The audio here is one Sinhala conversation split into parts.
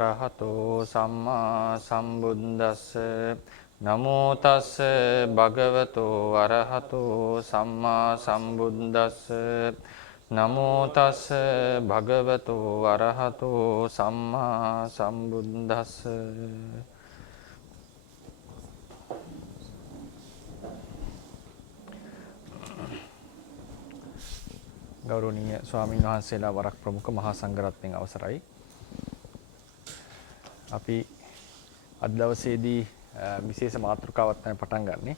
රහතෝ සම්මා සම්බුද්දස්ස නමෝ තස්ස භගවතෝ අරහතෝ සම්මා සම්බුද්දස්ස නමෝ තස්ස භගවතෝ අරහතෝ සම්මා සම්බුද්දස්ස. ගෞරවනීය ස්වාමීන් වහන්සේලා වරක් ප්‍රමුඛ මහා සංඝරත්නයන් අවසරයි. අපි අද දවසේදී විශේෂ මාතෘකාවක් තමයි පටන් ගන්නෙ.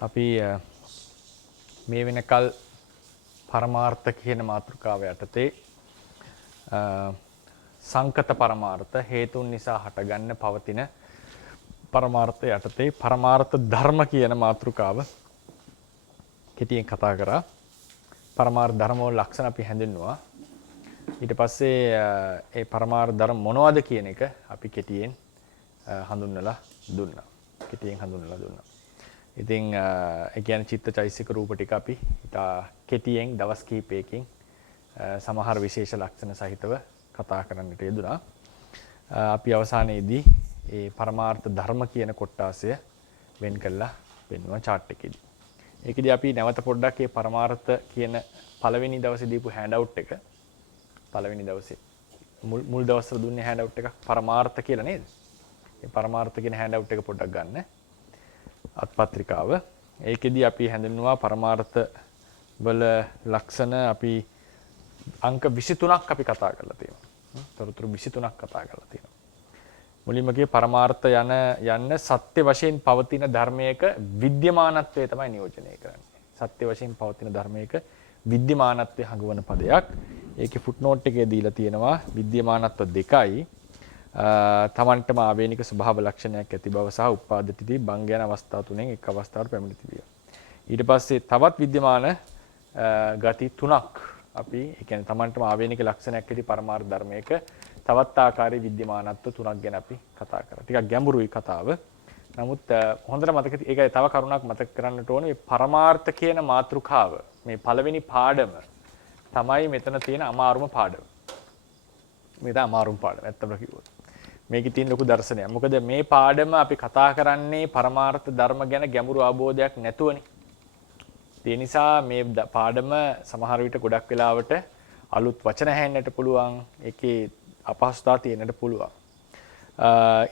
අපි මේ වෙනකල් පරමාර්ථ කියන මාතෘකාව යටතේ සංකත පරමාර්ථ හේතුන් නිසා හටගන්න පවතින පරමාර්ථ යටතේ පරමාර්ථ ධර්ම කියන මාතෘකාව කෙටියෙන් කතා කරා. පරමාර්ථ ධර්ම වල ලක්ෂණ අපි හැඳින්නුවා. ඊට පස්සේ ඒ පරමාර්ථ ධර්ම මොනවද කියන එක අපි කෙටියෙන් හඳුන්වලා දුන්නා. ඉතින් ඒ කියන්නේ චිත්තචෛසික රූප ටික අපි කෙටියෙන් දවස් කිහිපයකින් සමහර විශේෂ ලක්ෂණ සහිතව කතා කරන්නට යෙදුනා. අපි අවසානයේදී ඒ පරමාර්ථ ධර්ම කියන කොටාසය වෙන් කළා වෙනවා chart එකේදී. ඒකදී අපි නැවත පොඩ්ඩක් මේ පරමාර්ථ කියන පළවෙනි දවසේ දීපු හෑන්ඩ් අවුට් එක පළවෙනි දවසේ මුල් දවස්වල දුන්නේ හෑන්ඩ් අවුට් එක පරමාර්ථ කියලා නේද? මේ පරමාර්ථ කියන හෑන්ඩ් අවුට් එක පොඩ්ඩක් ගන්න. අත්පත්‍රිකාව. ඒකෙදී අපි හැඳින්වුවා පරමාර්ථ වල ලක්ෂණ අපි අංක 23ක් අපි කතා කරලා තියෙනවා. තොරතුරු 23ක් කතා කරලා තියෙනවා. මුලින්ම කිය පරමාර්ථ යන්න සත්‍ය වශයෙන් පවතින ධර්මයක විද්‍යමානත්වය තමයි නියෝජනය කරන්නේ. සත්‍ය වශයෙන් පවතින ධර්මයක විද්‍යමානත්වය හඟවන පදයක්. ඒකේ ෆුට්නෝට් එකේ දීලා තියෙනවා විද්‍යමානත්ව දෙකයි. තමන්ටම ආවේනික ස්වභාව ලක්ෂණයක් ඇති බව සහ උපාදිතදී භංග යන අවස්ථා තුනෙන් එක් අවස්ථාවකට පැමිණි තිබිය. ඊට පස්සේ තවත් විද්‍යමාන ගති තුනක් අපි ඒ කියන්නේ තමන්ටම ආවේනික ලක්ෂණයක් ඇති පරමාර්ථ ධර්මයක තවත් ආකාරයේ විද්‍යමානත්ව තුනක් ගැන අපි කතා කරා. ටිකක් ගැඹුරුයි කතාව. නමුත් හොඳට මතක ඒකයි තව කරුණක් මතක කරන්නට ඕනේ මේ පරමාර්ථ කියන මාතෘකාව මේ පළවෙනි පාඩම තමයි මෙතන තියෙන අමාරුම පාඩම. මේක අමාරුම පාඩම ඇත්තම කිව්වොත්. මේකේ තියෙන ලොකු දර්ශනයක්. මොකද මේ පාඩම අපි කතා කරන්නේ පරමාර්ථ ධර්ම ගැන ගැඹුරු අවබෝධයක් නැතුවනේ. ඒ නිසා මේ පාඩම සමහර විට ගොඩක් වෙලාවට අලුත් වචන හැෙන්නට පුළුවන්. ඒකේ අපහසුතාව තියෙන්නට පුළුවන්.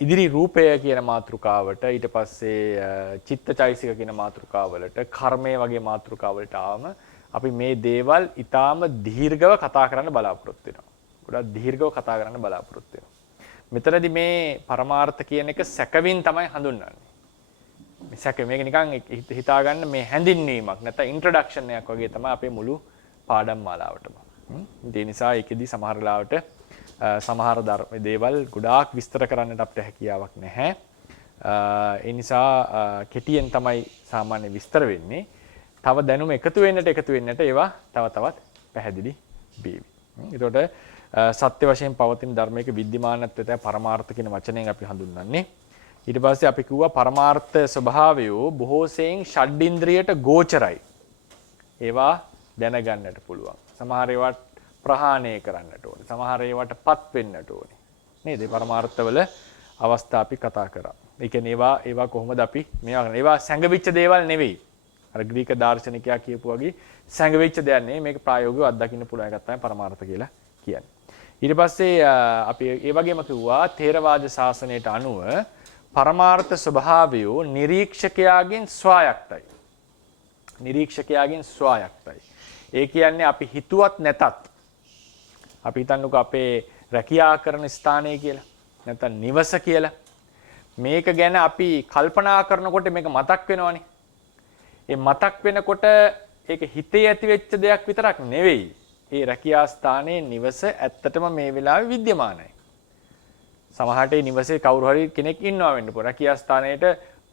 ඉදිරි රූපය කියන මාතෘකාවට ඊට පස්සේ චිත්තචෛසික කියන මාතෘකාවලට කර්මය වගේ මාතෘකාවලට ආවම අපි මේ දේවල් ඊටාම දීර්ඝව කතා කරන්න බලාපොරොත්තු වෙනවා. ගොඩක් දීර්ඝව කතා කරන්න බලාපොරොත්තු වෙනවා. මෙතනදී මේ පරමාර්ථ කියන එක සැකවින් තමයි හඳුන්වන්නේ. මේ සැක මේක නිකන් හිතාගන්න මේ හැඳින්වීමක් නැත්නම් ඉන්ට්‍රොඩක්ෂන් එකක් වගේ තමයි අපේ මුළු පාඩම් මාලාවටම. ඒ නිසා ඒකෙදී සමහර වෙලාවට සමහර දේවල් ගොඩාක් විස්තර කරන්නට අපිට හැකියාවක් නැහැ. ඒ නිසා කෙටියෙන් තමයි සාමාන්‍ය විස්තර වෙන්නේ. තව දැනුම එකතු වෙන්නට ඒවා තව තවත් පැහැදිලි වේවි. ඒකට සත්‍ය වශයෙන් පවතින ධර්මයක විද්‍යමානත්වය තමයි පරමාර්ථ කියන වචනයෙන් අපි හඳුන්වන්නේ. ඊට පස්සේ අපි කිව්වා පරමාර්ථ ස්වභාවය බොහෝ සෙයින් ෂඩ්ඉන්ද්‍රියට ගෝචරයි. ඒවා දැනගන්නට පුළුවන්. සමහර ඒවාට ප්‍රහාණය කරන්නට ඕනේ. සමහර ඒවාට පත් වෙන්නට ඕනේ. නේද? පරමාර්ථවල අවස්ථා අපි කතා කරා. ඒ කියන්නේ ඒවා කොහොමද අපි මේවා කරන්නේ? ඒවා සංගවිච්ච දේවල් නෙවෙයි. අර ග්‍රීක දාර්ශනිකයා කියපු වගේ සංගවිච්ච දෙයක් නෙවෙයි. මේක ප්‍රායෝගිකව අත්දකින්න පුළුවන් එකක් තමයි පරමාර්ථ කියලා කියන්නේ. ඊට පස්සේ අපි ඒ වගේම කිව්වා ථේරවාද ශාසනයට අනුව පරමාර්ථ ස්වභාවය නිරීක්ෂකයාගෙන් ස්වායක්තයි. ඒ කියන්නේ අපි හිතුවත් නැතත් අපි හිතන්නකෝ අපේ රැකියා කරන ස්ථානය කියලා නැත්නම් නිවස කියලා මේක ගැන අපි කල්පනා කරනකොට මේක මතක් වෙනවනේ. ඒ මතක් වෙනකොට ඒක හිතේ ඇති වෙච්ච දෙයක් විතරක් නෙවෙයි. ඒ රැකියා ස්ථානයේ නිවස ඇත්තටම මේ වෙලාවේ විද්‍යමානයි. සමහරට ඒ නිවසේ කවුරු හරි කෙනෙක් ඉන්නවා වෙන්න පුළුවන්. රැකියා ස්ථානයේට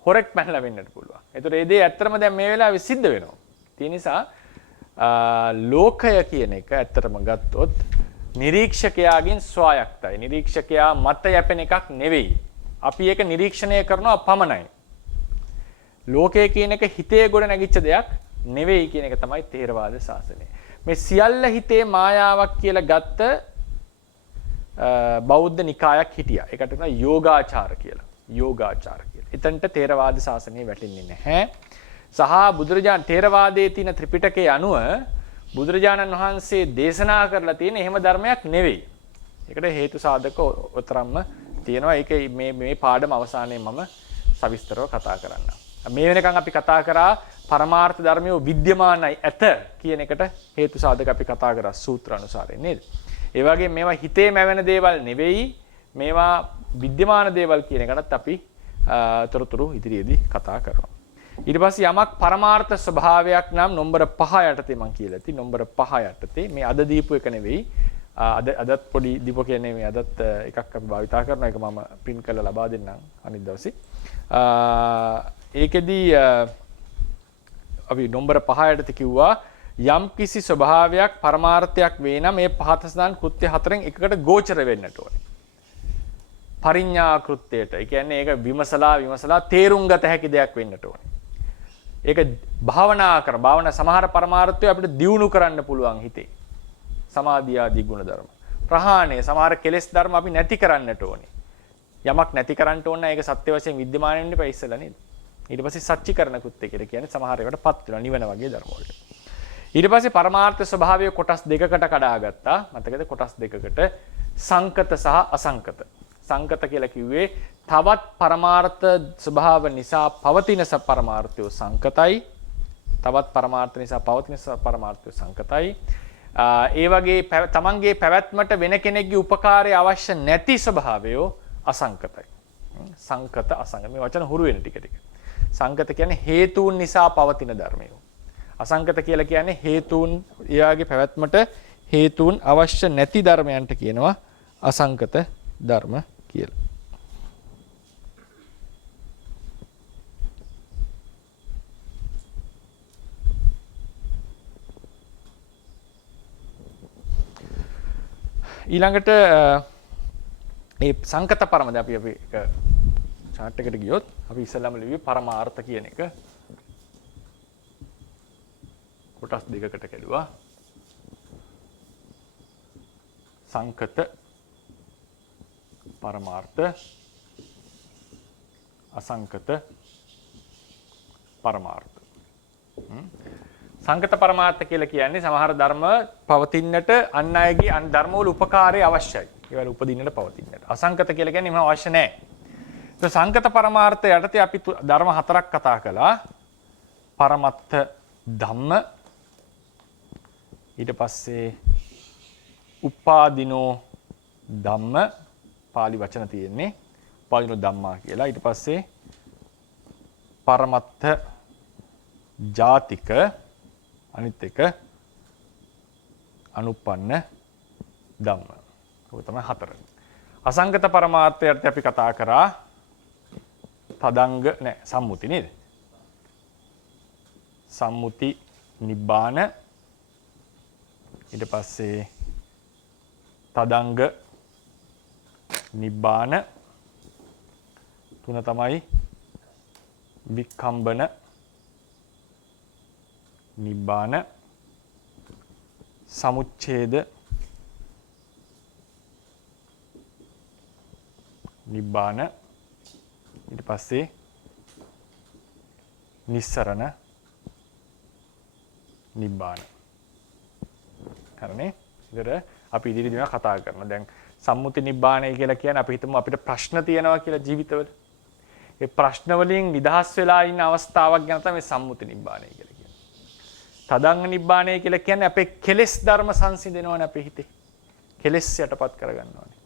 හොරෙක් පැනලා වෙන්නත් පුළුවන්. ඒතර ඒ දේ ඇත්තටම දැන් මේ වෙලාවේ සිද්ධ වෙනවා. ඒ නිසා ලෝකය කියන එක ඇත්තටම ගත්තොත් නිරීක්ෂකයාගෙන් ස්වායක්තයි. නිරීක්ෂකයා මත යැපෙන එකක් නෙවෙයි. අපි ඒක නිරීක්ෂණය කරනවා පමණයි. ලෝකය කියන එක හිතේ ගොඩ නැගිච්ච දෙයක් නෙවෙයි කියන එක තමයි ථේරවාද ශාසනය. මේ සියල්ල හිතේ මායාවක් කියලා ගත්ත බෞද්ධ නිකායක් හිටියා. ඒකට කියනවා යෝගාචාර කියලා. යෝගාචාර කියලා. එතනට තේරවාද ශාසනය වැටෙන්නේ නැහැ. සහ බුදුරජාණන් තේරවාදයේ තියෙන ත්‍රිපිටකයේ අනුව බුදුරජාණන් වහන්සේ දේශනා කරලා තියෙන එහෙම ධර්මයක් නෙවෙයි. ඒකට හේතු සාධක උතරම්ම තියෙනවා. ඒක මේ පාඩම අවසානයේ මම සවිස්තරව කතා කරන්නම්. මේ වෙනකන් අපි කතා කරා පරමාර්ථ ධර්මයේ විද්‍යමානයි ඇත කියන එකට හේතු සාධක අපි කතා කරා සූත්‍ර අනුසාරයෙන් නේද? ඒ වගේ මේවා හිතේ මැවෙන දේවල් නෙවෙයි මේවා විද්‍යමාන දේවල් කියන එකටත් අපි තොරතුරු ඉදිරියේදී කතා කරනවා. ඊට පස්සේ යමක් පරමාර්ථ ස්වභාවයක් නම් නම්බර 5 යටතේ මම කියලා ඇති. නම්බර 5 යටතේ මේ අද දීපු එක නෙවෙයි. අදත් පොඩි දීපු කියන්නේ මේ අදත් එකක් අපි භාවිතා කරන එක මම print කරලා ලබා දෙන්නම් අනිත් දවසේ. ඒකෙදී අපි නම්බර 5 යටතේ කිව්වා යම් කිසි ස්වභාවයක් පරමාර්ථයක් වේ නම් මේ පහත සඳහන් කෘත්‍ය හතරෙන් එකකට ගෝචර වෙන්නට ඕනේ. පරිඤ්ඤා කෘත්‍යයට. ඒ කියන්නේ ඒක විමසලා තේරුම් ගත හැකි දෙයක් වෙන්නට ඕනේ. ඒක භාවනා සමහර පරමාර්ථය අපිට දියුණු කරන්න පුළුවන් හිතේ. සමාධිය ආදී ගුණ ධර්ම. ප්‍රහාණය සමහර කෙලෙස් ධර්ම අපි නැති කරන්නට ඕනේ. යමක් නැති කරන්න ඕන ඒක සත්‍ය වශයෙන් විද්‍යමාන වෙන්න එපා ඉස්සලා නේද? ඊට පස්සේ සච්චිකරණ කෘත්‍ය කියලා කියන්නේ සමහර ඒවාටපත් වෙනවා නිවන වගේ ධර්ම වලට. ඊට පස්සේ පරමාර්ථ ස්වභාවය කොටස් දෙකකට කඩාගත්තා. මතකද කොටස් දෙකකට සංකත සහ අසංකත. සංකත කියලා කිව්වේ තවත් පරමාර්ථ ස්වභාව නිසා පවතින පරමාර්ථය සංකතයි. තවත් පරමාර්ථ නිසා පවතින පරමාර්ථය සංකතයි. ඒ වගේ තමන්ගේ පැවැත්මට වෙන කෙනෙක්ගේ උපකාරය අවශ්‍ය නැති ස්වභාවය අසංකතයි. සංකත අසංකත මේ වචන හුරු වෙන ටික ටික. සංකත කියන්නේ හේතුන් නිසා පවතින ධර්මය. අසංකත කියලා කියන්නේ හේතුන් එයාගේ පැවැත්මට හේතුන් අවශ්‍ය නැති ධර්මයන්ට කියනවා අසංකත ධර්ම කියලා. ඊළඟට මේ සංකත පරමද අපි chart එකට ගියොත් අපි ඉස්සෙල්ලාම ලිව්වේ පරමාර්ථ කියන එක කොටස් දෙකකට කැඩුවා. සංකත පරමාර්ථ අසංකත පරමාර්ථ. සංකත පරමාර්ථ කියලා කියන්නේ සමහර ධර්ම පවතින්නට අන් අයගේ අන් ධර්ම වල උපකාරය අවශ්‍යයි. ඒවල උපදින්නට පවතින්නට. අසංකත කියලා කියන්නේ එහෙම අවශ්‍ය නැහැ. ඒ සංකත පරමාර්ථ යටතේ අපි ධර්ම හතරක් කතා කළා. පරමත්ත ධම්ම ඊට පස්සේ උපාදිනෝ ධම්ම පාලි වචන තියෙන්නේ උපාදිනෝ ධම්මා කියලා. ඊට පස්සේ පරමත්ත ජාතික අනිත් එක අනුප්පන්න ධම්ම. ඔය තමයි හතර. අසංගත පරමාර්ථයට අපි කතා කරා තදංග නෑ සම්මුති නේද? සම්මුති නිබ්බාන ඊට පස්සේ තදංග නිබ්බාන තුන තමයි වික්ඛම්බන නිබ්බාන සමුච්ඡේද නිබ්බාන ඊට පස්සේ නිස්සරණ නිබ්බාන. හරිනේ? ඉතින් අපි ඉදිරි දින කතා කරනවා. දැන් සම්මුති නිබ්බානයි කියලා කියන්නේ අපි හිතමු අපිට ප්‍රශ්න තියෙනවා කියලා ජීවිතවල. ඒ ප්‍රශ්න වලින් නිදහස් වෙලා ඉන්න අවස්ථාවක් ගැන තමයි සම්මුති නිබ්බානයි කියලා කියන්නේ. තදංග නිබ්බානයි කියලා කියන්නේ අපේ කෙලෙස් ධර්ම සංසිඳනවනේ අපේ හිතේ. කෙලෙස් යටපත් කරගන්න ඕනේ.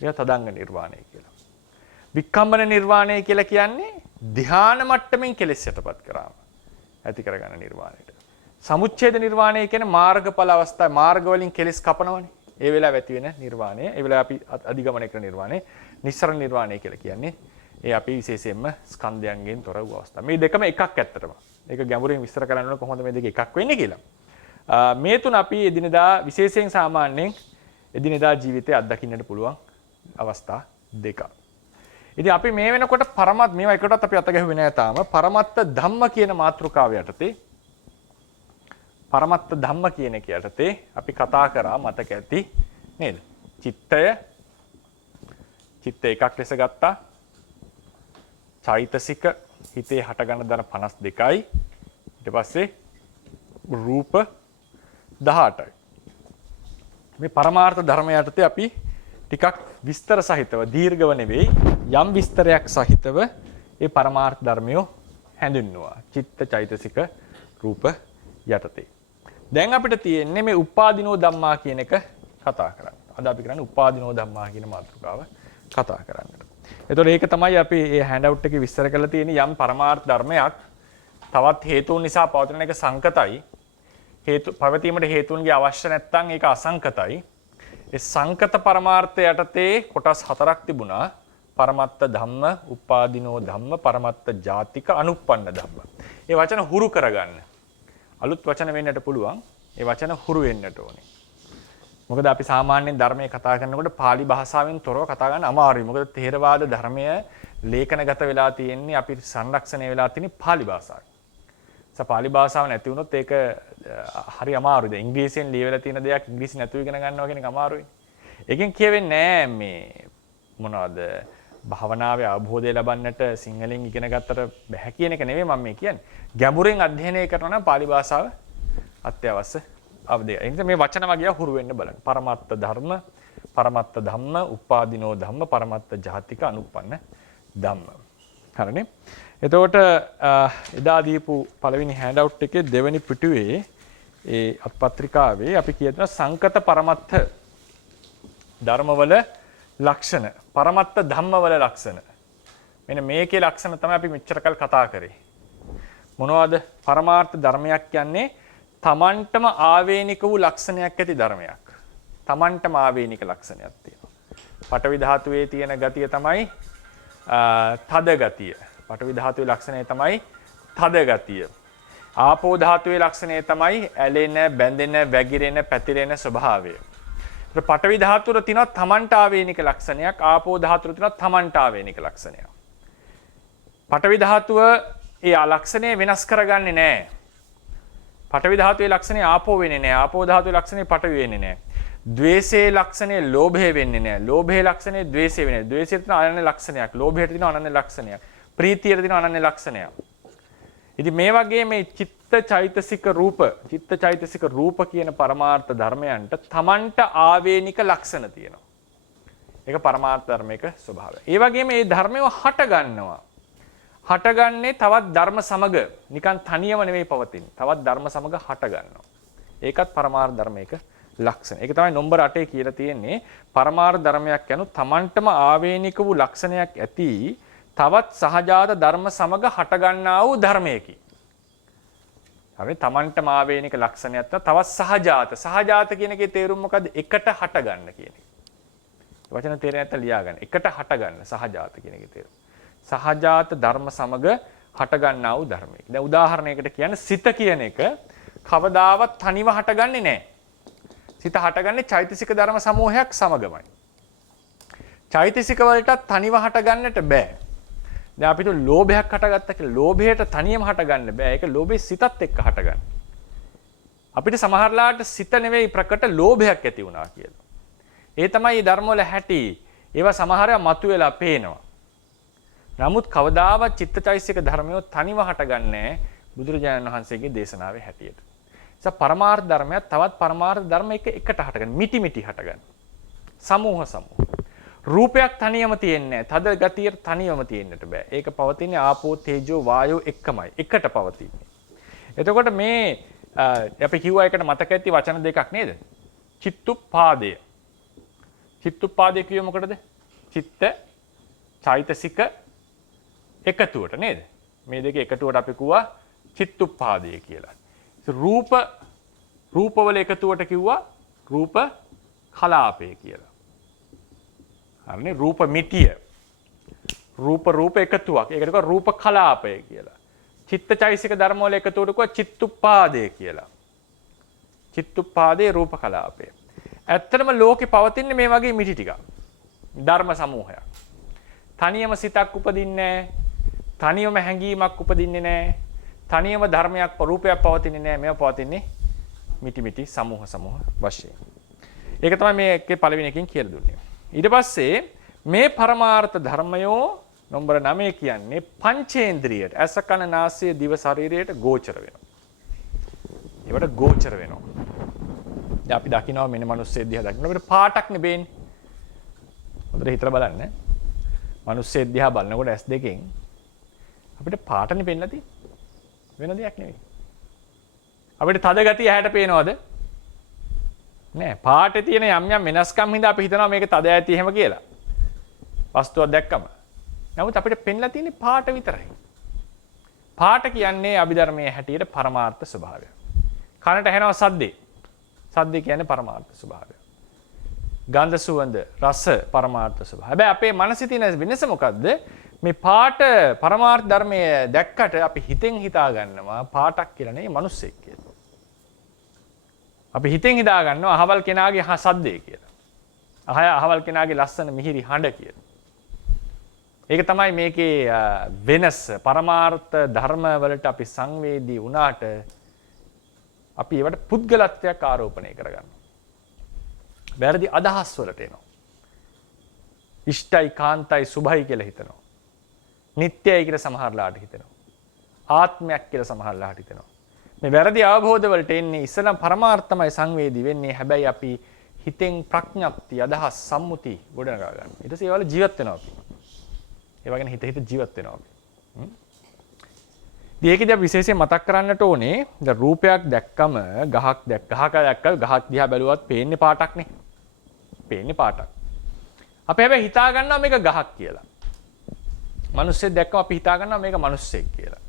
ඒක තදංග නිර්වාණය කියලා. වික්ඛම්බන නිර්වාණය කියලා කියන්නේ ධ්‍යාන මට්ටමින් කෙලෙස් යටපත් කරාම ඇති කරගන්න නිර්වාණයට. සමුච්ඡේද නිර්වාණය කියන්නේ මාර්ගඵල අවස්ථාවේ මාර්ග වලින් කෙලෙස් කපනවනේ. ඒ වෙලාව ඇති වෙන නිර්වාණය. ඒ වෙලාව අපි අධිගමනය කරන නිර්වාණය. නිස්සරණ නිර්වාණය කියලා කියන්නේ ඒ අපි විශේෂයෙන්ම ස්කන්ධයන්ගෙන් තොර වූ අවස්ථාව. මේ දෙකම එකක් ඇත්තටම. ඒක ගැඹුරින් විස්තර කරන්න ඕන කොහොමද මේ දෙක එකක් වෙන්නේ කියලා. මේ තුන අපි එදිනෙදා විශේෂයෙන් සාමාන්‍යයෙන් එදිනෙදා ජීවිතයේ අත්දකින්නට පුළුවන් අවස්ථා දෙකක්. ඉතින් අපි මේ වෙනකොට පරමත් මේවා එකටත් අපි අත ගැහුවේ නෑ තාම. පරමත්ත ධම්ම කියන මාතෘකාව යටතේ පරමත්ත ධම්ම කියන එක යටතේ අපි කතා කරා මතක ඇති නේද? චිත්තය චිත්ත එකක් ලෙස ගත්තා. චෛතසික හිතේ හටගන්න ධන 52යි. ඊට පස්සේ රූප 18යි. මේ පරමාර්ථ ධර්ම යටතේ අපි ටිකක් විස්තර සහිතව දීර්ඝව නෙවෙයි යම් විස්තරයක් සහිතව ඒ පරමාර්ථ ධර්මය හැඳින්වුවා. චිත්ත චෛතසික රූප යටතේ. දැන් අපිට තියෙන්නේ මේ උපාදිනෝ ධම්මා කියන එක කතා කරන්න. අද අපි කරන්නේ උපාදිනෝ ධම්මා කියන මාතෘකාව කතා කරන්නට. එතකොට ඒක තමයි අපි මේ හෑන්ඩ් අවුට් එකේ විස්තර කරලා තියෙන යම් පරමාර්ථ ධර්මයක් තවත් හේතුන් නිසා පවතින එක සංකතයි. හේතු පවතීමට හේතුන්ගේ අවශ්‍ය නැත්නම් ඒක අසංකතයි. ඒ සංකත පරමාර්ථය යටතේ කොටස් හතරක් තිබුණා. පරමත්ත ධම්ම, උපාදිනෝ ධම්ම, පරමත්ත ජාතික, අනුප්පන්න ධම්ම. ඒ වචන හුරු කරගන්න. අලුත් වචන වෙන්නට පුළුවන්. ඒ වචන හුරු වෙන්නට ඕනේ. මොකද අපි සාමාන්‍යයෙන් ධර්මයේ කතා කරනකොට pāli භාෂාවෙන් තොරව කතා කරන්න අමාරුයි. මොකද ථේරවාද ධර්මය ලේඛනගත වෙලා තියෙන්නේ අපි සංරක්ෂණය වෙලා තියෙන්නේ pāli භාෂාවෙන්. pāli භාෂාව නැති වුණොත් ඒක හරි අමාරුයි. දැන් ඉංග්‍රීසියෙන් ලියවිලා තියෙන දෙයක් ඉංග්‍රීසි නැතුව ඉගෙන ගන්නවා කියන එක අමාරුයි. ඒකෙන් කියවෙන්නේ නෑ මේ මොනවද භාවනාවේ අවබෝධය ලබන්නට සිංහලෙන් ඉගෙන ගත්තට බැහැ කියන එක නෙවෙයි මම මේ කියන්නේ. ගැඹුරින් අධ්‍යයනය කරනවා නම් pāli භාෂාව අත්‍යවශ්‍ය අවදේ. ඒ නිසා මේ වචන වගේ හුරු වෙන්න බලන්න. පරමත්ත ධර්ම, පරමත්ත ධම්ම, උපාදිනෝ ධම්ම, පරමත්ත ජාතික, අනුප්පන්න ධම්ම. හරිනේ? එතකොට එදා දීපු පළවෙනි හෑන්ඩ් අවුට් එකේ දෙවෙනි පිටුවේ ඒ අත්පත්‍රිකාවේ අපි කියනවා සංකත පරමත්ත ධර්මවල ලක්ෂණ, පරමත්ත ධම්මවල ලක්ෂණ. මෙන්න මේකේ ලක්ෂණ තමයි අපි මෙච්චර කල් කතා කරේ. මොනවද? පරමාර්ථ ධර්මයක් කියන්නේ තමන්ටම ආවේනික වූ ලක්ෂණයක් ඇති ධර්මයක්. තමන්ටම ආවේනික ලක්ෂණයක් තියෙනවා. පඨවි ධාතුවේ තියෙන ගතිය තමයි තද ගතිය. පඨවි ධාතුවේ ලක්ෂණය තමයි තද ගතිය. ආපෝ ධාතුවේ ලක්ෂණය තමයි ඇලෙන, බැඳෙන, වැగిරෙන, පැතිරෙන ස්වභාවය. ඒත් පඨවි ධාතුව තියෙනවා තමන්ට ආවේනික ලක්ෂණයක්, ආපෝ ධාතුව තියෙනවා තමන්ට ආවේනික ලක්ෂණයක්. පඨවි ධාතුව ඒ ලක්ෂණය වෙනස් කරගන්නේ නැහැ. පඨවි ධාතුවේ ලක්ෂණය ආපෝ වෙන්නේ නැහැ. ආපෝ ධාතුවේ ලක්ෂණය පඨවි වෙන්නේ නැහැ. ද්වේෂයේ ලක්ෂණය ලෝභය වෙන්නේ නැහැ. ලෝභයේ ලක්ෂණය ද්වේෂය වෙන්නේ නැහැ. ද්වේෂයට තියෙන අනන්‍ය ලක්ෂණයක්. ලෝභයට තියෙන අනන්‍ය ලක්ෂණයක්. ප්‍රීතියට තියෙන අනන්‍ය ලක්ෂණයක්. ඉතින් මේ වගේ මේ චිත්ත චෛතසික රූප කියන පරමාර්ථ ධර්මයන්ට තමන්ට ආවේනික ලක්ෂණ තියෙනවා. ඒක පරමාර්ථ ධර්මයක ස්වභාවය. ඒ වගේම මේ ධර්මය හට ගන්නවා. හටගන්නේ තවත් ධර්ම සමග නිකන් තනියම නෙවෙයි පවතින්නේ. තවත් ධර්ම සමග හට ගන්නවා. ඒකත් පරමාර්ථ ධර්මයක ලක්ෂණ. ඒක තමයි නම්බර 8 කියලා තියෙන්නේ. පරමාර්ථ ධර්මයක් යනු තමන්ටම ආවේනික වූ ලක්ෂණයක් ඇති තවත් සහජාත ධර්ම සමග හට ගන්නා වූ ධර්මයකි. හරි තමන්ටම ආවේනික ලක්ෂණයක් තවත් සහජාත. සහජාත කියන එකේ තේරුම මොකද්ද? එකට හට ගන්න කියන එක. වචන තේරෙන්නේ නැත්නම් ලියා ගන්න. එකට හට ගන්න සහජාත කියන එකේ තේරුම. සහජාත ධර්ම සමග හට ගන්නා වූ ධර්මයක. දැන් උදාහරණයකට කියන්නේ සිත කියන එක කවදාවත් තනිව හටගන්නේ නැහැ. සිත හටගන්නේ චෛතසික ධර්ම සමූහයක් සමගමයි. චෛතසික වලට තනිව හටගන්නට බෑ. දැන් අපිට ලෝභයක් හටගත්තා කියලා ලෝභයට තනියම හටගන්න බෑ. ඒක ලෝභේ සිතත් එක්ක හටගන්න. අපිට සමහරලාට සිත නෙවෙයි ප්‍රකට ලෝභයක් ඇති වුණා කියලා. ඒ තමයි මේ ධර්ම වල හැටි. ඒවා සමහරව මතුවෙලා පේනවා. නමුත් කවදාවත් චිත්තචෛසික ධර්මයෝ තනිව හටගන්නේ බුදුරජාණන් වහන්සේගේ දේශනාවේ හැටියට. ඒ පරමාර්ථ ධර්මයක් තවත් පරමාර්ථ ධර්ම එකට හටගන්න. මිටි මිටි හටගන්න. සමූහ. රූපයක් තනියම තියෙන්නේ නැහැ. තද ගතිය තනියම තියෙන්නට බෑ. ඒක පවතින්නේ ආපෝ තේජෝ වායෝ එක්කමයි. එකට පවතින්නේ. එතකොට මේ අපි කිව්වා එකට මතක ඇති වචන දෙකක් නේද? චිත්තුප්පාදය. චිත්තුප්පාදය කියේ මොකටද? චිත්ත චෛතසික එකතුවට නේද? මේ දෙක එකතුවට අපි කිව්වා චිත්තුප්පාදය කියලා. රූපවල එකතුවට කිව්වා රූප කලාපය කියලා. හරිනේ රූප මිටිය. රූප එකතුවක්. ඒකට කිව්වා රූප කලාපය කියලා. චිත්තචෛසික ධර්ම වල එකතුවට කිව්වා චිත්තුප්පාදය කියලා. චිත්තුප්පාදේ රූප කලාපය. ඇත්තටම ලෝකේ පවතින්නේ මේ වගේ මිටි ටිකක්. ධර්ම සමූහයක්. තනියම සිතක් උපදින්නේ නැහැ. තනියම හැඟීමක් උපදින්නේ නැහැ. තනියම ධර්මයක් රූපයක් පවතින්නේ නැහැ. මේවා පවතින්නේ මිටි සමූහ වශයෙන්. ඒක තමයි මේකේ පළවෙනි එකකින් කියලා දුන්නේ. ඊට පස්සේ මේ පරමාර්ථ ධර්මයෝ නම්බර 9 කියන්නේ පංචේන්ද්‍රියට ඇස කන නාසය දිව ශරීරයට ගෝචර වෙනවා. ඒවට ගෝචර වෙනවා. දැන් අපි දකිනවා මෙන්න මිනිස්සෙක් දිහා දකිනවා අපිට පාටක් නෙබේන්නේ. හොඳට හිතලා බලන්න. මිනිස්සෙක් දිහා බලනකොට ඇස් දෙකෙන් අපිට පාටනේ පෙන්නලා තියෙන්නේ. වෙන දෙයක් නෙවෙයි. අපිට තද ගතිය ඇහැට පේනවද? නෑ. පාටේ තියෙන යම් යම් වෙනස්කම් හින්දා අපි හිතනවා මේක තද ඇති එහෙම කියලා. වස්තුවක් දැක්කම. නමුත් අපිට පෙන්ලා තියෙන්නේ පාට විතරයි. පාට කියන්නේ අභිධර්මයේ හැටියට පරමාර්ථ ස්වභාවය. කනට ඇහෙනවා සද්දේ. සද්දේ කියන්නේ පරමාර්ථ ස්වභාවය. ගන්ධ සුවඳ රස පරමාර්ථ ස්වභාවය. හැබැයි අපේ මනසේ තියෙන වෙනස මොකද්ද? මේ පාට පරමාර්ථ ධර්මයේ දැක්කට අපි හිතෙන් හිතා ගන්නවා පාටක් කියලා නෙවෙයි මිනිස්සෙක් කියලා. අපි හිතෙන් හිතා ගන්නවා අහවල් කෙනාගේ සද්දේ කියලා. අහවල් කෙනාගේ ලස්සන මිහිරි හඬ කියලා. ඒක තමයි මේකේ වෙනස. පරමාර්ථ ධර්ම වලට අපි සංවේදී වුණාට අපි ඒවට පුද්ගලත්වයක් ආරෝපණය කරගන්නවා. වැරදි අදහස් වලට එනවා. ඉෂ්ටයි කාන්තයි සුභයි කියලා හිතනවා. නිට්ටයයි කියලා සමහරලාට හිතෙනවා. ආත්මයක් කියලා සමහරලාට හිතෙනවා. මේ වැරදි අවබෝධ වලට එන්නේ ඉස්සනම් පරමාර්ථමයි සංවේදී වෙන්නේ. හැබැයි අපි හිතෙන් ප්‍රඥප්ති අදහස් සම්මුති ගොඩනගා ගන්නවා. ඊට පස්සේ ඒවල ජීවත් වෙනවා අපි. ඒවා ගැන හිත ජීවත් වෙනවා අපි. ඒකදී අපි විශේෂයෙන් මතක් කරන්නට ඕනේ දැන් රූපයක් දැක්කම ගහක් ගහක් දිහා බැලුවත් පේන්නේ පාටක්නේ. පේන්නේ පාටක්. අපි හැබැයි හිතා ගන්නවා මේක ගහක් කියලා. මිනිස්සෙක් දැක්කම අපි හිතා ගන්නවා මේක මිනිස්සෙක් කියලා.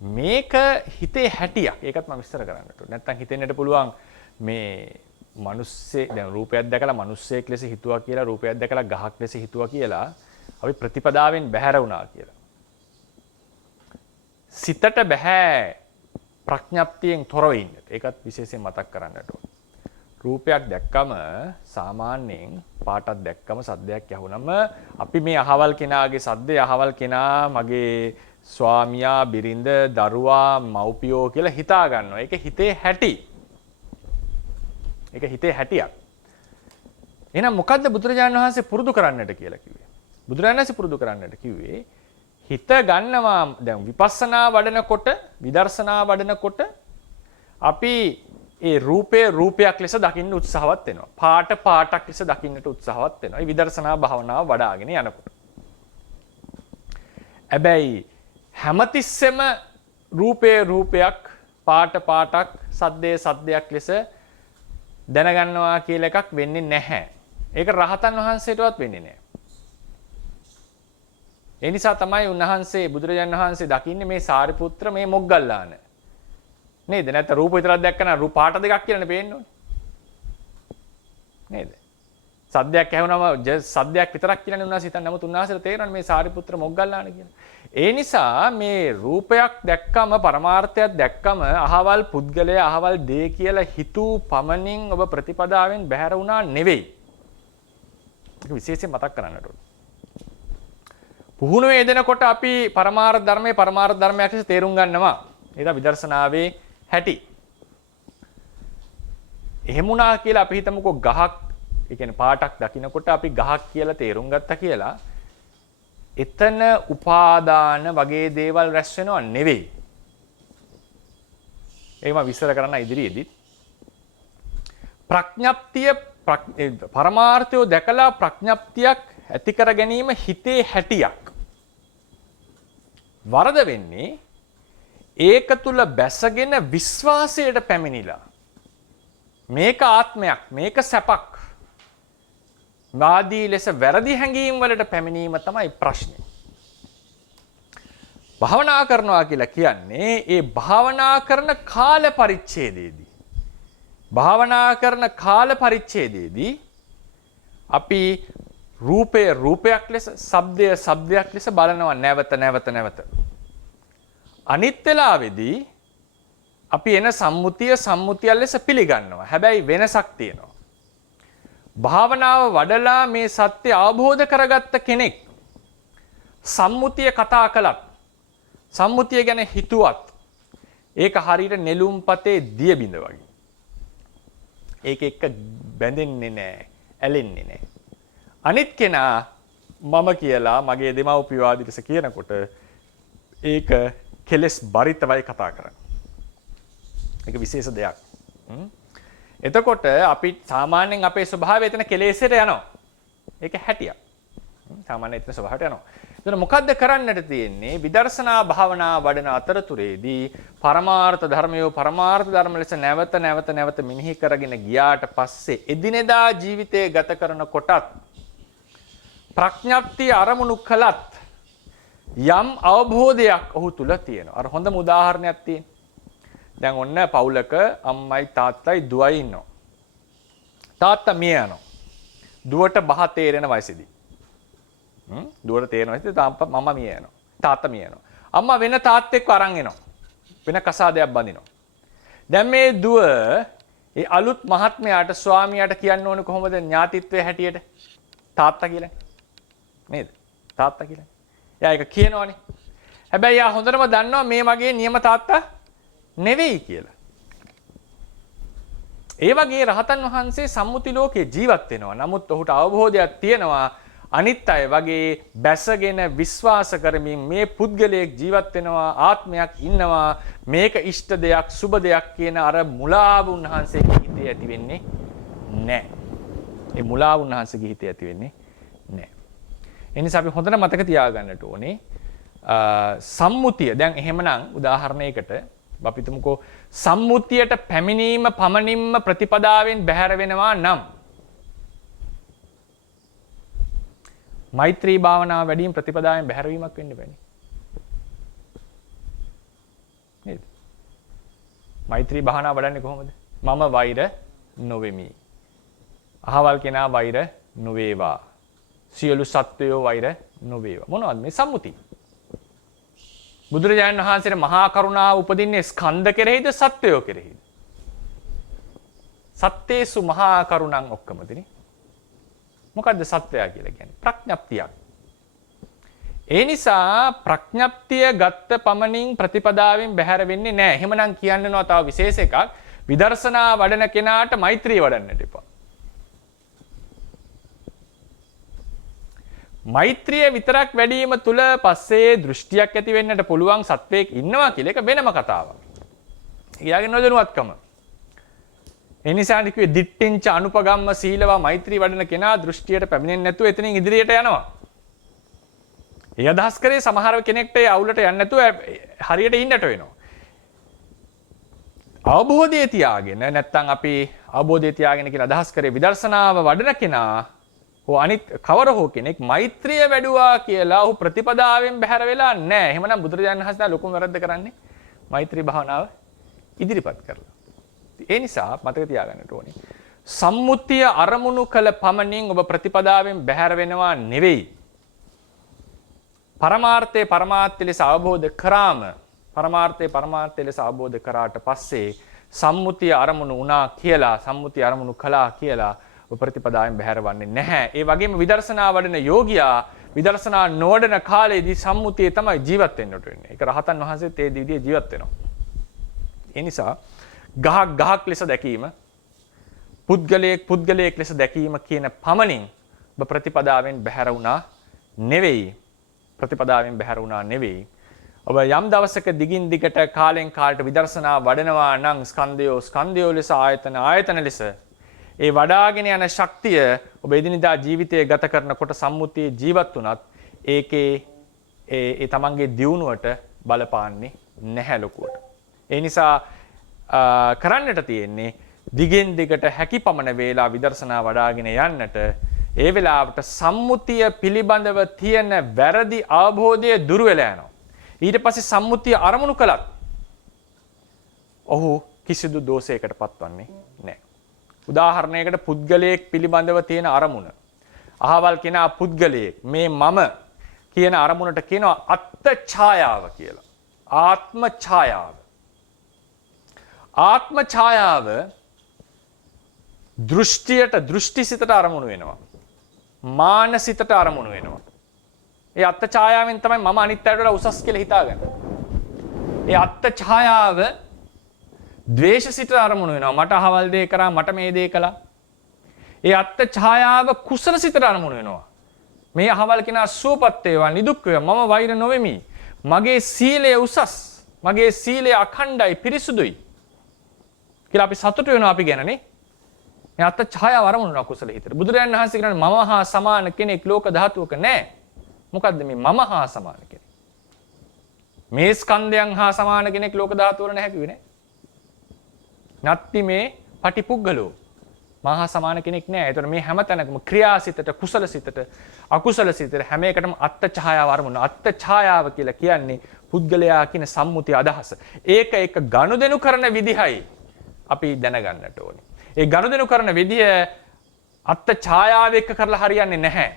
මේක හිතේ හැටියක්. ඒකත් මම විස්තර කරන්නට ඕනේ. නැත්තම් හිතෙන්නට පුළුවන් මේ මිනිස්සේ දැන් රූපයක් දැකලා මිනිස්සෙක් ලෙස හිතුවා කියලා රූපයක් දැකලා ගහක් ලෙස හිතුවා කියලා අපි ප්‍රතිපදාවෙන් බැහැර වුණා කියලා. සිතට බෑ ප්‍රඥප්තියෙන් තොරව ඉන්න. ඒකත් විශේෂයෙන් මතක් කරන්නට ඕනේ. රූපයක් දැක්කම සාමාන්‍යයෙන් පාටක් දැක්කම සද්දයක් ඇහුනම අපි මේ අහවල් කෙනාගේ සද්දේ අහවල් කෙනා මගේ ස්වාමියා බිරිඳ දරුවා මව්පියෝ කියලා හිතා ගන්නවා. ඒක හිතේ හැටි. ඒක හිතේ හැටියක්. එහෙනම් මොකද්ද බුදුරජාණන් වහන්සේ පුරුදු කරන්නට කියලා කිව්වේ? බුදුරජාණන් වහන්සේ පුරුදු කරන්නට කිව්වේ හිත ගන්නවා දැන් විපස්සනා වඩනකොට විදර්ශනා වඩනකොට අපි ඒ රූපයක් ලෙස දකින්න උත්සාහවත් වෙනවා. පාටක් ලෙස දකින්නට උත්සාහවත් වෙනවා. ඒ විදර්ශනා භාවනාව වඩ아가ගෙන යනකොට. හැබැයි හැමතිස්සෙම රූපයක් පාටක් සද්දයක් ලෙස දැනගන්නවා කියලා එකක් වෙන්නේ නැහැ. ඒක රහතන් වහන්සේටවත් වෙන්නේ නැහැ. ඒ නිසා තමයි උන්වහන්සේ බුදුරජාණන් වහන්සේ දකින්නේ මේ සාරිපුත්‍ර මේ මොග්ගල්ලාන. නේද? නැත්නම් රූප විතරක් දැක්කම රූප පාට දෙකක් කියලානේ පේන්න ඕනේ. නේද? සද්දයක් ඇහුනම සද්දයක් විතරක් කියලානේ උන්වහන්සේ හිතන්නේ. නමුත් උන්වහන්සේට තේරෙනවා මේ සාරිපුත්‍ර මොග්ගල්ලාන කියලා. ඒ නිසා මේ රූපයක් දැක්කම පරමාර්ථයක් දැක්කම අහවල් පුද්ගලයා අහවල් දේ කියලා හිතූ පමණින් ඔබ ප්‍රතිපදාවෙන් බැහැර වුණා නෙවෙයි. ඒක විශේෂයෙන් මතක් කරන්නට ඕනේ. පුහුණු වේදෙනකොට අපි පරමාර්ථ ධර්මයක් ලෙස තේරුම් ගන්නවා. ඒක විදර්ශනාවේ හැටි. එහෙම වුණා කියලා අපි හිතමුකෝ ගහක්, ඒ කියන්නේ පාටක් දකින්නකොට අපි ගහක් කියලා තේරුම් ගත්තා කියලා. එතන උපාදාන වගේ දේවල් රැස් වෙනව නෙවෙයි. ඒක මම විස්තර කරන්න ඉදිරියේදී. ප්‍රඥප්තිය පරමාර්ථය දැකලා ප්‍රඥප්තියක් ඇති කර ගැනීම හිතේ හැටියක්. වරද වෙන්නේ ඒක තුල බැසගෙන විශ්වාසයට පැමිණිලා මේක ආත්මයක් මේක සැපක් වාදී ලෙස වැරදි හැඟීම් වලට පැමිණීම තමයි ප්‍රශ්නේ. භාවනා කරනවා කියලා කියන්නේ ඒ භාවනා කරන කාල පරිච්ඡේදයේදී අපි රූපයක් ලෙස ශබ්දයක් ලෙස බලනවා නැවත. අනිත් වෙලාවේදී අපි එන සම්මුතිය ලෙස පිළිගන්නවා. හැබැයි වෙනසක් තියෙනවා. භාවනාව වඩලා මේ සත්‍ය අවබෝධ කරගත්ත කෙනෙක් සම්මුතිය කතා කළත් සම්මුතිය ගැන හිතුවත් ඒක හරියට නෙළුම්පතේ දිය බිඳ වගේ. ඒක එක්ක බැඳෙන්නේ නැහැ, ඇලෙන්නේ නැහැ. අනිත් කෙනා මම කියලා මගේ දෙමව්පිය ආදිරස කියනකොට ඒක කෙලස් බරිතවයි කතා කරන්නේ. ඒක විශේෂ දෙයක්. එතකොට අපි සාමාන්‍යයෙන් අපේ ස්වභාවය එතන කෙලෙසට යනවා. ඒක හැටියක්. සාමාන්‍යයෙන් එතන ස්වභාවයට යනවා. එතන මොකද්ද කරන්නට තියෙන්නේ? විදර්ශනා භාවනා වඩන අතරතුරේදී පරමාර්ථ ධර්ම ලෙස නැවත මෙනෙහි කරගෙන ගියාට පස්සේ එදිනෙදා ජීවිතය ගත කරන කොටත් ප්‍රඥප්තිය අරමුණු කළත් යම් අවබෝධයක් ඔහු තුල තියෙනවා. අර හොඳම උදාහරණයක් තියෙනවා. දැන් ඔන්න පවුලක අම්මයි තාත්තයි දුවයි ඉන්නවා. තාත්තා මිය යනවා. දුවට බහ තේරෙන වයසේදී. දුවට තේරෙන වයසේදී මම මිය යනවා. තාත්තා මිය යනවා. අම්මා වෙන තාත්තෙක්ව අරන් එනවා. වෙන කසාදයක් බඳිනවා. දැන් මේ දුව ඒ අලුත් මහත්මයාට ස්වාමියාට කියන්න ඕනේ කොහොමද ඥාතිත්වයේ හැටියට? තාත්තා කියලා. නේද? තාත්තා කියලා. එයා ඒක කියනවනේ. හැබැයි යා හොඳටම දන්නවා මේ මගේ නියම තාත්තා නෙවෙයි කියලා. ඒ වගේ රහතන් වහන්සේ සම්මුති ලෝකේ ජීවත් වෙනවා. නමුත් ඔහුට අවබෝධයක් තියෙනවා අනිත් අය වගේ බැසගෙන විශ්වාස කරමින් මේ පුද්ගලයෙක් ජීවත් වෙනවා ආත්මයක් ඉන්නවා මේක ඉෂ්ට දෙයක් සුබ දෙයක් කියන අර මුලාව උන්වහන්සේගේ හිතේ ඇති වෙන්නේ නැහැ. ඒ මුලාව උන්වහන්සේගේ හිතේ ඇති වෙන්නේ නැහැ. ඒ නිසා අපි හොඳට මතක තියාගන්නට ඕනේ සම්මුතිය. දැන් එහෙමනම් උදාහරණයකට අපි තුමුකෝ සම්මුතියට පැමිණීම පමණින්ම ප්‍රතිපදාවෙන් බැහැර වෙනවා නම් මෛත්‍රී භාවනාව වැඩිම ප්‍රතිපදාවෙන් බැහැර වීමක් වෙන්න බෑනේ. නේද? මෛත්‍රී භාවනාව වඩන්නේ කොහොමද? මම වෛර නොවෙමි. අහවල් කෙනා වෛර නොවේවා. සියලු සත්වයෝ වෛර නොවේවා. මොනවද මේ සම්මුතිය? බුදුරජාණන් වහන්සේට මහා කරුණාව උපදින්නේ ස්කන්ධ කෙරෙහිද සත්වයෝ කෙරෙහිද? සත්තේසු මහා කරුණං ඔක්කමදනේ. මොකද්ද සත්වයා කියලා කියන්නේ? ප්‍රඥප්තියක්. ඒ නිසා ප්‍රඥප්තිය ගත්ත පමණින් ප්‍රතිපදාවෙන් බැහැර වෙන්නේ නැහැ. එහෙමනම් කියන්නනවා තව විශේෂ එකක්. විදර්ශනා වඩන කෙනාට මෛත්‍රිය වඩන්නට එපා. මෛත්‍රිය විතරක් වැඩිම තුල පස්සේ දෘෂ්ටියක් ඇති වෙන්නට පුළුවන් සත්වයක් ඉන්නවා කියලා එක වෙනම කතාවක්. එයාගේ නොදැනුවත්කම. ඒ නිසා කිව්වේ දිට්ඨින්ච අනුපගම්ම සීලවා මෛත්‍රී වඩන කෙනා දෘෂ්ටියට පැමිණෙන්නේ නැතුව එතනින් ඉදිරියට යනවා. ඒ අදහස් කරේ සමහර කෙනෙක්ට ඒ අවුලට යන්නේ නැතුව හරියට ඉන්නට වෙනවා. අවබෝධය තියාගෙන නැත්තම් අපි අවබෝධය තියාගෙන කියලා අදහස් කරේ විදර්ශනාව වඩන කෙනා අනිත් කවර හෝ කෙනෙක් මෛත්‍රිය වැඩුවා කියලා ඔහු ප්‍රතිපදාවෙන් බැහැර වෙලා නැහැ. එහෙමනම් බුදුරජාණන් වහන්සේ ලොකුම වැරද්ද කරන්නේ මෛත්‍රී භාවනාව ඉදිරිපත් කරලා. ඒ නිසා මතක තියාගන්නට ඕනේ. සම්මුතිය අරමුණු කළ පමණින් ඔබ ප්‍රතිපදාවෙන් බැහැර වෙනවා නෙවෙයි. පරමාර්ථය පරමාර්ථය ලෙස අවබෝධ කරාම පරමාර්ථය ලෙස අවබෝධ කරාට පස්සේ සම්මුතිය අරමුණු වුණා කියලා සම්මුතිය අරමුණු කළා කියලා ප්‍රතිපදාවෙන් බැහැරවන්නේ නැහැ. ඒ වගේම විදර්ශනා වඩන යෝගියා විදර්ශනා නොවඩන කාලයේදී සම්මුතියේ තමයි ජීවත් වෙන්නට වෙන්නේ. ඒක රහතන් වහන්සේත් ඒ විදිහේ ජීවත් වෙනවා. ඒ නිසා ගහක් ලෙස දැකීම පුද්ගලයෙක් ලෙස දැකීම කියන පමණින් ඔබ ප්‍රතිපදාවෙන් බැහැර වුණා නෙවෙයි. ඔබ යම් දවසක දිගින් දිගට කාලෙන් කාලට විදර්ශනා වඩනවා නම් ස්කන්ධයෝ ලෙස ආයතන ලෙස ඒ වඩාගෙන යන ශක්තිය ඔබ එදිනදා ජීවිතය ගත කරනකොට සම්මුතියේ ජීවත් වුණත් ඒකේ ඒ තමන්ගේ දියුණුවට බලපාන්නේ නැහැ ලොකුවට. ඒ නිසා කරන්නට තියෙන්නේ දිගින් දිගට හැකි පමණ වේලා විදර්ශනා වඩාගෙන යන්නට ඒ වෙලාවට සම්මුතිය පිළිබඳව තියෙන වැරදි අවබෝධය දුර වෙලා යනවා. ඊට පස්සේ සම්මුතිය අරමුණු කළත් ඔහු කිසිදු දෝෂයකට පත්වන්නේ නැහැ. උදාහරණයකට පුද්ගලයෙක් පිළිබඳව තියෙන අරමුණ. අහවල් කෙනා පුද්ගලයෙක් මේ මම කියන අරමුණට කියනවා අත්ත් ඡායාව කියලා. ආත්ම ඡායාව. ආත්ම ඡායාව දෘෂ්ටිසිතට අරමුණු වෙනවා. මානසිතට අරමුණු වෙනවා. ඒ අත්ත් ඡායාවෙන් තමයි මම අනිත් අයට වඩා උසස් කියලා හිතාගන්නේ. ඒ අත්ත් ඡායාව ද්වේෂසිත අරමුණු වෙනවා. මට අහවල් දේ කරා මට මේ දේ කළා. ඒ අත්ත ඡායාව කුසල සිතට අරමුණු වෙනවා. මේ අහවල් කෙනා සුවපත් වේවා, නිදුක් වේවා, මම වෛර නොවෙමි. මගේ සීලය උසස්. මගේ සීලය අඛණ්ඩයි, පිරිසුදුයි. කියලා අපි සතුට වෙනවා අපි ගැනනේ. මේ අත්ත ඡායාව අරමුණු වෙනවා කුසල හිතට. බුදුරජාණන් වහන්සේ කියන්නේ මම හා සමාන කෙනෙක් ලෝක ධාතුවක නැහැ. මොකද්ද මේ මම හා සමාන කෙනෙක්? මේ ස්කන්ධයන් හා සමාන කෙනෙක් ලෝක ධාතුව වල නැහැ කිව්වේ නේ. නැත්ති මේ පටිපුග්ගලෝ මහා සමාන කෙනෙක් නෑ. ඒතර මේ හැම තැනකම ක්‍රියාසිතට, කුසල සිතට, අකුසල සිතට හැම එකටම අත්ත ඡායාව අරමුණ. අත්ත ඡායාව කියලා කියන්නේ පුද්ගලයා කියන සම්මුතිය අදහස. ඒක එක ගනුදෙනු කරන විදිහයි අපි දැනගන්නට ඕනේ. ඒ ගනුදෙනු කරන විදිය අත්ත ඡායාව එක්ක කරලා හරියන්නේ නැහැ.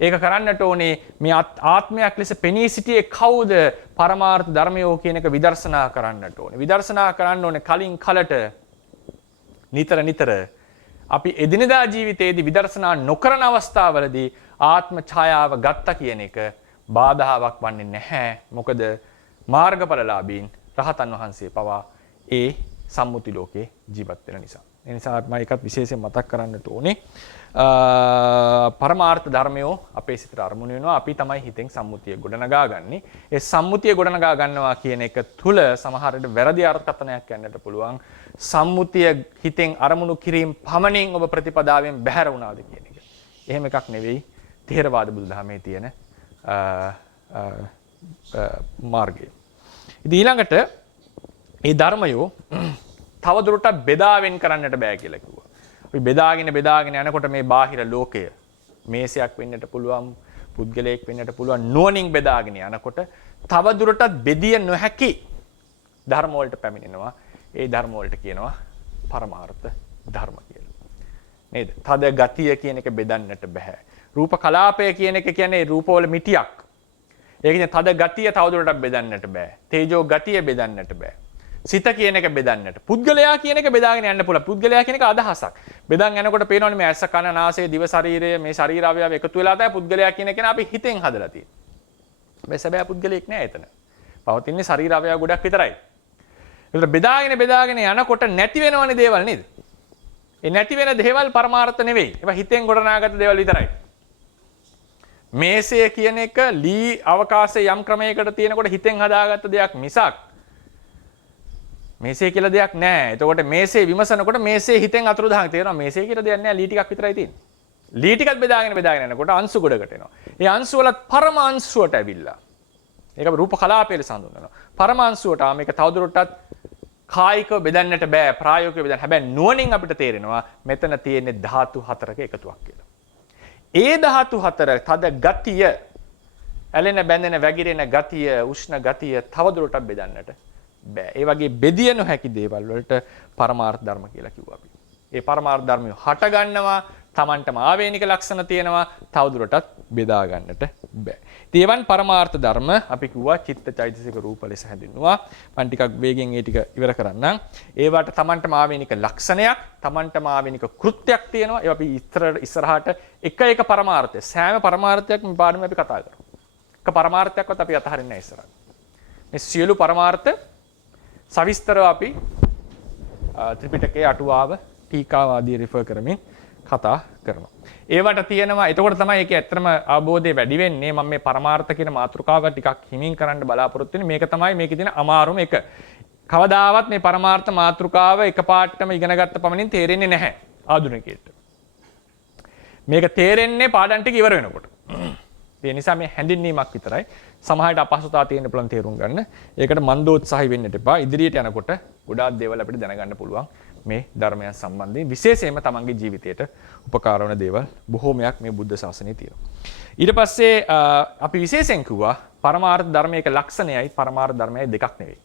ඒක කරන්නට ඕනේ මේ ආත්මයක් ලෙස පෙනී සිටියේ කවුද? පරමාර්ථ ධර්මයෝ කියන එක විදර්ශනා කරන්නට ඕනේ. විදර්ශනා කරන්න ඕනේ කලින් කලට නිතර අපි එදිනෙදා ජීවිතයේදී විදර්ශනා නොකරන අවස්ථාවලදී ආත්ම ඡායාව ගත්තා කියන එක බාධාවක් වන්නේ නැහැ. මොකද මාර්ගඵලලාභීන් රහතන් වහන්සේ පවා ඒ සම්මුති ලෝකේ ජීවත් වෙන නිසා. ඒ නිසා මම ඒකත් විශේෂයෙන් මතක් කරන්නට ඕනේ. පරමාර්ථ ධර්මයෝ අපේ සිතට අරමුණු වෙනවා. අපි තමයි හිතෙන් සම්මුතිය ගොඩනගා ගන්නේ. ඒ සම්මුතිය ගොඩනගා ගන්නවා කියන එක තුල සමහර විට වැරදි අර්ථකථනයක් යන්නට පුළුවන්. සම්මුතිය හිතෙන් අරමුණු කිරීම පමණින් ඔබ ප්‍රතිපදාවෙන් බැහැර වුණාද කියන එක. එහෙම එකක් නෙවෙයි ථේරවාද බුදුදහමේ තියෙන මාර්ගය. ඉතින් ඊළඟට මේ ධර්මයෝ තවදුරටත් බෙදාවෙන් කරන්නට බෑ කියලා කිව්වා. අපි බෙදාගෙන යනකොට මේ බාහිර ලෝකය මේසයක් වෙන්නට පුළුවන්, පුද්ගලයෙක් වෙන්නට පුළුවන්, නුවණින් බෙදාගෙන යනකොට තවදුරටත් බෙදිය නොහැකි ධර්ම වලට පැමිණෙනවා. ඒ ධර්ම වලට කියනවා පරමාර්ථ ධර්ම කියලා. නේද? තද ගතිය කියන එක බෙදන්නට බෑ. රූප කලාපය කියන එක කියන්නේ රූපවල මිටියක්. ඒක කියන්නේ තද ගතිය තවදුරටත් බෙදන්නට බෑ. තේජෝ ගතිය බෙදන්නට බෑ. සිත කියන එක බෙදන්නට. පුද්ගලයා කියන එක බෙදාගෙන යන්න පුළුවන්. පුද්ගලයා කියන එක අදහසක්. බෙදන් යනකොට පේනවනේ මේ ඇස කන නාසය දිව ශරීරය මේ ශරීර අවයව එකතු වෙලා තමයි පුද්ගලයා කියන කෙනා අපි හිතෙන් හදලා තියෙන්නේ. මේ සැබෑ පුද්ගලයෙක් නෑ එතන. පවතින්නේ ශරීර අවයව ගොඩක් විතරයි. ඒකට බෙදාගෙන යනකොට නැති වෙනවනේ දේවල් නේද? ඒ නැති වෙන දේවල් පරමාර්ථ නෙවෙයි. ඒවා හිතෙන් ගොඩනගාගත්ත දේවල් විතරයි. මේසය කියන එක ලී අවකාශයේ යම් ක්‍රමයකට තියෙනකොට හිතෙන් හදාගත්ත දෙයක් මිසක් මේසය කියලා දෙයක් නැහැ. එතකොට මේසය විමසනකොට මේසය හිතෙන් අතුරුදහන් තේරෙනවා. මේසය කියලා දෙයක් නැහැ. ලී ටිකක් විතරයි තියෙන්නේ. ලී ටිකත් බෙදාගෙන යනකොට අංශු ගොඩකට එනවා. ඒ අංශු වලත් පරම අංශුවට ඇවිල්ලා. ඒක රූප කලාපය ලෙස හඳුන්වනවා. පරම අංශුවට මේක තවදුරටත් කායිකව බෙදන්නට බෑ. ප්‍රායෝගිකව බෙදන්න. හැබැයි නුවණින් අපිට තේරෙනවා මෙතන තියෙන්නේ ධාතු හතරක එකතුවක් කියලා. ඒ ධාතු හතර තද ගතිය, ඇලෙන බැඳෙන වැగిරෙන ගතිය, උෂ්ණ ගතිය තවදුරටත් බෙදන්නට බෑ. ඒ වගේ බෙදිය නොහැකි දේවල් වලට පරමාර්ථ ධර්ම කියලා කිව්වා අපි. ඒ පරමාර්ථ ධර්මිය හට ගන්නවා, Tamanටම ආවේනික ලක්ෂණ තියෙනවා, තවදුරටත් බෙදා ගන්නට බෑ. ඉතින් ඒවන් පරමාර්ථ ධර්ම අපි කිව්වා චිත්ත චෛතසික රූප ලෙස හැඳින්වුවා. මම ටිකක් වේගෙන් ඒ ටික ඉවර කරන්නම්. ඒවට Tamanටම ආවේනික ලක්ෂණයක්, Tamanටම ආවේනික කෘත්‍යයක් තියෙනවා. ඒ අපි ඉස්සරහට එක පරමාර්ථය, සෑම පරමාර්ථයක්ම මේ පාඩමේ අපි කතා කරමු. එක පරමාර්ථයක්වත් අපි අතහරින්නේ නැහැ ඉස්සරහට. මේ සියලු පරමාර්ථ සවිස්තරව අපි ත්‍රිපිටකයේ අටුවාව, ටීකාව ආදී රිෆර් කරමින් කතා කරනවා. ඒවට තියෙනවා. එතකොට තමයි ඒකේ ඇත්තම අවබෝධය වැඩි වෙන්නේ. මම මේ පරමාර්ථ කියන මාතෘකාව ටිකක් හිමින් කරන්න බලාපොරොත්තු වෙන්නේ. මේක තමයි මේකේ තියෙන අමාරුම එක. කවදාවත් මේ පරමාර්ථ මාතෘකාව එකපාරටම ඉගෙන ගත්ත පමණින් තේරෙන්නේ නැහැ ආධුනිකයෙක්ට. මේක තේරෙන්නේ පාඩම් ටික ඉවර වෙනකොට. ඒ නිසා මේ හැඳින්වීමක් විතරයි. සමහරට අපහසුතාව තියෙන පුළුවන් තේරුම් ගන්න. ඒකට මන්දෝත්සාහි වෙන්නට එපා. ඉදිරියට යනකොට ගොඩාක් දේවල් අපිට දැනගන්න පුළුවන් මේ ධර්මයන් සම්බන්ධයෙන්. විශේෂයෙන්ම තමන්ගේ ජීවිතයට උපකාර වන දේවල් බොහෝමයක් මේ බුද්ධ ශාසනයේ තියෙනවා. ඊට පස්සේ අපි විශේෂයෙන් කිව්වා පරමාර්ථ ධර්මයක ලක්ෂණයයි පරමාර්ථ ධර්මයයි දෙකක් නෙවෙයි.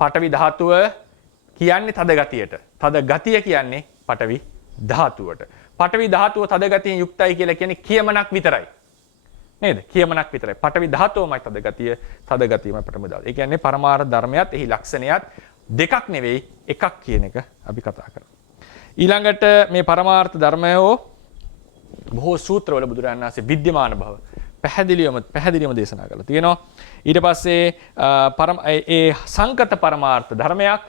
පඨවි ධාතුව කියන්නේ තද ගතියට. තද ගතිය කියන්නේ පඨවි ධාතුවට. පඨවි ධාතුව තද ගතියෙන් යුක්තයි කියලා කියන්නේ කියමනක් විතරයි. නේද? කියමනක් විතරයි. පඨවි ධාතුවමයි තද ගතිය, තද ගතියමයි පඨවි ධාතුව. ඒ කියන්නේ පරමාර්ථ ධර්මයත් එහි ලක්ෂණයත් දෙකක් නෙවෙයි එකක් කියන එක අපි කතා කරමු. ඊළඟට මේ පරමාර්ථ ධර්මයෝ බොහෝ සූත්‍රවල බුදුරජාණන් වහන්සේ විද්‍යමාන බව පැහැදිලිවම දේශනා කරලා තියෙනවා. ඊට පස්සේ ඒ සංකත පරමාර්ථ ධර්මයක්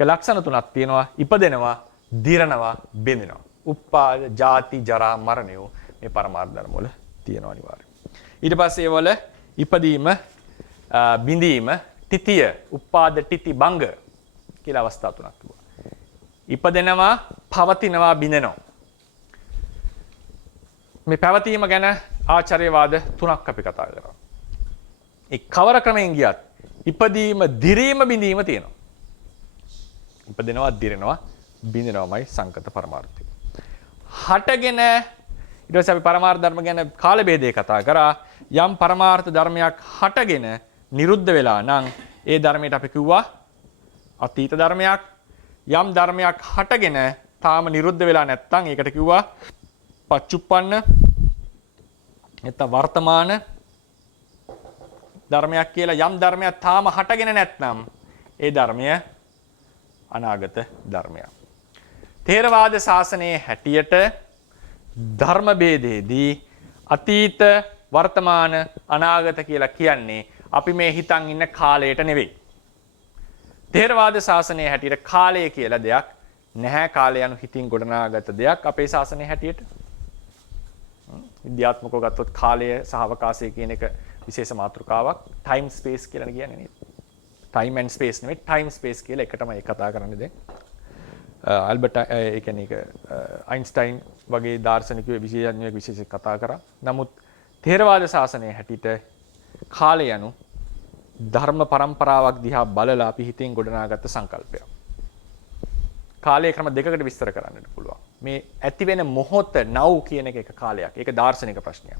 ලක්ෂණ තුනක් තියෙනවා. ඉපදෙනවා, දිරනවා, බිඳෙනවා. උප්පාද, ජාති, ජරා, මරණය මේ පරමාර්ථ ධර්ම වල තියෙනවා අනිවාර්යයෙන්. ඊට පස්සේ ඒ වල ඉපදීම, බිඳීම, තිතිය, උප්පාද, තිති, භංග කියලා අවස්ථා තුනක් තිබුණා. ඉපදෙනවා, පවතිනවා, බිඳෙනවා. මේ පැවතීම ගැන ආචාර්යවාද තුනක් අපි කතා කරා. ඒ කවර ක්‍රමයෙන් ගියත් ඉපදීම, දිරීම, බිඳීම තියෙනවා. ඉපදෙනවා, දිරෙනවා, බිඳෙනවාමයි සංකත පරමාර්ථය. හටගෙන ඊට පස්සේ අපි පරමාර්ථ ධර්ම ගැන කාල භේදේ කතා කරා. යම් පරමාර්ථ ධර්මයක් හටගෙන නිරුද්ධ වෙලා නම් ඒ ධර්මයට අපි කිව්වා අතීත ධර්මයක්. යම් ධර්මයක් හටගෙන තාම නිරුද්ධ වෙලා නැත්නම් ඒකට කිව්වා පච්චුප්පන්න නැත්නම් වර්තමාන ධර්මයක් කියලා. යම් ධර්මයක් තාම හටගෙන නැත්නම් ඒ ධර්මය අනාගත ධර්මයක්. ථේරවාද ශාසනයේ හැටියට ධර්ම ભેදයේදී අතීත, වර්තමාන, අනාගත කියලා කියන්නේ අපි මේ හිතන් ඉන්න කාලයට නෙවෙයි. ථේරවාද ශාසනයේ හැටියට කාලය කියලා දෙයක් නැහැ. කාලය යනු හිතින් ගොඩනගාගත දෙයක් අපේ ශාසනයේ හැටියට. විද්‍යාත්මකව ගත්තොත් කාලය සහ අවකාශය කියන එක විශේෂ මාතෘකාවක්. ටයිම් ස්පේස් කියලා කියන්නේ නේද? ටයිම් ඇන්ඩ් ස්පේස් නෙවෙයි, ටයිම් ස්පේස් කියලා එක තමයි කතා කරන්නේ දැන්. ඇල්බර්ට් ඒ කියන්නේ අයින්ස්ටයින් වගේ දාර්ශනිකයෝ විශේෂඥයෙක් විශේෂ කතා කරා. නමුත් ථේරවාද ශාසනයේ හැටියට කාලය යනු ධර්ම પરම්පරාවක් දිහා බලලා අපි හිතෙන් ගොඩනගාගත්ත සංකල්පයක්. කාලය ක්‍රම දෙකකට විස්තර කරන්නට පුළුවන්. මේ ඇති වෙන මොහොත now කියන එක කාලයක්. ඒක දාර්ශනික ප්‍රශ්නයක්.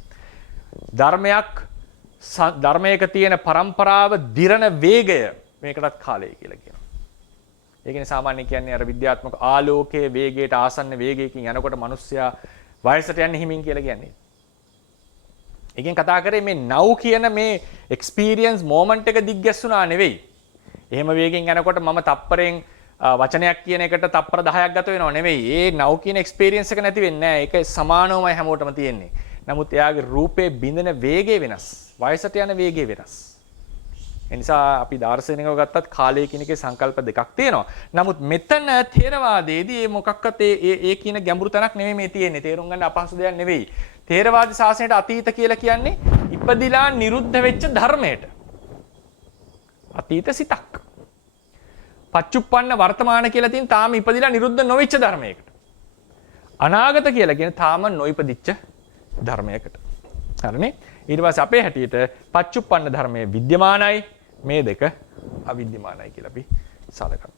ධර්මයක තියෙන પરම්පරාව දිරන වේගය මේකටත් කාලය කියලා කියනවා. ඒ කියන්නේ සාමාන්‍ය කියන්නේ අර විද්‍යාත්මක ආලෝකයේ වේගයට ආසන්න වේගයකින් යනකොට මිනිස්සයා වයසට යන්නේ හිමින් කියලා කියන්නේ. එකෙන් කතා කරේ මේ now කියන මේ experience moment එක දිග්ගැස්සුනා නෙවෙයි. එහෙම වේගෙන් යනකොට මම තප්පරෙන් වචනයක් කියන එකට තප්පර 10ක් ගත වෙනව නෙවෙයි. ඒ now කියන experience එක නැති වෙන්නේ නැහැ. ඒක සමානවමයි හැමෝටම තියෙන්නේ. නමුත් එයාගේ රූපේ බිඳෙන වේගය වෙනස්. වයසට යන වේගය වෙනස්. ඒ නිසා අපි දාර්ශනිකව ගත්තත් කාලය කියන එකේ සංකල්ප දෙකක් තියෙනවා. නමුත් මෙතන ථේරවාදයේදී මේ මොකක්වත් ඒ කියන ගැඹුරු තැනක් නෙවෙයි මේ තියෙන්නේ. තේරුම් ගන්න අපහසු දෙයක් නෙවෙයි. ථේරවාද ශාසනයට අතීත කියලා කියන්නේ ඉපදිලා නිරුද්ධ වෙච්ච ධර්මයට. අතීත සිතක්. පච්චුප්පන්න වර්තමාන කියලා තියෙන තාම ඉපදිලා නිරුද්ධ නොවෙච්ච ධර්මයකට. අනාගත කියලා කියන්නේ තාම නොඉපදිච්ච ධර්මයකට. හරිනේ? ඊට පස්සේ අපේ හැටියට පච්චුප්පන්න ධර්මයේ විද්‍යමානයි, මේ දෙක අවිද්‍යමානයි කියලා අපි සලකනවා.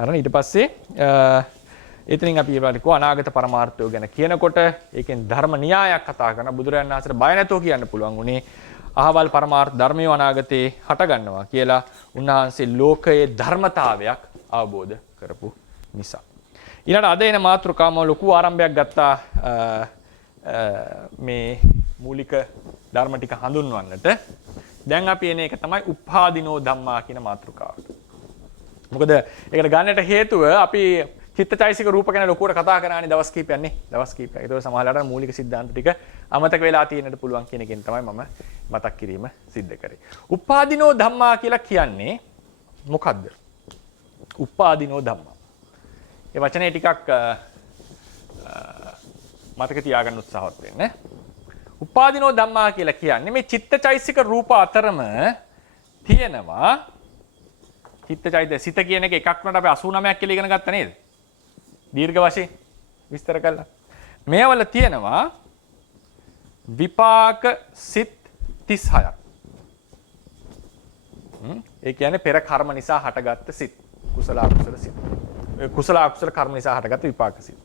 හරිනේ? ඊට පස්සේ එතනින් අපි ඒවලකෝ අනාගත පරමාර්ථය ගැන කියනකොට ඒකෙන් ධර්ම න්‍යායක් කතා කරන බුදුරජාණන් වහන්සේට බය නැතෝ කියන්න පුළුවන් උනේ අහවල් පරමාර්ථ ධර්මය අනාගතේ හට ගන්නවා කියලා උන්වහන්සේ ලෝකයේ ධර්මතාවයක් අවබෝධ කරපු නිසා. ඊළඟ අද එන මාතෘකාවම ලොකු ආරම්භයක් ගත්තා මේ මූලික ධර්ම ටික හඳුන්වන්නට. දැන් අපි එන එක තමයි උපාදිනෝ ධම්මා කියන මාතෘකාව. මොකද ඒකට ගන්නට හේතුව අපි චිත්තචෛසික රූප ගැන ලොකුවට කතා කරානේ දවස් කිහිපයක් නේ. දවස් කිහිපයක්. ඒක සමහරවිට මූලික સિદ્ધාන්ත ටික අමතක වෙලා තියෙන්නට පුළුවන් කියන එකෙන් තමයි මම මතක් කිරීම සිද්ධ කරේ. උපාදිනෝ ධම්මා කියලා කියන්නේ මොකද්ද? උපාදිනෝ ධම්මා. ඒ වචනේ ටිකක් මතක තියාගන්න උත්සාහවත් වෙන්න. උපාදිනෝ ධම්මා කියලා කියන්නේ මේ චිත්තචෛසික රූප අතරම තියෙනවා චිත්තචෛතසික සිත කියන එක එකක් වුණාට අපි 89ක් කියලා ඉගෙන ගත්තා නේද? දීර්ඝ වශයෙන් විස්තර කළා. මේවල තියෙනවා විපාක සිත් 36ක්. ඒ කියන්නේ පෙර කර්ම නිසා හටගත්ත සිත්. කුසල අකුසල සිත්. කුසල අකුසල කර්ම නිසා හටගත්ත විපාක සිත්.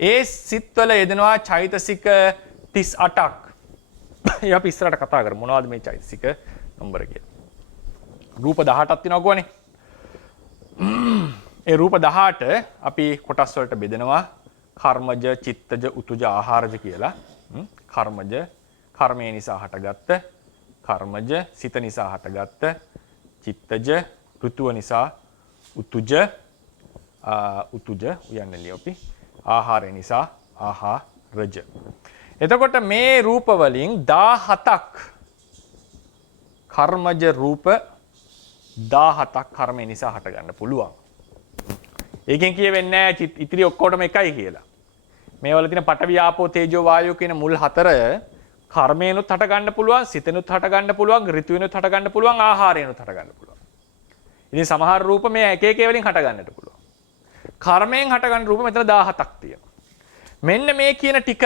ඒ සිත්වල යෙදෙනවා චෛතසික 38ක්. ඒ අපි ඉස්සරහට කතා කරමු මොනවද මේ චෛතසික නම්බර කියලා. රූප 18ක් තියෙනවා ගෝනේ. ඒ රූප 18 අපි කොටස් වලට බෙදනවා කර්මජ, චිත්තජ, උතුජ, ආහාරජ කියලා. කර්මජ කර්මය නිසා හටගත්ත, කර්මජ සිත නිසා හටගත්ත, චිත්තජ ඍතුව නිසා, උතුජ උයන්නේ ලියෝපි, ආහාරය නිසා ආහාරජ. එතකොට මේ රූප වලින් 17ක් කර්මජ රූප 17ක් කර්මය නිසා හට ගන්න පුළුවන්. ඒකෙන් කියවෙන්නේ නැහැ ඉතිරි ඔක්කොටම එකයි කියලා. මේවල තියෙන පඨවි ආපෝ තේජෝ වායෝ කියන මුල් හතර කර්මයෙන්ුත් හට ගන්න පුළුවන්, සිතෙනුත් හට ගන්න පුළුවන්, ඍතුවෙනුත් හට ගන්න පුළුවන්, ආහාරයෙන්ුත් හට ගන්න පුළුවන්. ඉතින් සමහර රූප මේ එක එක වලින් හට ගන්නට පුළුවන්. කර්මයෙන් හට ගන්න රූප මෙතන 17ක් තියෙනවා. මෙන්න මේ කියන ටික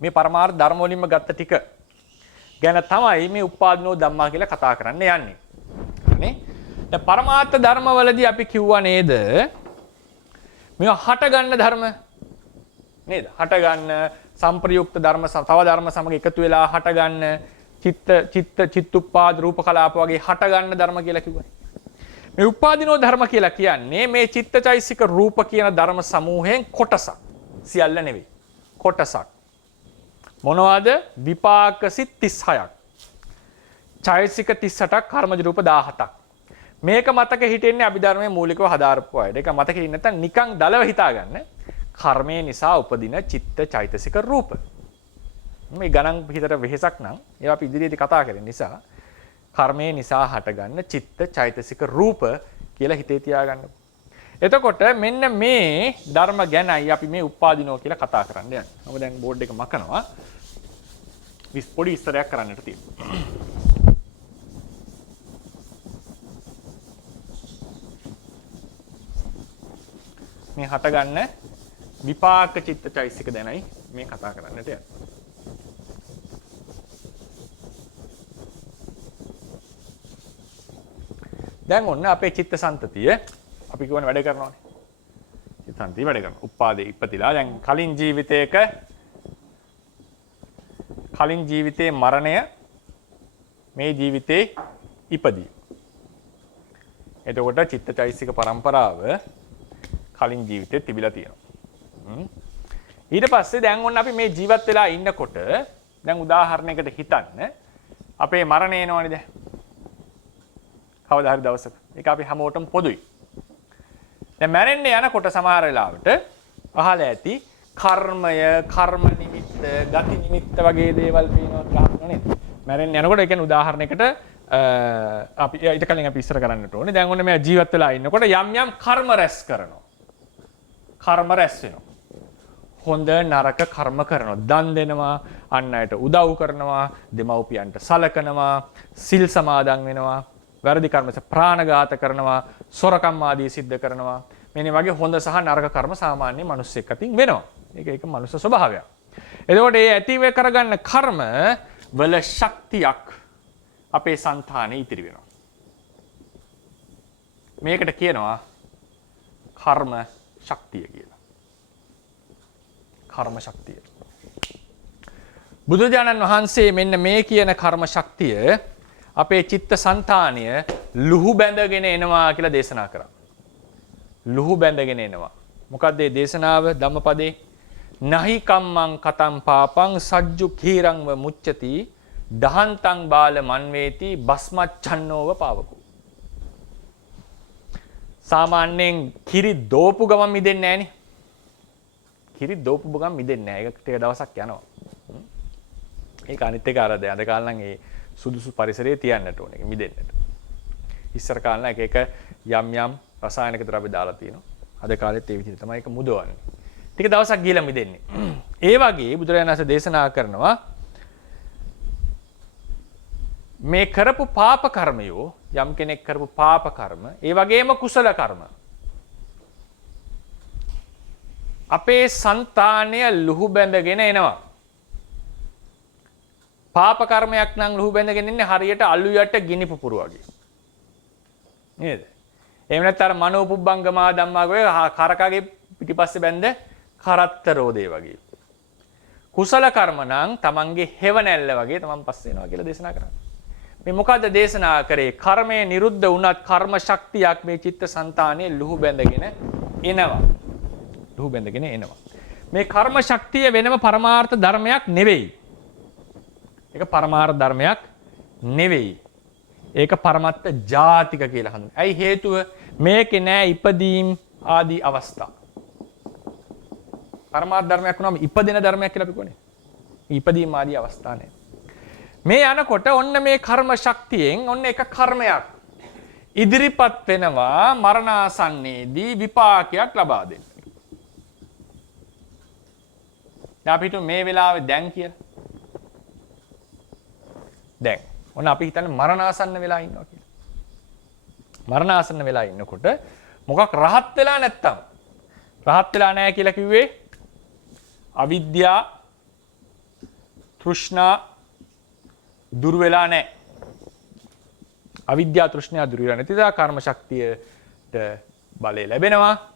මේ පරමාර්ථ ධර්ම වලින්ම ගත්ත ටික ගැන තමයි මේ උපාදිනෝ ධම්මා කියලා කතා කරන්න යන්නේ. නේ? දැන් පරමාර්ථ ධර්ම වලදී අපි කිව්වා නේද? මේවා හට ගන්න ධර්ම නේද? හට ගන්න සංප්‍රයුක්ත ධර්ම තව ධර්ම සමග එකතු වෙලා හට ගන්න චිත්තුප්පාද රූප කලාප වගේ හට ගන්න ධර්ම කියලා කිව්වනේ. මේ උපාදිනෝ ධර්ම කියලා කියන්නේ මේ චිත්තචෛසික රූප කියන ධර්ම සමූහයෙන් කොටසක්. සියල්ල නෙවෙයි. කොටසක්. මොනවද? විපාක සිත් 36ක්. චෛසික 38ක්, කර්මජ රූප 17ක්. මේක මතක හිටින්නේ අභිධර්මයේ මූලිකව හදාරපු අය. ඒක මතක හිටින්න නැත්නම් නිකන් දලව හිතා ගන්න. කර්මය නිසා උපදින චිත්ත චෛතසික රූප. මේ ගණන් හිතට වෙහෙසක් නම් ඒවා අපි ඉදිරියේදී කතා කරන නිසා කර්මය නිසා හටගන්න චිත්ත චෛතසික රූප කියලා හිතේ තියාගන්න. එතකොට මෙන්න මේ ධර්ම ගැනයි අපි මේ උපාදිනෝ කියලා කතා කරන්න යන්නේ. මම දැන් බෝඩ් එක මකනවා. පොඩි විස්තරයක් කරන්නට තියෙනවා. මේ හටගන්න විපාක චිත්ත චෛතසික දැනයි මේ කතා කරන්නට යන්නේ. දැන් ඔන්න අපේ චිත්ත සන්තතිය අපි කියවන වැඩ කරනවානේ. චිත්ත සන්තතිය වැඩ කරනවා. උපාදේ ඉපතිලා දැන් කලින් ජීවිතේ මරණය මේ ජීවිතේ ඉපදී. එතකොට චිත්ත චෛතසික පරම්පරාව කලින් ජීවිතේ තිබිලා තියෙනවා. ඊට පස්සේ දැන් ඔන්න අපි මේ ජීවත් වෙලා ඉන්නකොට දැන් උදාහරණයකට හිතන්න අපේ මරණය එනවනේ දැන්. කවදා හරි දවසක. ඒක අපි හැමෝටම පොදුයි. දැන් මැරෙන්න යනකොට සමහර වෙලාවට අහලා ඇති කර්මය, කර්ම නිමිත්ත, ගති නිමිත්ත වගේ දේවල් පේනවා කියලා අහනවා නේද? මැරෙන්න යනකොට ඒ කියන්නේ උදාහරණයකට අපි ඊට කලින් අපි ඉස්සර කරන්නට ඕනේ. දැන් ඔන්න මේ ජීවත් වෙලා ඉන්නකොට යම් කර්ම රැස් කරනවා. කර්ම රැස් වෙනවා. හොඳ නරක කර්ම කරනවා. දන් දෙනවා, අන් අයට උදව් කරනවා, දෙමව්පියන්ට සලකනවා, සිල් සමාදන් වෙනවා. වැරදි කර්ම ප්‍රාණඝාත කරනවා, සොරකම් ආදී සිද්ධ කරනවා. මෙන්න වගේ හොඳ සහ නරක කර්ම සාමාන්‍ය මිනිස්සෙක් අතින් වෙනවා. ඒක මනුස්ස ස්වභාවයක්. එතකොට මේ ඇතිව කරගන්න කර්ම වල ශක්තියක් අපේ సంతානේ ඉතිරි වෙනවා. මේකට කියනවා කර්ම ශක්තිය කියලා. කර්ම ශක්තිය. බුදුරජාණන් වහන්සේ මෙන්න මේ කියන කර්ම ශක්තිය අපේ චිත්ත සංතානය ලුහු බැඳගෙන එනවා කියලා දේශනා කරා. ලුහු බැඳගෙන එනවා. මොකක්ද මේ දේශනාව ධම්මපදේ? නහි කම්මං කතං පාපං සජ්ජු කීරංව මුච්චති දහන්තං බාල මන්වේති බස්මච්ඡන්නෝව පාවකෝ. සාමාන්‍යයෙන් කිරි දෝපු ගමන් මිදෙන්නේ නැහනේ. කිරි දෝපු ගමන් මිදෙන්නේ නැහැ. ඒක ටික දවසක් යනවා. ඒක අනිත් එක අර අද කාලේ නම් ඒ සුදුසු පරිසරයේ තියන්නට ඕනේ. ඒක මිදෙන්නට. ඉස්සර කාලේ එක එක යම් රසායනික ද්‍රව්‍ය දාලා තියෙනවා. අද කාලෙත් ඒ විදිහට තමයි ඒක මුදවන්නේ. ටික දවසක් ගිහලා මිදෙන්නේ. ඒ වගේ බුදුරජාණන් වහන්සේ දේශනා කරනවා මේ කරපු පාප කර්මයෝ යම් කෙනෙක් කරපු පාප කර්ම ඒ වගේම කුසල කර්ම අපේ సంతානය ලුහු බැඳගෙන එනවා. පාප කර්මයක් නම් ලුහු බැඳගෙන ඉන්නේ හරියට අලු යට ගිනි පුපුර වගේ. නේද? එහෙම නැත්නම් අර මනෝ පුබ්බංගමා ධම්මා වගේ කරකගේ පිටිපස්සේ බැඳ කරත්ත රෝදේ වගේ. කුසල කර්ම නම් තමන්ගේ හෙවණැල්ල වගේ තමන් පස්සේ එනවා කියලා දේශනා කරන්නේ. මේ මොකද්ද දේශනා කරේ? කර්මය නිරුද්ධ වුණත් කර්ම ශක්තියක් මේ චිත්ත සංතානයේ ලුහු බැඳගෙන එනවා. ලුහු බැඳගෙන එනවා. මේ කර්ම ශක්තිය වෙනම පරමාර්ථ ධර්මයක් නෙවෙයි. ඒක පරමාර්ථ ධර්මයක් නෙවෙයි. ඒක පරමත්ත ජාතික කියලා හඳුන්වනවා. ඇයි හේතුව? මේකේ නෑ ඉපදීම් ආදී අවස්ථා. පරමාර්ථ ධර්මයක් වුණාම ඉපදෙන ධර්මයක් කියලා අපි කියන්නේ. ඉපදීම් ආදී අවස්ථා නෑ. මේ යනකොට ඔන්න මේ කර්ම ශක්තියෙන් ඔන්න එක කර්මයක් ඉදිරිපත් වෙනවා මරණාසන්නයේදී විපාකයක් ලබා දෙන්න. දැන් අපි හිතමු මේ වෙලාවේ දැන් කියලා. දැන් ඔන්න අපි හිතන්නේ මරණාසන්න වෙලා ඉන්නවා කියලා. මරණාසන්න වෙලා ඉන්නකොට මොකක් රහත් වෙලා නැත්තම් රහත් වෙලා නැහැ කියලා කිව්වේ අවිද්‍යා තෘෂ්ණා දුර වෙලා නැහැ. අවිද්‍යා තෘෂ්ණා දුර වෙලා නැති දා කර්ම ශක්තියට බලය ලැබෙනවා.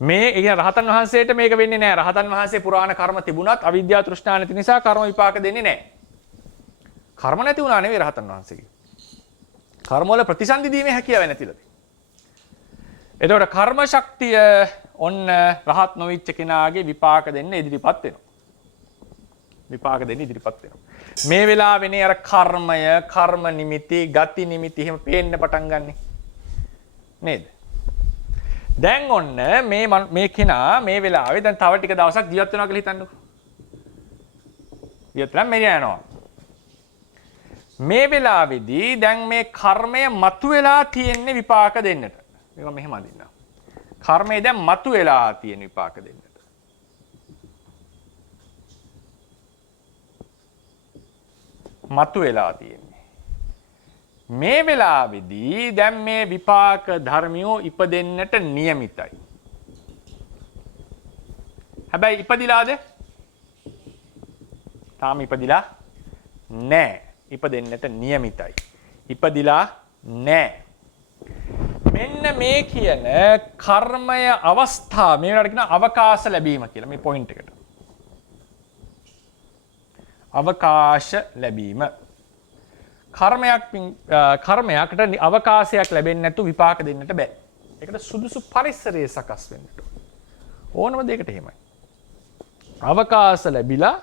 මේ කියන රහතන් වහන්සේට මේක වෙන්නේ නැහැ. රහතන් වහන්සේ පුරාණ කර්ම තිබුණත් අවිද්‍යා තෘෂ්ණා නැති නිසා කර්ම විපාක දෙන්නේ නැහැ. කර්ම නැති වුණා නෙවෙයි රහතන් වහන්සේගේ. කර්ම වල ප්‍රතිසන්දි දීමේ හැකියාව නැතිලද. එතකොට කර්ම ශක්තිය ඔන්න රහත් නොවිච්ච කෙනාගේ විපාක දෙන්න ඉදිරිපත් වෙනවා. විපාක දෙන්න ඉදිරිපත් වෙනවා. මේ වෙලාවේනේ අර කර්මය, කර්ම නිමිති, ගති නිමිති එහෙම පේන්න පටන් ගන්නෙ. නේද? දැන් ඔන්න මේ කෙනා මේ වෙලාවේ දැන් තව ටික දවසක් ජීවත් වෙනවා කියලා හිතන්නකෝ. ජීවත් වෙලා මෙරිය යනවා. මේ වෙලාවේදී දැන් මේ කර්මය මතුවලා තියෙන්නේ විපාක දෙන්නට. මේක මෙහෙම අදින්න. කර්මය දැන් මතුවලා තියෙන විපාක දෙන්නට. මතුවලා තියෙන්නේ. මේ වෙලාවේදී දැන් මේ විපාක ධර්මියෝ ඉපදෙන්නට නියමිතයි. හැබැයි ඉපදිලාද? තාම ඉපදිලා නැහැ. ඉපදෙන්නට නියමිතයි. ඉපදිලා නැහැ. මෙන්න මේ කියන කර්මය අවස්ථා මේකට කියන අවකාශ ලැබීම කියලා මේ පොයින්ට් එකට. අවකාශ ලැබීම. කර්මයකට අවකාශයක් ලැබෙන්නේ නැතු විපාක දෙන්නට බෑ. ඒකට සුදුසු පරිසරය සකස් වෙන්නට ඕනම දෙයකට එහෙමයි. අවකාශ ලැබිලා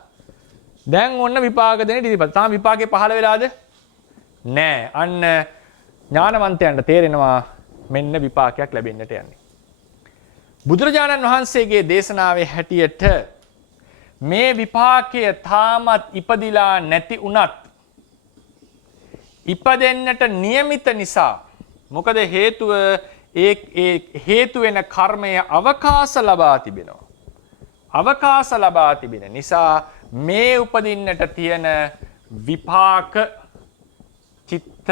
දැන් ඔන්න විපාක දෙන්න ඉතිපත්. තාම විපාකේ පහළ වෙලාද? නෑ. අන්න ඥානවන්තයන්ට තේරෙනවා මෙන්න විපාකයක් ලැබෙන්නට යන්නේ. බුදුරජාණන් වහන්සේගේ දේශනාවේ හැටියට මේ විපාකය තාමත් ඉපදිලා නැති වුණත් ඉපදෙන්නට නියමිත නිසා මොකද හේතුව ඒ හේතු වෙන කර්මය අවකාශ ලබා තිබෙනවා. අවකාශ ලබා තිබෙන නිසා මේ උපදින්නට තියෙන විපාක චිත්ත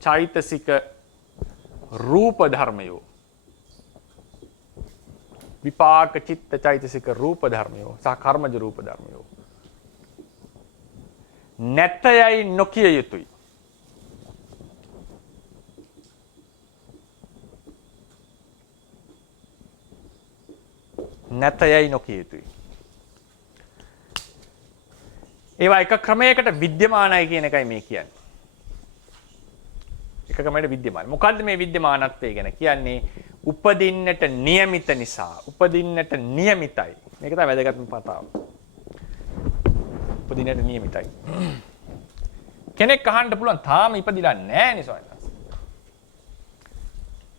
චෛතසික රූප ධර්මයෝ විපාක චිත්ත චෛතසික රූප ධර්මයෝ සහ කර්මජ රූප ධර්මයෝ නැතයයි නොකිය යුතුයි. නැතයයි නොකිය යුතුයි. ඒවා එක ක්‍රමයකට විද්‍යමානයි කියන එකයි මේ කියන්නේ. එක ක්‍රමයකට විද්‍යමාන. මොකද්ද මේ විද්‍යමානත්වය ගැන කියන්නේ? උපදින්නට නියමිත නිසා. උපදින්නට නියමිතයි. මේක තමයි වැදගත්ම කතාව. උපදින්නට නියමිතයි. කෙනෙක් අහන්න පුළුවන් තාම ඉපදිලා නැහැ නේ ස්වාමීන් වහන්සේ.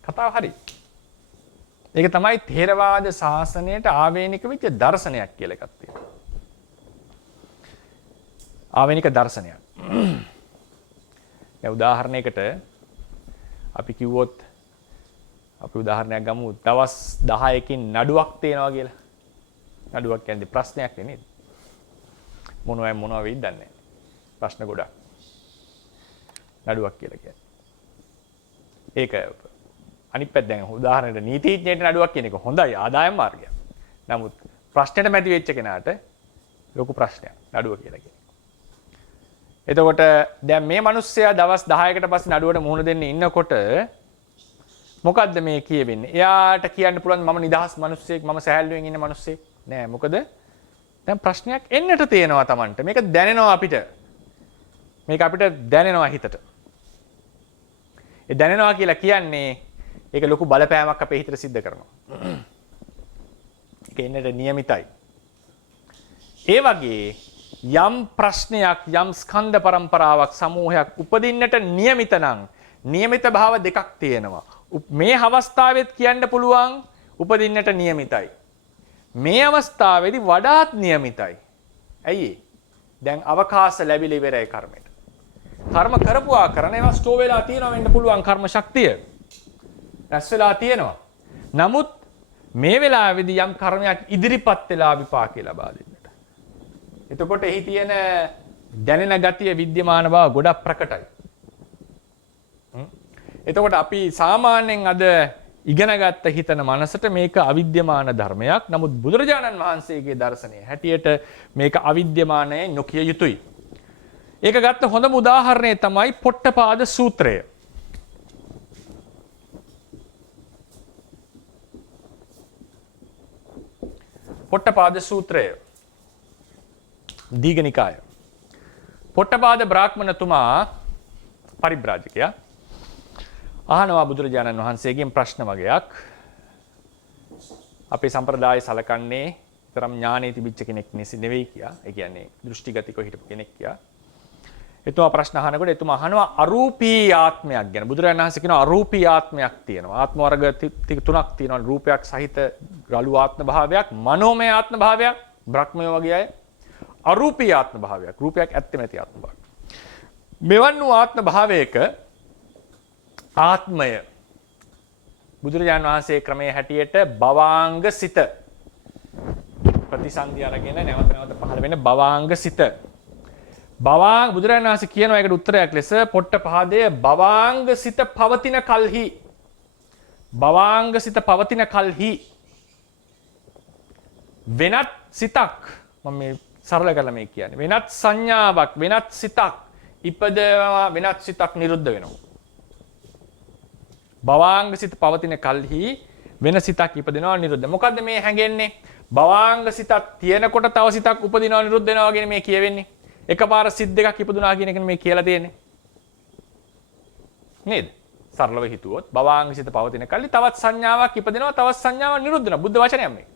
කතාව හරි. ඒක තමයි ථේරවාද ශාසනයට ආවේනික වෙච්ච දර්ශනයක් කියලා එකක් තියෙනවා. ආවේනික දර්ශනයක්. දැන් උදාහරණයකට අපි කිව්වොත් අපි උදාහරණයක් ගමු දවස් 10කින් නඩුවක් තියෙනවා කියලා. නඩුවක් කියන්නේ ප්‍රශ්නයක් නේ නේද? මොනවා වෙයිද දන්නේ නැහැ. ප්‍රශ්න ගොඩක්. නඩුවක් කියලා කියන්නේ. ඒක අනිත් පැත්ත දැන් උදාහරණයට නීතිඥයෙක් නඩුවක් කියන එක හොඳයි ආදායම් මාර්ගයක්. නමුත් ප්‍රශ්නෙට මැදි වෙච්ච කෙනාට ලොකු ප්‍රශ්නයක් නඩුව කියලා කියන්නේ. එතකොට දැන් මේ මිනිස්සයා දවස් 10කට පස්සේ නඩුවට මුහුණ දෙන්න ඉන්නකොට මොකද්ද මේ කියවෙන්නේ? එයාට කියන්න පුළුවන් මම නිදහස් මිනිස්සෙක්, මම සැහැල්ලුවෙන් ඉන්න මිනිස්සෙක් නෑ. මොකද දැන් ප්‍රශ්නයක් එන්නට තියෙනවා Tamanට. මේක දැනෙනවා අපිට. මේක අපිට දැනෙනවා හිතට. ඒ දැනෙනවා කියලා කියන්නේ ඒක ලොකු බලපෑමක් අපේ හිතට සිද්ධ කරනවා. ඒක එන්නට නියමිතයි. ඒ වගේ යම් ප්‍රශ්නයක් යම් ස්කන්ධ පරම්පරාවක් සමූහයක් උපදින්නට නියමිත නම් නියමිත භාව දෙකක් තියෙනවා. මේ අවස්ථාවෙත් කියන්න පුළුවන් උපදින්නට නියමිතයි. මේ අවස්ථාවේදී වඩාත් නියමිතයි. ඇයි දැන් අවකාශ ලැබිලි ඉවරයි කර්මයට. කර්ම කරපු ආකාරණ ඒවා ස්ටෝ වෙලා තියෙනවා වෙන්න පුළුවන් කර්ම ශක්තිය. රැස් වෙලා තියෙනවා. නමුත් මේ වෙලාවේදී යම් කර්මයක් ඉදිරිපත් වෙලා විපාකේ ලබා දෙන්නට. එතකොට එහි තියෙන දැනෙන ගතිය විද්‍යමාන බව ගොඩක් ප්‍රකටයි. එතකොට අපි සාමාන්‍යයෙන් අද ඉගෙනගත්ත හිතන මනසට මේක අවිද්‍යමාන ධර්මයක්. නමුත් බුදුරජාණන් වහන්සේගේ දර්ශනය හැටියට මේක අවිද්‍යමානයි නොකිය යුතුයි. ඒක ගත්ත හොඳම උදාහරණය තමයි පොට්ටපාද සූත්‍රය. පොට්ටපාද සූත්‍රය දීඝනිකාය. පොට්ටපාද බ්‍රාහ්මණතුමා පරිබ්‍රාජකයා අහනවා බුදුරජාණන් වහන්සේගෙන් ප්‍රශ්න වගයක්. අපේ සම්ප්‍රදාය සලකන්නේ තරම් ඥානෙ තිබිච්ච කෙනෙක් නෙවෙයි කියා. ඒ කියන්නේ දෘෂ්ටිගතිකව හිටපු කෙනෙක් කියා. එතුමා ප්‍රශ්න අහනකොට එතුමා අහනවා අරූපී ආත්මයක් ගැන. බුදුරජාණන් වහන්සේ කියනවා අරූපී ආත්මයක් තියෙනවා. ආත්ම වර්ග තුනක් තියෙනවා. රූපයක් සහිත රළු ආත්ම භාවයක්, මනෝමය ආත්ම භාවයක්, බ්‍රහ්මය වගේ අය. අරූපී ආත්ම භාවයක්, රූපයක් ඇත්තේ නැති ආත්ම භාවයක්. මෙවන් වූ ආත්ම භාවයක ආත්මය බුදුරජාණන් වහන්සේ ක්‍රමයේ හැටියට භවාංග සිත ප්‍රතිසන්දි අරගෙන නැවත පහළ වෙන භවාංග සිත. බුදුරජාණන් වහන්සේ කියනවා ඒකට උත්තරයක් ලෙස පොට්ටපාදයේ භවාංග සිත පවතින කල්හි වෙනත් සිතක් මම මේ සරල කරලා මේ කියන්නේ වෙනත් සංඥාවක් වෙනත් සිතක් ඉපදවා වෙනත් සිතක් නිරුද්ධ වෙනවා. භවාංග සිත පවතින කල්හි වෙන සිතක් ඉපදිනවා නිරුද්ධ. මොකද්ද මේ හැඟෙන්නේ? භවාංග සිතක් තියෙනකොට තව සිතක් උපදිනවා නිරුද්ධ වෙනවා කියන මේ කියවෙන්නේ. එකපාර සිත් දෙකක් ඉපදුනා කියන එක මේ කියලා තියෙන්නේ. නේද? සරලව හිතුවොත් භවාංග සිත පවතින කල්හි තවත් සංඥාවක් ඉපදිනවා තවත් සංඥාවක් නිරුද්ධ වෙනවා. බුද්ධ වචනයක් මේක.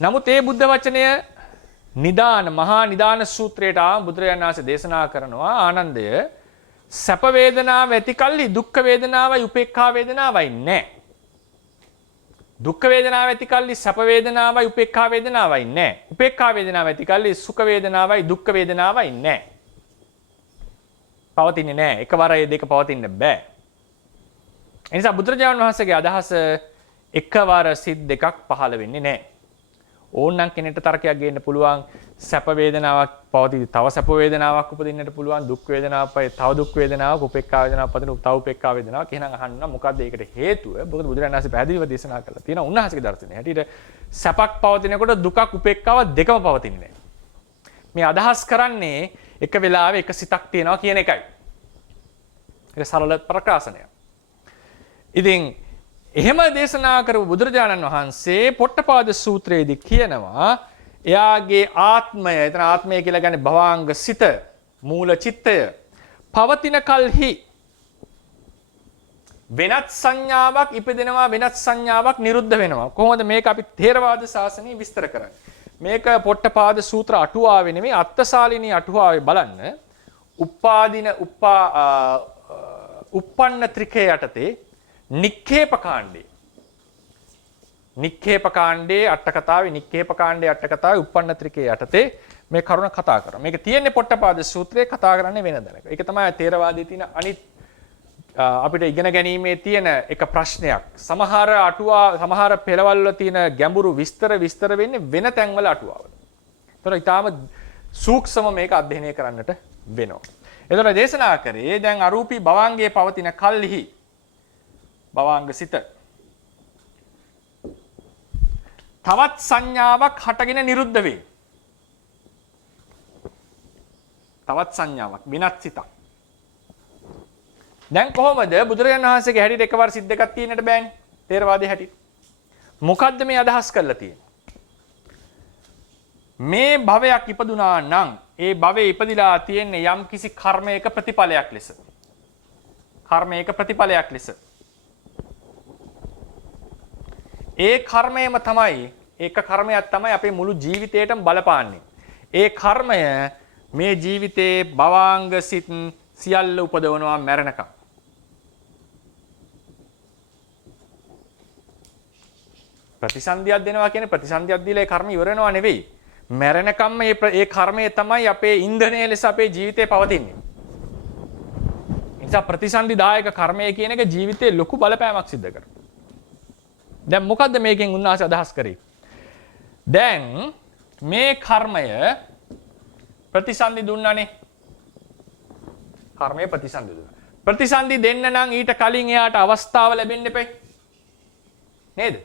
නමුත් මේ බුද්ධ වචනය මහා නිදාන සූත්‍රයට බුදුරජාණන් වහන්සේ දේශනා කරනවා ආනන්දය සැප වේදනාව ඇති කල්හි දුක්ඛ වේදනාවයි උපේක්ඛා වේදනාවයි නැහැ. දුක්ඛ වේදනාව ඇති කල්හි සැප වේදනාවයි උපේක්ඛා වේදනාවයි නැහැ. උපේක්ඛා වේදනාව ඇති කල්හි සුඛ වේදනාවයි දුක්ඛ වේදනාවයි නැහැ. පවතින්නේ නැහැ. එකවර මේ දෙක පවතින්න බෑ. ඒ නිසා බුදුරජාණන් වහන්සේගේ අදහස එකවර සිත් දෙකක් පහළ වෙන්නේ නැහැ. ඕනනම් කෙනෙක්ට තර්කයක් ගේන්න පුළුවන් සැප වේදනාවක් පවතින තව සැප වේදනාවක් උපදින්නට පුළුවන් දුක් වේදනාවක් තව දුක් වේදනාවක් උපේක්ඛා වේදනාවක් පදින තව උපේක්ඛා වේදනාවක් එහෙනම් අහන්න මොකද්ද ඒකට හේතුව? මොකද බුදුරජාණන් වහන්සේ පැහැදිලිව දේශනා කළා තියෙනවා උන්වහන්සේගේ දර්ශනය හැටියට සැපක් පවතිනකොට දුකක් උපේක්ඛාව දෙකම පවතින්නේ නැහැ. මේ අදහස් කරන්නේ එක වෙලාවෙ එක සිතක් තියෙනවා කියන එකයි. ඒක සරල ප්‍රකාශනයක්. ඉතින් එහෙම දේශනා කරපු බුදුරජාණන් වහන්සේ පොට්ටපාද සූත්‍රයේදී කියනවා එයාගේ ආත්මය, එතන ආත්මය කියලා කියන්නේ භවාංග සිත, මූල චිත්තය පවතින කල්හි වෙනත් සංඥාවක් ඉපදෙනවා වෙනත් සංඥාවක් නිරුද්ධ වෙනවා. කොහොමද මේක අපි ථේරවාද ශාසනය විස්තර කරන්නේ? මේක පොට්ටපාද සූත්‍ර අටුවාවේ නෙමෙයි අත්තසාලිනී අටුවාවේ බලන්න. උප්පන්න ත්‍රිකේ යටතේ නික්ඛේප කාණ්ඩේ අට කතාවේ නික්ඛේප කාණ්ඩේ අට කතාවේ උප්පන්න ත්‍රිකේ යටතේ මේ කරුණ කතා කරනවා. මේක තියෙන්නේ පොට්ටපාද සූත්‍රයේ කතා කරන්නේ වෙන දැනක. ඒක තමයි ථේරවාදයේ තියෙන අනිත් අපිට ඉගෙන ගැනීමේ තියෙන එක ප්‍රශ්නයක්. සමහර පෙළවල් වල තියෙන ගැඹුරු විස්තර වෙන්නේ වෙන තැන්වල අටුවාවල. ඒතර ඊටාම සූක්ෂම මේක අධ්‍යයනය කරන්නට වෙනවා. ඒතර දේශනා කරේ දැන් අරූපී භවාංගයේ පවතින කල්හි භවාංග සිත තවත් සංඥාවක් හටගෙන නිරුද්ධ වේ. තවත් සංඥාවක් වෙනත් සිතක්. දැන් කොහොමද බුදුරජාණන් වහන්සේගේ හැටියට එකවර සිත් දෙකක් තියෙන්නට බෑනේ. ථේරවාදයේ හැටියට. මොකද්ද මේ අදහස් කරලා තියෙන්නේ? මේ භවයක් ඉපදුනා නම් ඒ භවයේ ඉපදිලා තියෙන්නේ යම් කිසි කර්මයක ප්‍රතිඵලයක් ලෙස. ඒ කර්මයම තමයි ඒක කර්මයක් තමයි අපේ මුළු ජීවිතේටම බලපාන්නේ. ඒ කර්මය මේ ජීවිතේ භවාංග සිත් සියල්ල උපදවනවා මැරෙනකම්. ප්‍රතිසන්දියක් දෙනවා කියන්නේ ප්‍රතිසන්දියක් දීලා ඒ කර්ම ඉවර වෙනවා නෙවෙයි. මැරෙනකම් මේ කර්මය තමයි අපේ ඉන්ධනය ලෙස අපේ ජීවිතේ පවතින්නේ. ඒ නිසා ප්‍රතිසන්දිදායක කර්මය කියන එක ජීවිතේ ලොකු බලපෑමක් සිද්ධ කරනවා. දැන් මොකද්ද මේකෙන් උන්වහන්සේ අදහස් කරේ? දැන් මේ කර්මය ප්‍රතිසන්දි දුන්නානේ. කර්මය ප්‍රතිසන්දි දුන්නා. ප්‍රතිසන්දි දෙන්න නම් ඊට කලින් එයාට අවස්ථාව ලැබෙන්න එපේ. නේද?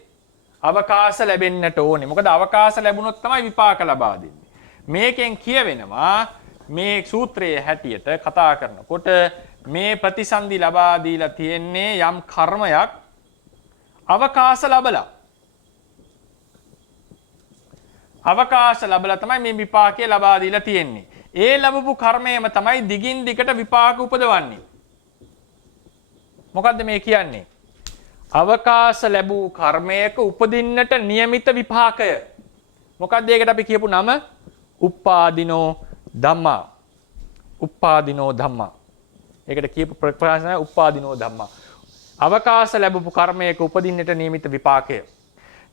අවකාශ ලැබෙන්නට ඕනේ. මොකද අවකාශ ලැබුණොත් තමයි විපාක ලබා දෙන්නේ. මේකෙන් කියවෙනවා මේ සූත්‍රයේ හැටියට කතා කරනකොට මේ ප්‍රතිසන්දි ලබා දීලා තියෙන්නේ යම් කර්මයක් අවකාශ ලැබලා. අවකාශ ලැබලා තමයි මේ විපාකය ලබා දීලා තියෙන්නේ. ඒ ලැබපු කර්මයම තමයි දිගින් දිගට විපාක උපදවන්නේ. මොකද්ද මේ කියන්නේ? අවකාශ ලැබූ කර්මයක උපදින්නට નિયમિત විපාකය. මොකද්ද ඒකට අපි කියපු නම? උප්පාදිනෝ ධම්මා. උප්පාදිනෝ ධම්මා. ඒකට කියපු ප්‍රකාශනය උප්පාදිනෝ ධම්මා. අවකාශ ලැබපු කර්මයක උපදින්නට નિયમિત විපාකය.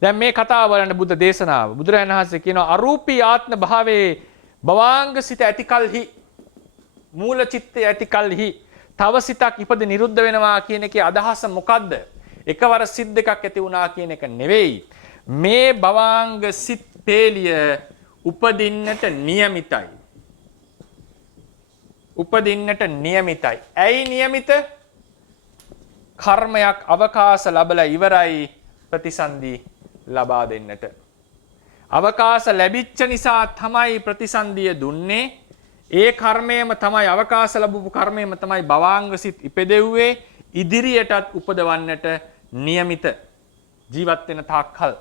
දැන් මේ කතාව බලන්න බුද්ධ දේශනාව. බුදුරජාණන් වහන්සේ කියනවා අරූපී ආත්ම භාවයේ භවාංග සිත ඇති කල්හි මූල චිත්තය ඇති කල්හි තව සිතක් ඉපද නිරුද්ධ වෙනවා කියන එකේ අදහස මොකද්ද? එකවර සිත් දෙකක් ඇති වුණා කියන එක නෙවෙයි. මේ භවාංග සිත් පේලිය උපදින්නට નિયમિતයි. උපදින්නට નિયમિતයි. ඇයි નિયમિත? කර්මයක් අවකාශ ලැබලා ඉවරයි ප්‍රතිසන්දි ලබා දෙන්නට. අවකාශ ලැබිච්ච නිසා තමයි ප්‍රතිසන්දිය දුන්නේ. ඒ කර්මයම තමයි අවකාශ ලැබපු කර්මයම තමයි භවාංග සිත් ඉපදෙව්වේ. ඉදිරියටත් උපදවන්නට નિયમિત ජීවත් වෙන තාක්කල්.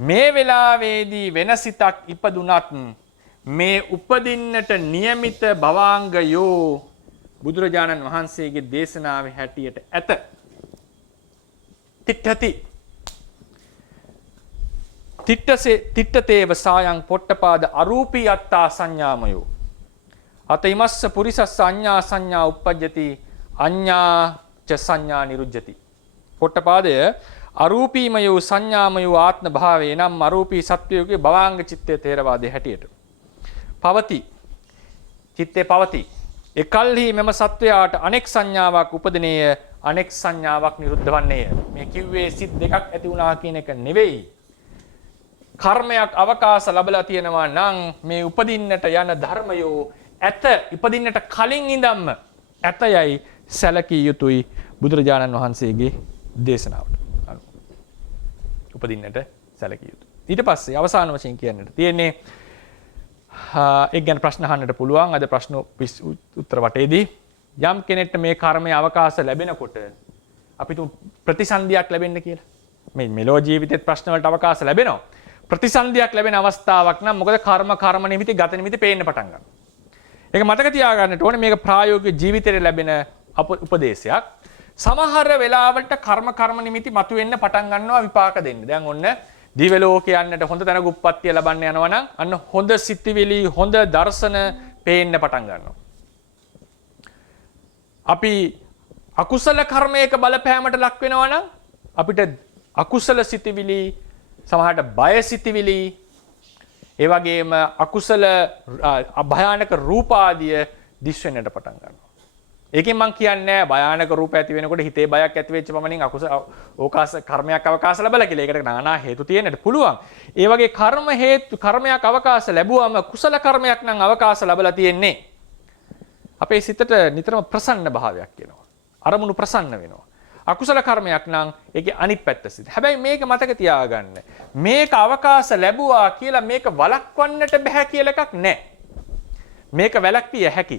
මේ වෙලාවේදී වෙන සිතක් ඉපදුනත් මේ උපදින්නට નિયમિત භවාංගයෝ බුදුරජාණන් වහන්සේගේ දේශනාවේ හැටියට ඇත. තිට්ඨති තිට්ඨතේව සායං පොට්ටපාද අරූපී අත්තා සංඥාමයෝ අතීමස්ස පුරිසස්ස අඤ්ඤා සංඥා උප්පජ්ජති අඤ්ඤා ච සංඥා නිරුජ්ජති. පොට්ටපාදය අරූපීමයෝ සංඥාමයෝ ආත්ම භාවේ නම් අරූපී සත්වයෝගේ භවාංග චිත්තේ තේරවාදයේ හැටියට පවති. චිත්තේ පවති. එකල්හි මෙම සත්වයාට අනෙක් සංඥාවක් උපදිනේය අනෙක් සංඥාවක් නිරුද්ධ වන්නේය. මේ කිව්වේ සිත් දෙකක් ඇති වුණා කියන එක නෙවෙයි. කර්මයක් අවකාශ ලැබලා තියෙනවා නම් මේ උපදින්නට යන ධර්මයෝ ඇත ඉපදින්නට කලින් ඉඳන්ම ඇතයයි සැලකිය යුතුයි බුදුරජාණන් වහන්සේගේ දේශනාවට. උපදින්නට සැලකිය යුතුයි. ඊට පස්සේ අවසාන වශයෙන් කියන්නට තියෙන්නේ එක් ගැන ප්‍රශ්න අහන්නට පුළුවන්. අද ප්‍රශ්න උත්තර වටේදී යම් කෙනෙක්ට මේ කර්මයේ අවකාශ ලැබෙනකොට අපි ප්‍රතිසන්දියක් ලැබෙන්න කියලා. මේ මෙලෝ ජීවිතේත් ප්‍රශ්න වලට අවකාශ ලැබෙනවා. ප්‍රතිසන්දියක් ලැබෙන අවස්ථාවක් නම් මොකද කර්ම නිමිති ගත නිමිති පේන්න පටන් ගන්නවා. ඒක මතක තියාගන්නට ඕනේ. මේක ප්‍රායෝගික ජීවිතේට ලැබෙන උපදේශයක්. සමහර වෙලාවට කර්ම නිමිති මතුවෙන්න පටන් ගන්නවා විපාක දෙන්න. දැන් ඔන්න දිව්‍ය ලෝකේ යන්නට හොඳ තැනක උප්පත්තිය ලබන්න යනවා නම් අන්න හොඳ සිතිවිලි හොඳ දර්ශන පේන්න පටන් ගන්නවා. අපි අකුසල කර්මයක බලපෑමට ලක් වෙනවා නම් අපිට අකුසල සිතිවිලි සමහරට බය සිතිවිලි ඒ වගේම අකුසල භයානක රූප ආදිය දිස් වෙන්නට පටන් ගන්නවා. ඒකෙන් මම කියන්නේ භයානක රූප ඇති වෙනකොට හිතේ බයක් ඇති වෙච්ච පමණින් අකුසල ඕකාස කර්මයක් අවකාශ ලැබලා කියලා. ඒකට নানা හේතු තියෙන්නට පුළුවන්. ඒ වගේ කර්මයක් අවකාශ ලැබුවම කුසල කර්මයක් නම් අවකාශ ලැබලා තියෙන්නේ. අපේ සිතට නිතරම ප්‍රසන්න භාවයක් එනවා. අරමුණු ප්‍රසන්න වෙනවා. අකුසල කර්මයක් නම් ඒකේ අනිත් පැත්ත සිට. හැබැයි මේක මතක තියාගන්න. මේක අවකාශ ලැබුවා කියලා මේක වළක්වන්නට බෑ කියලා එකක් නැහැ. මේක වැළැක්විය හැකි.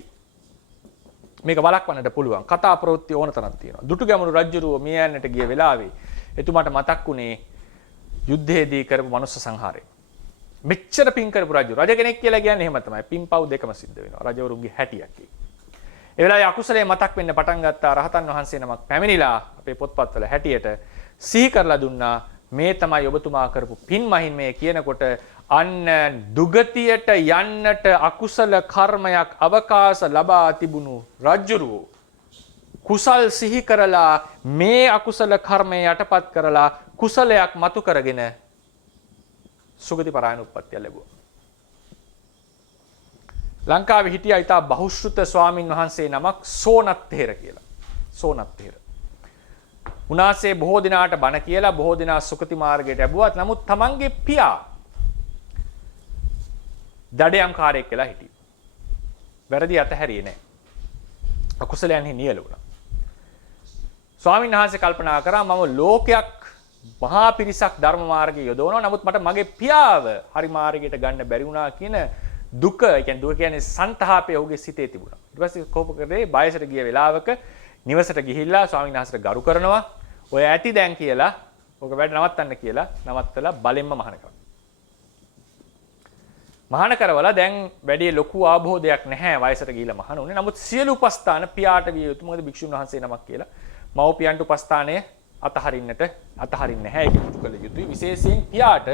මේක වළක්වන්නට පුළුවන්. කතා ප්‍රවෘත්ති ඕන තරම් තියෙනවා. දුටුගැමුණු රජුරුව මිය යන්නට ගිය වෙලාවේ එතුමාට මතක් වුණේ යුද්ධයේදී කරපු මනුස්ස සංහාරය. මෙච්චර පින් කරපු රජු. රජ කෙනෙක් කියලා කියන්නේ එහෙම තමයි. පින්පව් දෙකම සිද්ධ වෙනවා. රජවරුන්ගේ හැටියක් ඒක. ඒ වෙලාවේ අකුසලයේ මතක් වෙන්න පටන් ගත්තා. රහතන් වහන්සේ නමක් පැමිණිලා අපේ පොත්පත්වල හැටියට සිහි කරලා දුන්නා. මේ තමයි ඔබතුමා කරපු පින් මහින්මය කියනකොට අන්න දුගතියට යන්නට අකුසල කර්මයක් අවකාශ ලබා තිබුණු රජුරුවෝ කුසල් සිහි කරලා මේ අකුසල කර්මය යටපත් කරලා කුසලයක් මතු කරගෙන සුගති පරායන උප්පත්තිය ලැබුවා. ලංකාවේ හිටියා ඊට බහුශ්‍රුත ස්වාමින් වහන්සේ නමක් සෝනත්තේර කියලා. සෝනත්තේර. උන්වහන්සේ බොහෝ දිනාට බණ කියලා බොහෝ දිනා සුගති මාර්ගයට ලැබුවත් නමුත් තමන්ගේ පියා දඩයම්කාරයෙක් වෙලා හිටියේ. වැරදි අතහැරියේ නැහැ. අකුසලයන්හි නියැලුණා. ස්වාමීන් වහන්සේ කල්පනා කරා මම ලෝකයක් මහා පිරිසක් ධර්ම මාර්ගයේ යොදවනවා. නමුත් මට මගේ පියාව හරි මාර්ගයට ගන්න බැරි වුණා කියන දුක, ඒ කියන්නේ දුක කියන්නේ සංතාපය ඔහුගේ සිතේ තිබුණා. ඊට පස්සේ කෝපකරේ බයසට ගිය වෙලාවක නිවසට ගිහිල්ලා ස්වාමීන් වහන්සේට ගරු කරනවා. ඔය ඇති දැන් කියලා ඔක වැඩ නවත්තන්න කියලා නවත්තලා බලෙන්ම මහාන කරා. මහාන කරවලා දැන් වැඩි ලොකු ආභෝධයක් නැහැ වයසට ගිහිල්ලා මහාන උනේ. නමුත් සියලු උපස්ථාන පියාට විය යුතු. මොකද භික්ෂුන් වහන්සේ නමක් කියලා මව්පියන්ට උපස්ථානය අතහරින්නේ නැහැ. ඒක පුතු කළ යුතුයි. විශේෂයෙන් පියාට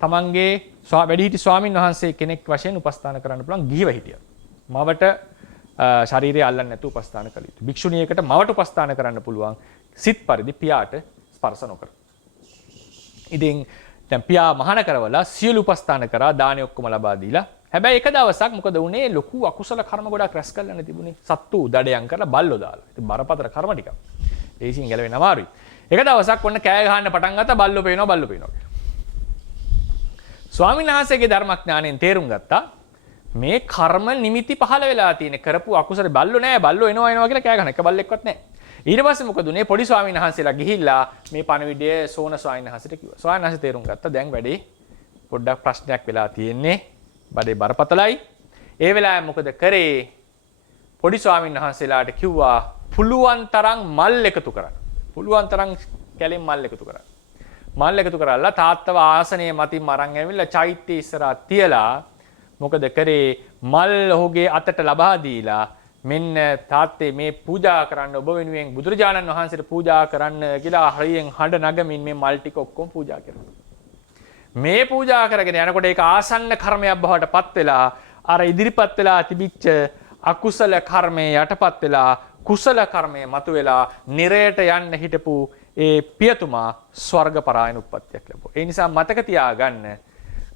තමන්ගේ වැඩිහිටි ස්වාමින් වහන්සේ කෙනෙක් වශයෙන් උපස්ථාන කරන්න පුළුවන් ගිහිව හිටියා. මවට ශරීරය අල්ලන්නේ නැතුව උපස්ථාන කළ යුතුයි. භික්ෂුණියකට මවට උපස්ථාන කරන්න පුළුවන් සිත් පරිදි පියාට ස්පර්ශ නොකර. ඉතින් දැන් පියා මහාන කරවලා සියලු උපස්ථාන කරා දානෙ ඔක්කොම ලබා දීලා. හැබැයි එක දවසක් මොකද වුනේ ලොකු අකුසල කර්ම ගොඩක් රැස් කරලා තිබුණේ. සත්තු දඩයන් කරලා බල්ලෝ දාලා. ඉතින් බරපතල කර්ම ටිකක්. ඒසින් ගැලවෙන්න අමාරුයි. එක දවසක් ඔන්න කෑ ගහන්න පටන් ගත්තා බල්ලෝ පේනවා. ස්වාමීන් වහන්සේගේ ධර්මඥාණයෙන් තේරුම් ගත්තා මේ කර්ම නිමිති පහළ වෙලා තියෙන කරපු අකුසල බල්ලෝ නෑ බල්ලෝ එනවා කියලා කෑ ගහන එක බල්ලෙක්වත් නෑ. ඊට පස්සේ මොකද උනේ පොඩි ස්වාමීන් වහන්සේලා ගිහිල්ලා මේ පණවිඩය සෝන ස්වාමීන් වහන්සේට කිව්වා. ස්වාමීන් වහන්සේ තේරුම් ගත්තා දැන් වැඩේ පොඩ්ඩක් ප්‍රශ්නයක් වෙලා තියෙන්නේ. බඩේ බරපතලයි. ඒ වෙලාවේ මොකද කරේ? පොඩි ස්වාමීන් වහන්සේලාට කිව්වා පුළුවන් තරම් මල් එකතු කරන්න. පුළුවන් තරම් කැලෙන් මල් එකතු කරන්න. මල් එකතු කරලා තාත්තව ආසනයේ මතින් අරන් ඇවිල්ලා චෛත්‍ය ඉස්සරහා තියලා මොකද කරේ? මල් ඔහුගේ අතට ලබා දීලා මෙන්න තාත්තේ මේ පූජා කරන්න ඔබ වෙනුවෙන් බුදුරජාණන් වහන්සේට පූජා කරන්න කියලා හරියෙන් හඬ නගමින් මේ මල් ටික ඔක්කොම පූජා කරනවා. මේ පූජා කරගෙන යනකොට ඒක ආසන්න කර්මයක් බවට පත් වෙලා අර ඉදිරිපත් වෙලා තිබිච්ච අකුසල කර්මයේ යටපත් වෙලා කුසල කර්මයේ මතුවෙලා නිරයට යන්න හිටපු ඒ පියතුමා ස්වර්ග පරායන උප්පත්තියක් ලැබුවා. ඒ නිසා මතක තියාගන්න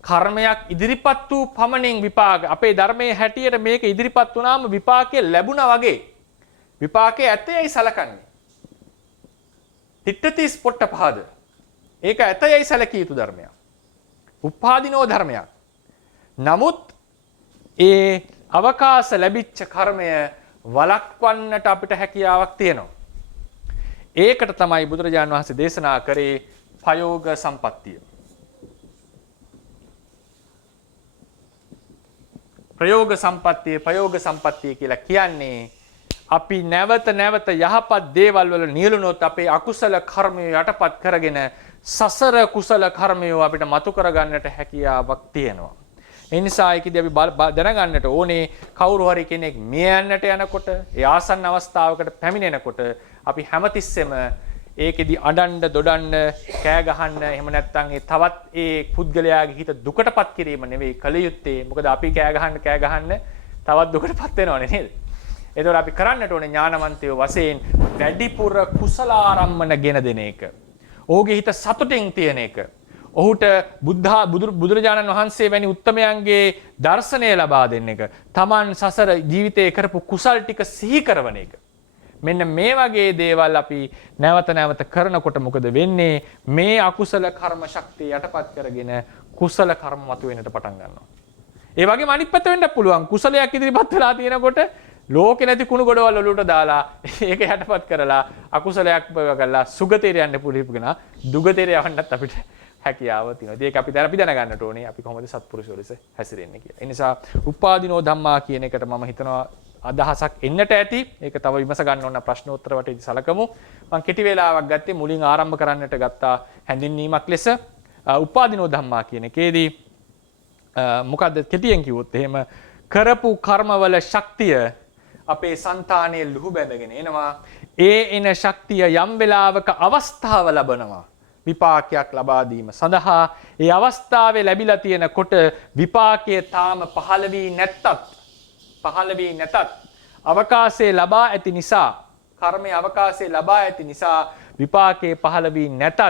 කර්මයක් ඉදිරිපත් වූ පමණින් විපාක අපේ ධර්මයේ හැටියට මේක ඉදිරිපත් වුණාම විපාකයේ ලැබුණා වගේ විපාකයේ ඇතේයි සලකන්නේ. තිට්ඨති ස්පොට්ටපහද. ඒක ඇතේයි සලකිය යුතු ධර්මයක්. උපාදිනෝ ධර්මයක්. නමුත් ඒ අවකාශ ලැබිච්ච කර්මය වළක්වන්නට අපිට හැකියාවක් තියෙනවා. ඒකට තමයි බුදුරජාණන් වහන්සේ දේශනා කරේ පයෝග සම්පත්තිය. ප්‍රයෝග සම්පත්තිය කියලා කියන්නේ අපි නැවත නැවත යහපත් දේවල් වල නියැලුනොත් අපේ අකුසල කර්මය යටපත් කරගෙන සසර කුසල කර්මය අපිට මතු කරගන්නට හැකියාවක් තියෙනවා. ඒ නිසා ඒකදී අපි දැනගන්නට ඕනේ කවුරු හරි කෙනෙක් මිය යන්නට යනකොට ඒ ආසන්න අවස්ථාවකට පැමිණෙනකොට අපි හැමතිස්සෙම ඒකෙදි අඬන්න දොඩන්න කෑ ගහන්න එහෙම නැත්නම් ඒ තවත් ඒ පුද්ගලයාගේ හිත දුකටපත් කිරීම නෙවෙයි කල යුත්තේ. මොකද අපි කෑ ගහන්න තවත් දුකටපත් වෙනවනේ නේද? ඒතකොට අපි කරන්නට ඕනේ ඥානවන්තයෝ වශයෙන් වැඩිපුර කුසලාරම්මන ගෙන දෙන එක. ඔහුගේ හිත සතුටින් තියෙන එක. ඔහුට බුදුරජාණන් වහන්සේ වැනි උත්තමයන්ගේ දර්ශනය ලබා දෙන්න එක. Taman සසර ජීවිතේ කරපු කුසල් ටික සිහි කරවන එක. මෙන්න මේ වගේ දේවල් අපි නැවත නැවත කරනකොට මොකද වෙන්නේ? මේ අකුසල කර්ම ශක්තිය යටපත් කරගෙන කුසල කර්ම මතුවෙන්නට පටන් ගන්නවා. ඒ වගේම අනිත් පැත්ත වෙන්න පුළුවන්. කුසලයක් ඉදිරිපත් වෙලා තියෙනකොට ලෝකේ නැති කුණු ගොඩවල් වලට දාලා ඒක යටපත් කරලා අකුසලයක් කරලා සුගතේට යන්න පුළුවන් දුගතේට යවන්නත් අපිට හැකියාව තියෙනවා. ඒක අපි දැනගන්නට ඕනේ අපි කොහොමද සත්පුරුෂයෝ ලෙස හැසිරෙන්නේ කියලා. ඒ නිසා උපාදිනෝ ධම්මා කියන එකට මම හිතනවා අදහසක් එන්නට ඇති. ඒක තව විමස ගන්න ඕන ප්‍රශ්නෝත්තර වටේදී සලකමු. මම කෙටි වේලාවක් ගත්තේ මුලින් ආරම්භ කරන්නට ගත්තා හැඳින්වීමක් ලෙස උපාදිනෝ ධම්මා කියන එකේදී මොකද්ද කෙටියෙන් කිව්වොත් එහෙම කරපු කර්මවල ශක්තිය අපේ సంతානයේ ලුහු බැඳගෙන එනවා. ඒ එන ශක්තිය යම් වෙලාවක අවස්ථාව ලබනවා. විපාකයක් ලබා දීම සඳහා ඒ අවස්ථාවේ ලැබිලා තියෙනකොට විපාකයේ තාම පහළ වී නැතත් අවකාශයේ ලබා ඇති නිසා කර්මයේ අවකාශයේ ලබා ඇති නිසා විපාකයේ පහළ වී නැතත්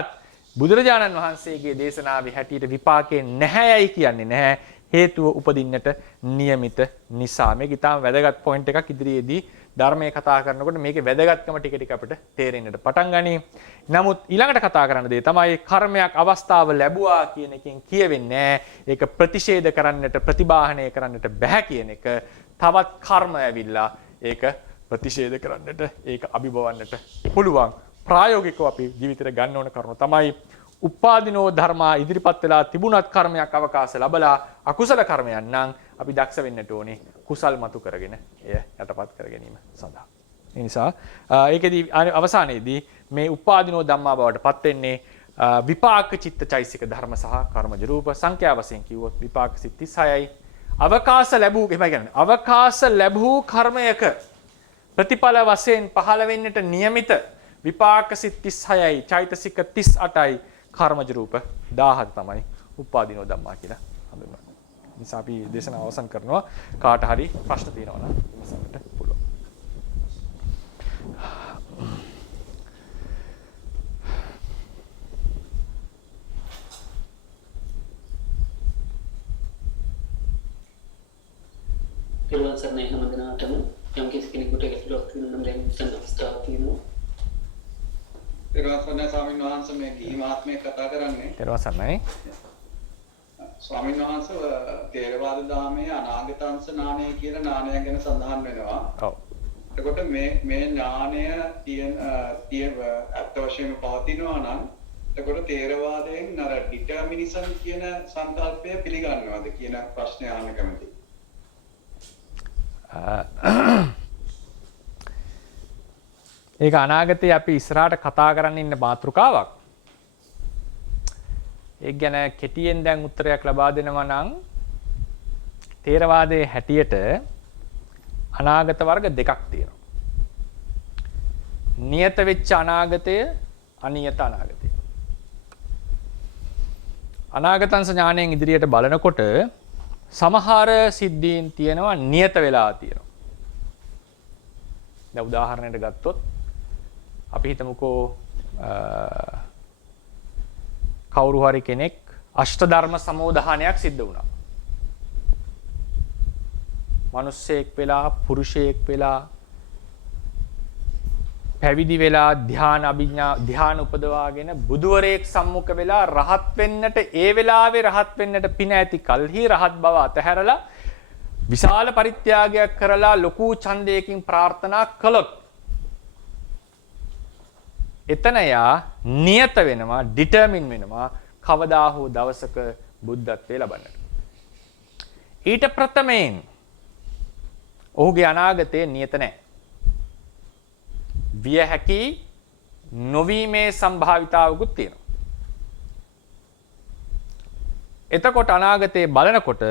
බුදුරජාණන් වහන්සේගේ දේශනාවේ හැටියට විපාකේ නැහැයයි කියන්නේ නැහැ. හේතුව උපදින්නට નિયમિત නිසා. මේක ඉතාම වැදගත් පොයින්ට් එකක්. ඉදිරියේදී ධර්මයේ කතා කරනකොට මේකේ වැදගත්කම ටික ටික අපිට තේරෙන්නට පටන් ගනී. නමුත් ඊළඟට කතා කරන්න දේ තමයි කර්මයක් අවස්ථාව ලැබුවා කියන එකෙන් කියවෙන්නේ ඒක ප්‍රතිෂේධ කරන්නට ප්‍රතිබාහනය කරන්නට බෑ කියන එක. තවත් කර්ම ඇවිල්ලා ඒක ප්‍රතිෂේධ කරන්නට ඒක අභිබවන්නට පුළුවන්. ප්‍රායෝගිකව අපි ජීවිතේට ගන්න ඕන කරුණ තමයි උපාදිනෝ ධර්මා ඉදිරිපත් වෙලා තිබුණත් කර්මයක් අවකාශ ලැබලා අකුසල කර්මයන් නම් අපි දක්ෂ වෙන්නට ඕනේ කුසල් මතු කරගෙන එය යටපත් කර ගැනීම සඳහා. ඒ නිසා ඒකෙදී අවසානයේදී මේ උපාදිනෝ ධම්මා බවට පත් වෙන්නේ විපාක චිත්ත චෛසික ධර්ම සහ කර්මජ රූප සංඛ්‍යා වශයෙන් කිව්වොත් විපාක සිත් 36යි. අවකාශ ලැබූ එහෙමයි කියන්නේ අවකාශ ලැබූ කර්මයක ප්‍රතිඵල වශයෙන් පහළ වෙන්නට નિયમિત විපාක සිත් 36යි චෛතසික 38යි කර්මජ රූප 1000 තමයි උපාදිනෝ ධම්මා කියලා හඳුන්වන්නේ. නිසා අපි දේශනාව අවසන් කරනවා. කාට හරි ප්‍රශ්න තියෙනවා නම් විමසන්නට පුළුවන්. පිරුවන් සරණයි හැමදෙනාටම. යම් කිසි කෙනෙකුට ගැටලුවක් තියෙනවා නම් දැන් උත්තර අවස්ථාවක් තියෙනවා. පිරුවන් සරණයි ස්වාමීන් වහන්සේ මේ ගිහි මහත්මයෙක් කතා කරන්නේ. පිරුවන් සරණයි. ස්වාමීන් වහන්සේ තේරවාද ධර්මයේ අනාගතංශ ඥානය කියලා ඥානය ගැන සඳහන් වෙනවා. ඔව්. එතකොට මේ ඥානය තියෙන අත් වශයෙන්ම පවතිනවා නම් එතකොට තේරවාදයෙන් අර ඩිටර්මිනිසම් කියන සංකල්පය පිළිගන්නවද කියන ප්‍රශ්නය අහන්න කැමතියි. ඒක අනාගතයේ අපි ඉස්සරහට කතා කරන්න ඉන්න මාතෘකාවක්. ඒක ගැන කෙටියෙන් දැන් උත්තරයක් ලබා දෙනවා නම් තේරවාදයේ හැටියට අනාගත වර්ග දෙකක් තියෙනවා. නියත වෙච්ච අනාගතය, අනියත අනාගතය. අනාගතංශ ඥාණයෙන් ඉදිරියට බලනකොට සමහර සිද්ධීන් තියෙනවා නියත වෙලා තියෙනවා. දැන් උදාහරණයක් ගත්තොත් අපි හිතමුකෝ කවුරු හරි කෙනෙක් අෂ්ටධර්ම සමෝධානයක් සිද්ධ වුණා. මිනිස්සෙක් වෙලා, පුරුෂයෙක් වෙලා, පැවිදි වෙලා, ධ්‍යාන අභිඥා ධ්‍යාන උපදවාගෙන බුදුවරයෙක් සම්මුඛ වෙලා රහත් වෙන්නට ඒ වෙලාවේ රහත් වෙන්නට පින ඇති කල්හි රහත් බව අතහැරලා විශාල පරිත්‍යාගයක් කරලා ලොකු ඡන්දයකින් ප්‍රාර්ථනා කළොත් එතන යා නියත වෙනවා, ඩිටර්මින් වෙනවා කවදා හෝ දවසක බුද්ධත්වයේ ලබන්නට. ඊට ප්‍රථමයෙන් ඔහුගේ අනාගතය නියත නැහැ. විය හැකි නොවීමේ සම්භාවිතාවකුත් තියෙනවා. එතකොට අනාගතේ බලනකොට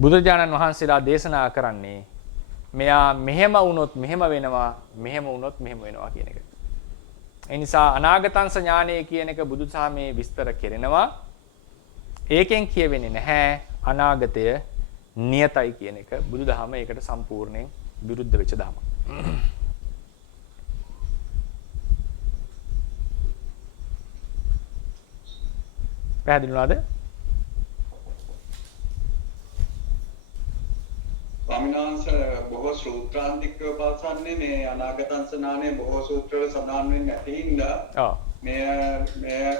බුදුරජාණන් වහන්සේලා දේශනා කරන්නේ මෙයා මෙහෙම වුණොත් මෙහෙම වෙනවා, මෙහෙම වුණොත් මෙහෙම වෙනවා කියන එක. ඒ නිසා අනාගතංශ ඥානය කියන එක බුදුසහමේ විස්තර කෙරෙනවා. ඒකෙන් කියවෙන්නේ නැහැ අනාගතය නියතයි කියන එක. බුදුදහම ඒකට සම්පූර්ණයෙන් විරුද්ධ වෙච්ච ධර්මයක්. පැහැදිලි වුණාද? ස්වාමීන් වහන්සේ බොහෝ සූත්‍රාන්තිකව පවසන්නේ මේ අනාගතංශ ඥානයේ බොහෝ සූත්‍රවල සඳහන් වෙන්නේ නැති හින්දා මේ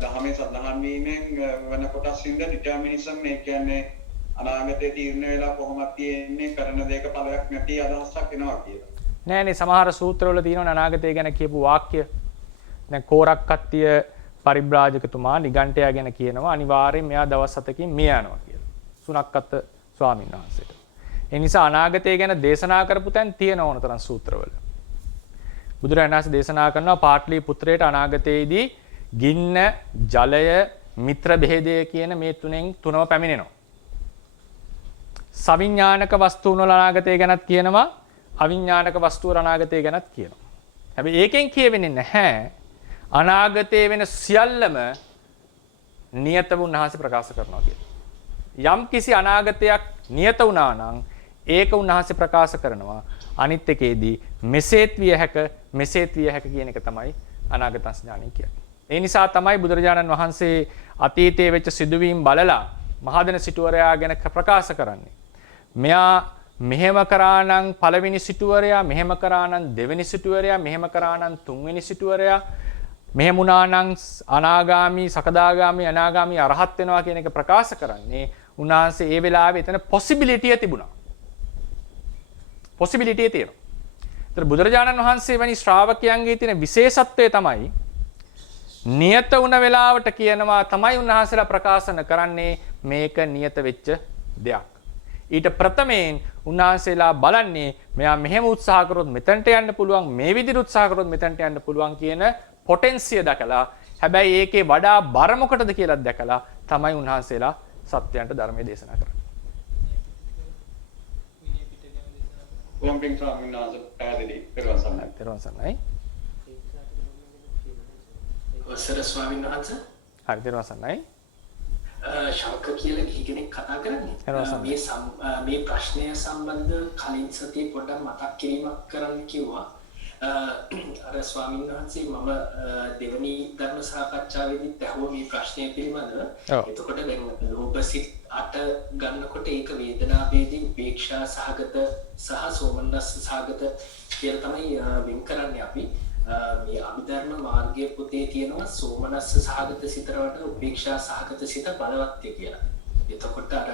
දහමේ සඳහන් වීමෙන් වෙන කොටස් හින්දා ඩිටර්මිනිසම් මේ කියන්නේ අනාගතයේ තීරණය වෙලා කොහොමද තියෙන්නේ කරන දෙයක ඵලයක් නැති අදහසක් එනවා කියලා. නෑනේ සමහර සූත්‍රවල තියෙනවා අනාගතය ගැන කියපු වාක්‍ය. දැන් කෝරක්කත්තිය පරිබ්‍රාජකතුමා නිගණ්ඨයා ගැන කියනවා අනිවාර්යයෙන් මෙයා දවස් 7කින් මිය යනවා කියලා. සුනක්කත් ස්වාමීන් වහන්සේට. ඒ නිසා අනාගතය ගැන දේශනා කරපු තැන් තියෙන ඕනතරම් සූත්‍රවල. බුදුරජාණන් වහන්සේ දේශනා කරනවා පාටලී පුත්‍රයට අනාගතයේදී ගින්න, ජලය, මිත්‍ර භේදය කියන මේ තුනම පැමිණෙනවා. සවිඥානික වස්තුන් වල අනාගතය ගැනත් කියනවා, අවිඥානික වස්තු වල අනාගතය ගැනත් කියනවා. හැබැයි ඒකෙන් කියවෙන්නේ නැහැ අනාගතයේ වෙන සියල්ලම නියත වුණාසේ ප්‍රකාශ කරනවා කියලා. යම් කිසි අනාගතයක් නියත වුණා නම් ඒක උන්වහන්සේ ප්‍රකාශ කරනවා. අනිත් එකේදී මෙසේත් විය හැක මෙසේත් විය හැක කියන එක තමයි අනාගත ඥානය කියන්නේ. ඒ නිසා තමයි බුදුරජාණන් වහන්සේ අතීතයේ වෙච්ච සිදුවීම් බලලා මහදෙන සිටුවරයා ගැන ප්‍රකාශ කරන්නේ. මෙයා මෙහෙම කරා නම් පළවෙනි සිටුවරයා, මෙහෙම කරා නම් දෙවෙනි සිටුවරයා, මෙහෙම කරා නම් තුන්වෙනි සිටුවරයා, මෙහෙම වුණා නම් අනාගාමි, සකදාගාමි, අනාගාමි අරහත් වෙනවා කියන එක ප්‍රකාශ කරන්නේ උන්වහන්සේ ඒ වෙලාවේ එතන possibility තිබුණා. possibility තියෙනවා. ඒතර බුදුරජාණන් වහන්සේ වැනි ශ්‍රාවකයන්ගේ තියෙන විශේෂත්වය තමයි නියත වුණ වෙලාවට කියනවා තමයි උන්වහන්සේලා ප්‍රකාශන කරන්නේ මේක නියත වෙච්ච දෙයක්. ඊට ප්‍රථමයෙන් උන්වහන්සේලා බලන්නේ මෙයා මෙහෙම උත්සාහ කරොත් මෙතනට යන්න පුළුවන්, මේ විදිහට උත්සාහ කරොත් මෙතනට යන්න පුළුවන් කියන පොටෙන්සිය දැකලා, හැබැයි ඒකේ වඩා බර මොකටද කියලා දැකලා තමයි උන්වහන්සේලා සත්‍යයන්ට ධර්මයේ දේශනා කරන්නේ. කොම්පින් ස්වාමීන් වහන්සේ පැහැදිලි කරනවා සම්මත. තෙරුවන් සරණයි. අවසර ස්වාමීන් වහන්සේ. හරි තෙරුවන් සරණයි. ශාක කියලා ගිහි කෙනෙක් කතා කරන්නේ. මේ ප්‍රශ්නය සම්බන්ධ කලින් සතියේ පොඩ්ඩක් මතක් කිරීමක් කරන්න කිව්වා. අර ස්වාමීන් වහන්සේ මම දෙවනි ධර්ම සාකච්ඡාවේදීත් අහුව මේ ප්‍රශ්නය පිළිබඳව. එතකොට දැන් රූපසිත 8 ගන්නකොට ඒක වේදනාවේදී උපේක්ෂා සහගත සහ සෝමනස්ස සහගත කියලා තමයි වෙන් කරන්නේ අපි. මේ අභිධර්ම මාර්ගයේ පොතේ තියෙනවා සෝමනස්ස සහගත සිතට වඩා උපේක්ෂා සහගත සිත බලවත්ය කියලා. එතකොට අර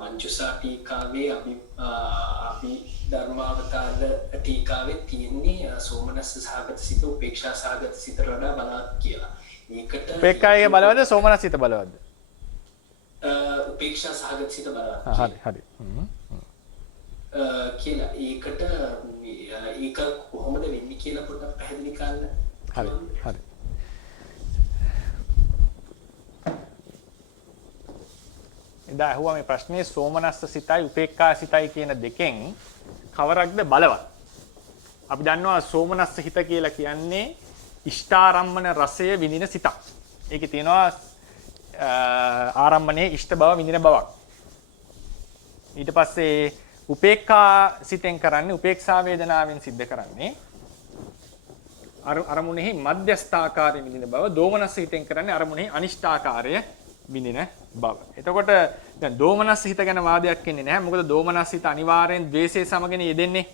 මංජුසා ටීකාවේ අපි ධර්මාවතාර ටීකාවේ තියෙන්නේ සෝමනස්ස සහගත සිත උපේක්ෂා සහගත සිතට වඩා බලවත් කියලා. මේකට උපේක්ෂායේ බලවත්ද සෝමනස්ස සිත බලවත්ද? උපේක්ෂා සහගත සිත බලවත්. හරි. කියලා ඒකට ඒක කොහොමද වෙන්නේ කියලා පොඩ්ඩක් පැහැදිලි කරන්න. හරි. ඉතින් අහුවා මේ ප්‍රශ්නේ සෝමනස්ස සිතයි උපේක්ඛා සිතයි කියන දෙකෙන් කවරක්ද බලවත්? අපි දන්නවා සෝමනස්ස හිත කියලා කියන්නේ ඉෂ්ඨාරම්මන රසය විඳින සිතක්. ඒකේ තියෙනවා ආරම්මණයේ ඉෂ්ඨ බව විඳින බවක්. ඊට පස්සේ උපේක්ඛා සිතෙන් කරන්නේ උපේක්ෂා වේදනාවෙන් සිද්ධ කරන්නේ අරමුණෙහි මධ්‍යස්ථාකාරයෙන් විඳින බව. දෝමනස්ස හිතෙන් කරන්නේ අරමුණෙහි අනිෂ්ඨාකාරය විඳින බව. එතකොට දැන් දෝමනස්ස හිත ගැන වාදයක් ඉන්නේ නැහැ. මොකද දෝමනස්ස හිත අනිවාර්යෙන් ද්වේෂයේ සමගන යෙදෙන්නේ.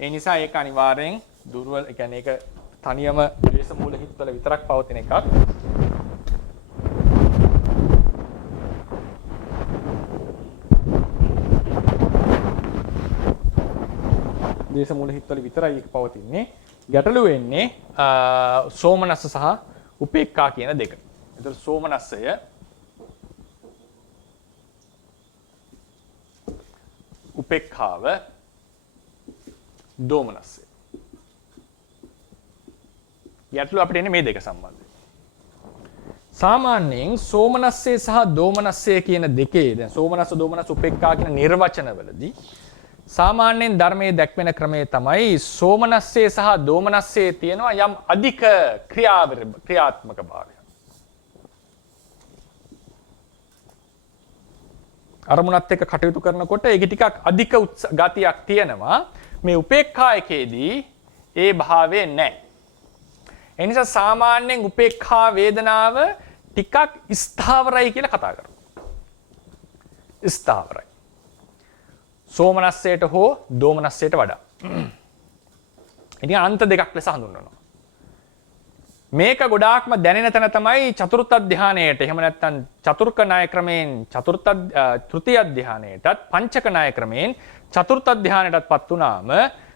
ඒ නිසා ඒක අනිවාර්යෙන් දුර්වල, ඒ කියන්නේ ඒක තනියම ද්වේෂ මූල හිත්වල විතරක් පවතින එකක්. ද්වේෂ මූල හිත්වල විතරයි ඒක පවතින්නේ. ගැටලුව වෙන්නේ සෝමනස්ස සහ උපේක්ඛා කියන දෙක. ඒතර සෝමනස්සය උපේක්ඛාව දෝමනස්සය. ගැටලුව අපිට එන්නේ මේ දෙක සම්බන්ධයෙන්. සාමාන්‍යයෙන් සෝමනස්සය සහ දෝමනස්සය කියන දෙකේ දැන් සෝමනස්ස දෝමනස්ස උපේක්ඛා කියන නිර්වචනවලදී සාමාන්‍යයෙන් ධර්මයේ දැක්වෙන ක්‍රමය තමයි සෝමනස්සේ සහ දෝමනස්සේ තියෙනවා යම් අධික ක්‍රියාත්මක භාවයක්. අරමුණත් එක්ක කටයුතු කරනකොට ඒක ටිකක් අධික ගතියක් තියෙනවා. මේ උපේක්ඛා එකේදී ඒ භාවය නැහැ. ඒ නිසා සාමාන්‍යයෙන් උපේක්ඛා වේදනාව ටිකක් ස්ථාවරයි කියලා කතා කරනවා. ස්ථාවරයි. සෝමනස්සයට හෝ දෝමනස්සයට වඩා. ඉතින් අන්ත දෙකක් ලෙස හඳුන්වනවා. මේක ගොඩාක්ම දැනෙන තැන තමයි චතුර්ථ ධානයේට. එහෙම නැත්නම් චතුර්ක ණය ක්‍රමයෙන් තෘතිය ධානයේටත් පංචක ණය ක්‍රමයෙන් චතුර්ථ ධානයටත්පත් වුණාම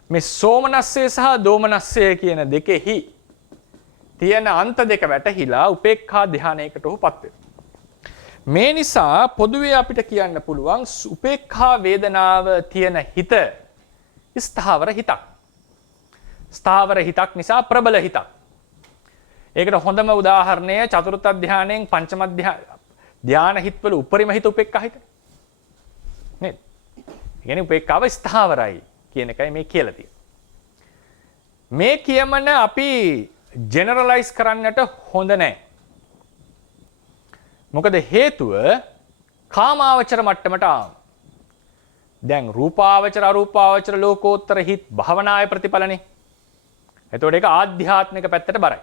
මේ සෝමනස්සය සහ දෝමනස්සය කියන දෙකෙහි තියෙන අන්ත දෙක වැටහිලා උපේක්ඛා ධානයකට උපත් වෙනවා. මේ නිසා පොදුවේ අපිට කියන්න පුළුවන් උපේක්ඛා වේදනාව තියෙන හිත ස්ථාවර හිතක්. ස්ථාවර හිතක් නිසා ප්‍රබල හිතක්. ඒකට හොඳම උදාහරණය චතුර්ථ ධානයෙන් පංචම ධාන හිත්වල උපරිම හිත උපේක්ඛා හිත. නේද? ඒ කියන්නේ උපේක්ඛාව ස්ථාවරයි කියන එකයි මේ කියලා තියෙන්නේ. මේ කියමන අපි ජෙනරලයිස් කරන්නට හොඳ නැහැ. මොකද හේතුව කාමාවචර මට්ටමට ආව. දැන් රූපාවචර අරූපාවචර ලෝකෝත්තර හිත් භවනායේ ප්‍රතිඵලනේ. එතකොට ඒක ආධ්‍යාත්මික පැත්තට බරයි.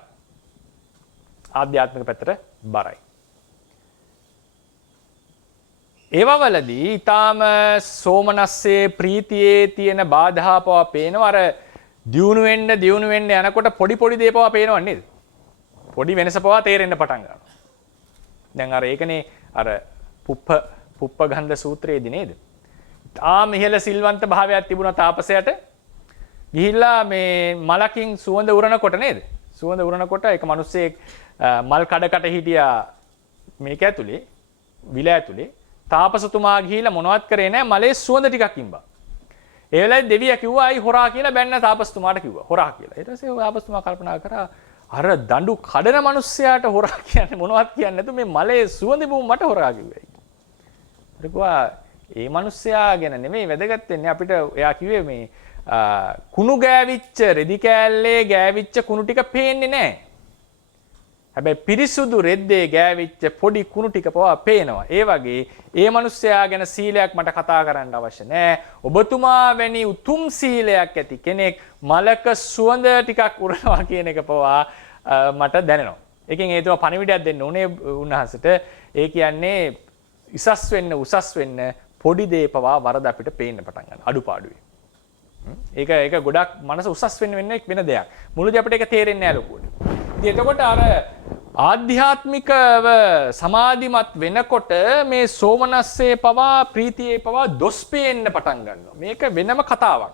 ආධ්‍යාත්මික පැත්තට බරයි. ඒවවලදී ඊටාම සෝමනස්සේ ප්‍රීතියේ තියෙන බාධා පවා පේනවා. අර දියුණු වෙන්න යනකොට පොඩි දේ පවා පේනව නේද? පොඩි වෙනස පවා තේරෙන්න පටන් ගන්නවා. දැන් අර ඒකනේ අර පුප්ප ගන්ධ සූත්‍රයේදී නේද? තාම ඉහළ සිල්වන්ත භාවයක් තිබුණා තාපසයට. ගිහිල්ලා මේ මලකින් සුවඳ උරනකොට නේද? සුවඳ උරනකොට එක මිනිස්සෙක් මල් කඩකට හිටියා මේක ඇතුලේ විල ඇතුලේ. තාපසතුමා ගිහිල්ලා මොනවත් කරේ නැහැ මලේ සුවඳ ටිකක් ඉම්බා. ඒ වෙලාවේ දෙවියා කිව්වා අයි හොරා කියලා බැන්න තාපසතුමාට කිව්වා. හොරා කියලා. ඊට පස්සේ තාපසතුමා කල්පනා කරා අර දඬු කඩන මිනිස්සයාට හොරා කියන්නේ මොනවත් කියන්නේ නැතු මේ මලේ සුවඳ බොමු මට හොරා කිව්වයි. ඊටකවා ඒ මිනිස්සයා ගැන නෙමෙයි වැදගත් වෙන්නේ අපිට එයා කිව්වේ මේ කුණු ගෑවිච්ච රෙදි කෑල්ලේ ගෑවිච්ච කුණු ටික පේන්නේ නැහැ. හැබැයි පිරිසුදු රෙද්දේ ගෑවිච්ච පොඩි කුණු ටික පවා පේනවා. ඒ වගේ ඒ මිනිස්සයා ගැන සීලයක් මට කතා කරන්න අවශ්‍ය නැහැ. ඔබතුමා වැනි උතුම් සීලයක් ඇති කෙනෙක් මලක සුවඳ ටිකක් උරනවා කියන එක පවා මට දැනෙනවා. ඒකෙන් හේතුව පණිවිඩයක් දෙන්න උනේ උන්වහන්සේට. ඒ කියන්නේ උසස් වෙන්න පොඩි දේ පවා වරද අපිට පේන්න පටන් ගන්නවා. අඩුපාඩුයි. ඒක ගොඩක් මනස උසස් වෙන්න වෙන දෙයක්. මුලදී අපිට ඒක තේරෙන්නේ නැහැ ලොකුවට. ඉතින් එතකොට අර ආධ්‍යාත්මිකව සමාධිමත් වෙනකොට මේ සෝමනස්සේ පවා ප්‍රීතියේ පවා දොස් පේන්න පටන් ගන්නවා. මේක වෙනම කතාවක්.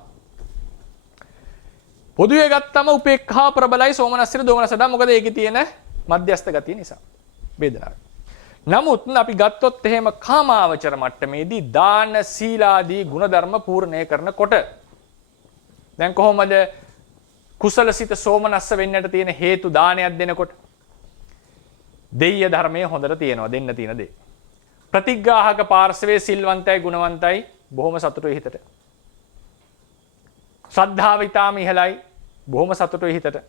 පොදුවේ ගත්තම උපේක්ඛා ප්‍රබලයි සෝමනස්සිර දෝමනසඩ මොකද ඒකේ තියෙන මධ්‍යස්ථ ගතිය නිසා වේදනාව. නමුත් අපි ගත්තොත් එහෙම කාමාවචර මට්ටමේදී දාන සීලාදී ගුණධර්ම පූර්ණය කරනකොට දැන් කොහොමද කුසලසිත සෝමනස්ස වෙන්නට තියෙන හේතු දානයක් දෙනකොට දෙය්‍ය ධර්මයේ හොඳට තියෙනවා දෙන්න තියෙන දේ. ප්‍රතිග්‍රාහක පාර්ශවයේ සිල්වන්තයි ගුණවන්තයි බොහොම සතුටුයි හිතට. ශ්‍රද්ධාව ඊටාම ඉහළයි බොහොම සතුටුයි හිතට.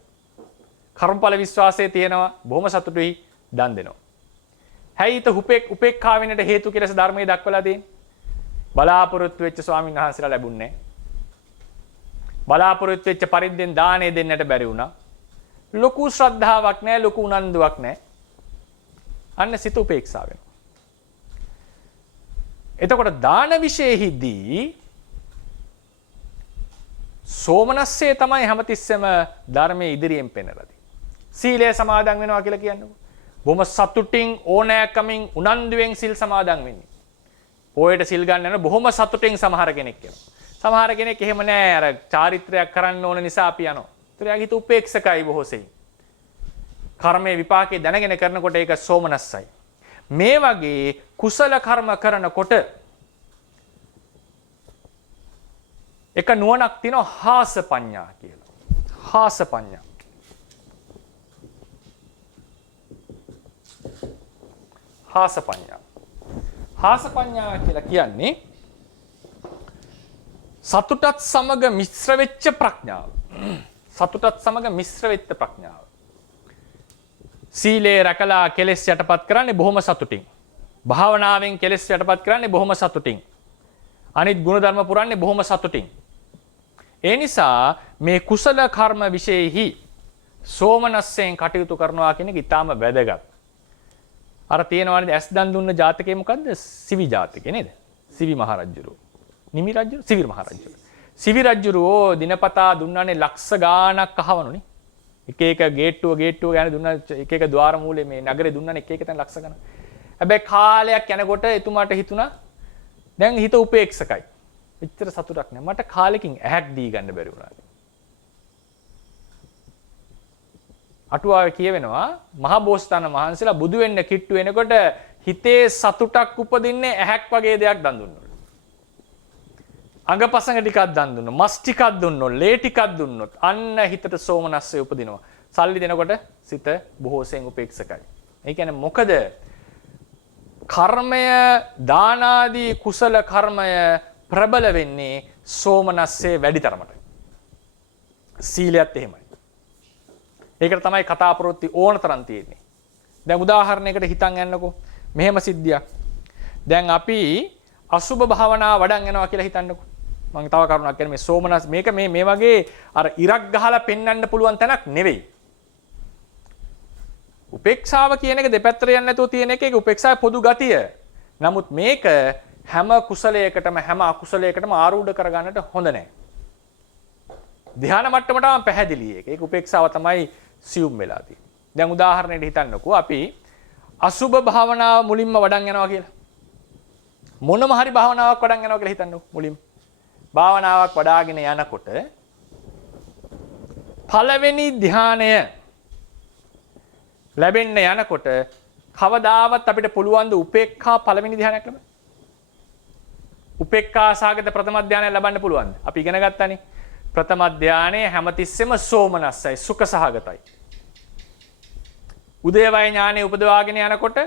කර්මඵල විශ්වාසයේ තියෙනවා බොහොම සතුටුයි දන් දෙනවා. හැයිත උපේක්ඛා වෙන්නට හේතු කියලා ධර්මයේ දක්වලා තියෙන්නේ. බලාපොරොත්තු වෙච්ච ස්වාමීන් වහන්සේලා ලැබුණේ නැහැ. බලාපොරොත්තු වෙච්ච පරිද්දෙන් දාණය දෙන්නට බැරි වුණා. ලොකු ශ්‍රද්ධාවක් නැහැ, ලොකු උනන්දුවක් නැහැ. අන්න සිත උපේක්ෂා වෙනවා. එතකොට දාන විශේෂෙහිදී සෝමනස්සේ තමයි හැමතිස්සෙම ධර්මයේ ඉදිරියෙන් පෙන්නලා තියෙන්නේ. සීලය සමාදන් වෙනවා කියලා කියන්නේ. බොහොම සතුටින් ඕනෑකමින් උනන්දුවෙන් සිල් සමාදන් වෙන්නේ. පොයට සිල් ගන්න යන බොහොම සතුටින් සමහර කෙනෙක් යනවා. සමහර කෙනෙක් එහෙම නෑ අර චාරිත්‍රයක් කරන්න ඕන නිසා අපි යනවා. ඒතර යාගේ හිත උපේක්ෂකයි බොහෝ සෙයින්. කර්මයේ විපාකේ දැනගෙන කරනකොට ඒක සෝමනස්සයි. මේ වගේ කුසල කර්ම කරනකොට එක නුවණක් තියෙනවා හාස පඤ්ඤා කියලා. හාස පඤ්ඤා. හාස පඤ්ඤා. හාස පඤ්ඤා කියලා කියන්නේ සතුටත් සමග මිශ්‍ර වෙච්ච ප්‍රඥාව. සතුටත් සමග මිශ්‍ර වෙච්ච ප්‍රඥාව. සීලේ රැකලා කෙලෙස් යටපත් කරන්නේ බොහොම සතුටින්. භාවනාවෙන් කෙලෙස් යටපත් කරන්නේ බොහොම සතුටින්. අනිත් ගුණධර්ම පුරන්නේ බොහොම සතුටින්. ඒ නිසා මේ කුසල කර්ම විශේෂෙහි සෝමනස්සෙන් කටයුතු කරනවා කියන එක ඊටාම වැදගත්. අර තියෙනවානේ ඇස් දන් දුන්න ජාතකේ මොකද්ද? සිවි ජාතකේ නේද? සිවි මහරජුරු. නිමි රජු සිවි මහරජු. සිවි රජුරෝ දිනපතා දුන්නානේ ලක්ෂ ගාණක් අහවනුනේ. එක එක ගේට්ටුව ගානේ දුන්නා එක එක ద్వාර මූලේ මේ නගරේ දුන්නානේ එක එක තැන ලක්ෂ ගණන්. හැබැයි කාලයක් යනකොට එතුමාට හිතුණා දැන් හිත උපේක්ෂකයි. එච්චර සතුටක් නෑ. මට කාලෙකින් ඇහැක් දී ගන්න බැරි වුණා. අටුවාවේ කියවෙනවා මහා බෝසතාණන් වහන්සේලා බුදු වෙන්න කිට්ටු වෙනකොට හිතේ සතුටක් උපදින්නේ ඇහැක් වගේ දෙයක් දන් දුන්නොත්. අඟපසඟ ටිකක් දන් දුන්නොත්, මස් ටිකක් දුන්නොත්, ලේ ටිකක් දුන්නොත් අන්න හිතට සෝමනස්සේ උපදිනවා. සල්ලි දෙනකොට සිත බොහෝසෙන් උපේක්ෂකයි. ඒ කියන්නේ මොකද? කර්මය දානාදී කුසල කර්මය ප්‍රබල වෙන්නේ සෝමනස්සේ වැඩි තරමට. සීලයත් එහෙමයි. ඒකට තමයි කතා ප්‍රවෘත්ති ඕන තරම් තියෙන්නේ. දැන් උදාහරණයකට හිතන් යන්නකෝ. මෙහෙම සිද්ධියක්. දැන් අපි අසුබ භාවනා වඩන් යනවා කියලා හිතන්නකෝ. මම තව කරුණක් කියන්නේ මේ සෝමනස් මේක මේ වගේ අර ඉරක් ගහලා පෙන්වන්න පුළුවන් තැනක් නෙවෙයි. උපේක්ෂාව කියන එක දෙපැත්තට යන්නේ නැතුව තියෙන එක ඒක උපේක්ෂාවේ පොදු ගතිය. නමුත් මේක හැම කුසලයකටම හැම අකුසලයකටම ආරූඪ කරගන්නට හොඳ නැහැ. ධ්‍යාන මට්ටමටම පැහැදිලි ඒක. ඒක උපේක්ෂාව තමයි සියුම් වෙලා තියෙන්නේ. දැන් උදාහරණයක් හිතන්නකෝ අපි අසුභ භාවනාව මුලින්ම වඩන් යනවා කියලා. මොනම හරි භාවනාවක් වඩන් යනවා කියලා හිතන්නකෝ මුලින්ම. භාවනාවක් වඩාගෙන යනකොට පළවෙනි ධ්‍යානය ලැබෙන්න යනකොට කවදාවත් අපිට පුළුවන් ද උපේක්ඛා පළවෙනි ධ්‍යානයක් ලබන්න? උපේක්ඛා සාගත ප්‍රථම ධ්‍යානය ලබන්න පුළුවන්ද? අපි ඉගෙන ගත්තානේ. ප්‍රථම ධ්‍යානය හැමතිස්සෙම සෝමනස්සයි, සුඛ සහගතයි. උදේවය ඥානෙ උපදවාගෙන යනකොට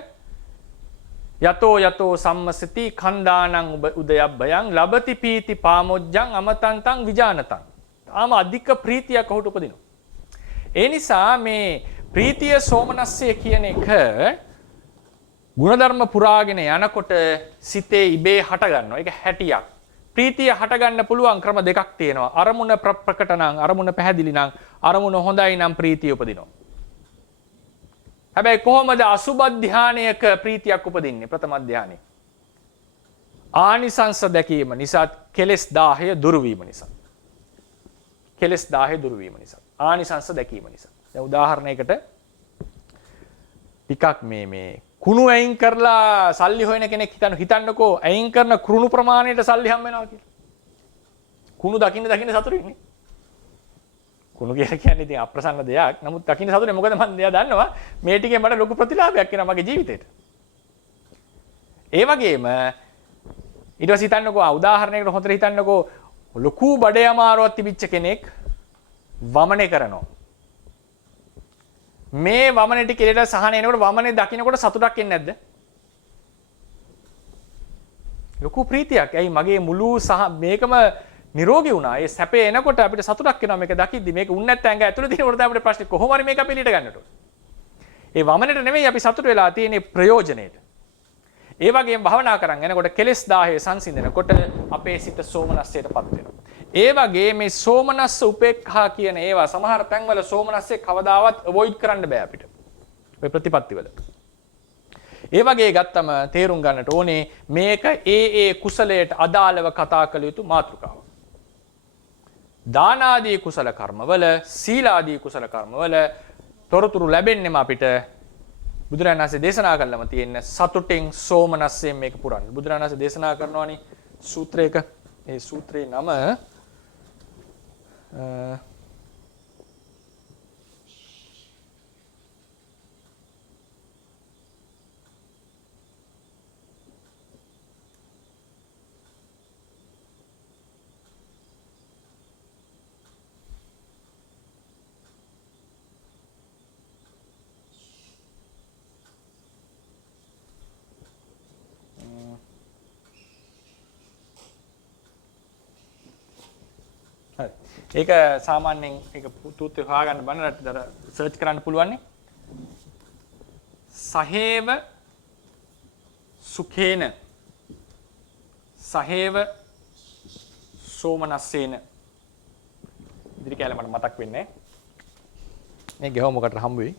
යතෝ සම්මසති කන්දානං උදයබ්බයං ලබති පීති පාමොජ්ජං අමතන්තං විජානතං. ආම අධික ප්‍රීතියක් ඔහුට උපදිනවා. ඒ නිසා මේ ප්‍රීතිය සෝමනස්සය කියන එක ගුණධර්ම පුරාගෙන යනකොට සිතේ ඉබේ හට ගන්නවා. ඒක හැටියක්. ප්‍රීතිය හට ගන්න පුළුවන් ක්‍රම දෙකක් තියෙනවා. අරමුණ ප්‍රකට නම්, අරමුණ පැහැදිලි නම්, අරමුණ හොඳයි නම් ප්‍රීතිය උපදිනවා. හැබැයි කොහොමද අසුබ ධානයක ප්‍රීතියක් උපදින්නේ? ප්‍රථම ධානයේ ආනිසංස දැකීම නිසා, කෙලෙස් 10 දුරු වීම නිසා. කෙලෙස් 10 දුරු වීම නිසා. ආනිසංස දැකීම නිසා. දැන් උදාහරණයකට ටිකක් මේ කුණු අයින් කරලා සල්ලි හොයන කෙනෙක් හිතන්නකෝ අයින් කරන කුණු ප්‍රමාණයට සල්ලි හම් වෙනවා කියලා. කුණු දකින්න සතුටු වෙන්නේ. කුණු කියලා කියන්නේ ඉතින් අප්‍රසන්න දෙයක්. නමුත් දකින්න සතුටේ මොකද මම දන්නවා මේ ටිකේ මට ලොකු ප්‍රතිලාභයක් එනවා මගේ ජීවිතේට. ඒ වගේම ඊට පස්සේ හිතන්නකෝ උදාහරණයකට හොඳට හිතන්නකෝ ලොකු බඩේ අමාරුවක් තිබිච්ච කෙනෙක් වමනේ කරනවා. මේ වමනේ ටිකේට සහන එනකොට වමනේ දකින්නකොට සතුටක් එන්නේ නැද්ද? ලොකු ප්‍රීතියක්. ඇයි මගේ මුළු මේකම නිරෝගී වුණා. ඒ සැපේ එනකොට අපිට සතුටක් එනවා මේක දකිද්දි. මේක උන් නැත්නම් ඇඟ ඇතුලේ තියෙනකොට තමයි අපිට ප්‍රශ්නේ කොහොම හරි මේක අපි එළියට ගන්නට ඕනේ. ඒ වමනේට නෙමෙයි අපි සතුට වෙලා තියෙන්නේ ප්‍රයෝජනෙට. ඒ වගේම භවනා කරන් යනකොට කෙලෙස් 10 සංසිඳනකොට අපේ සිත සෝමනස්සයටපත් වෙනවා. ඒ වගේ මේ සෝමනස්ස උපේක්ඛා කියන ඒවා සමහර තැන්වල සෝමනස්සේ කවදාවත් අවොයිඩ් කරන්න බෑ අපිට. ඔය ප්‍රතිපත්තිවල. ඒ වගේ ගත්තම තේරුම් ගන්නට ඕනේ මේක ඒ කුසලයට අදාළව කතා කළ යුතු මාතෘකාව. දාන ආදී කුසල කර්මවල, සීල ආදී කුසල කර්මවල තොරතුරු ලැබෙන්නේම අපිට බුදුරජාණන් වහන්සේ දේශනා කළාම තියෙන සතුටෙන් සෝමනස්සයෙන් මේක පුරන්න. බුදුරජාණන් වහන්සේ දේශනා කරනවානේ සූත්‍රයක. ඒ සූත්‍රේ නම ඒක සාමාන්‍යයෙන් ඒක තූත්‍ය හොයාගන්න බන්නට සර්ච් කරන්න පුළුවන් නේ. සහේව සුඛේන සහේව සෝමනස්සේන ඉදිරි කැලේ මට මතක් වෙන්නේ මේ ගෙව මොකටද හම්බ වෙයි.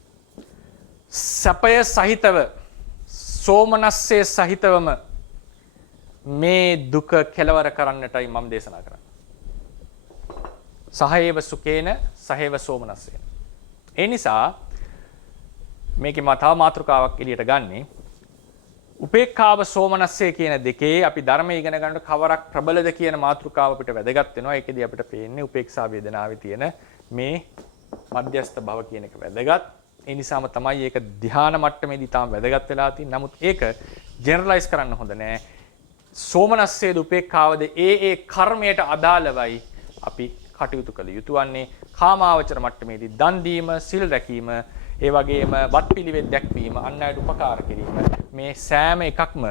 සපය සහිතව සෝමනස්සේ සහිතවම මේ දුක කෙලවර කරන්නටයි මම දේශනා කරන්නේ. සහේව සුඛේන සහේව සෝමනස්සේන. ඒ නිසා මේකේ මම තව මාතෘකාවක් එළියට ගන්නේ උපේක්ඛාව සෝමනස්සේ කියන දෙකේ අපි ධර්මය ඉගෙන ගන්නකොට කවරක් ප්‍රබලද කියන මාතෘකාව අපිට වැදගත් වෙනවා. ඒකෙදී අපිට පේන්නේ උපේක්ෂා වේදනාවේ තියෙන මේ මධ්‍යස්ථ භව කියන එක වැදගත්. ඒ නිසාම තමයි ඒක ධ්‍යාන මට්ටමේදී තාම වැදගත් වෙලා තියෙන්නේ. නමුත් ඒක ජෙනරලයිස් කරන්න හොඳ නෑ. සෝමනස්සේද උපේක්ඛාවද ඒ කර්මයට අදාළවයි අපි කටයුතු කළ යුතු වන්නේ. කාමාවචර මට්ටමේදී දන් දීම, සිල් රැකීම, ඒ වගේම වත්පිළිවෙත් දැක්වීම, අන් අයට උපකාර කිරීම මේ සෑම එකක්ම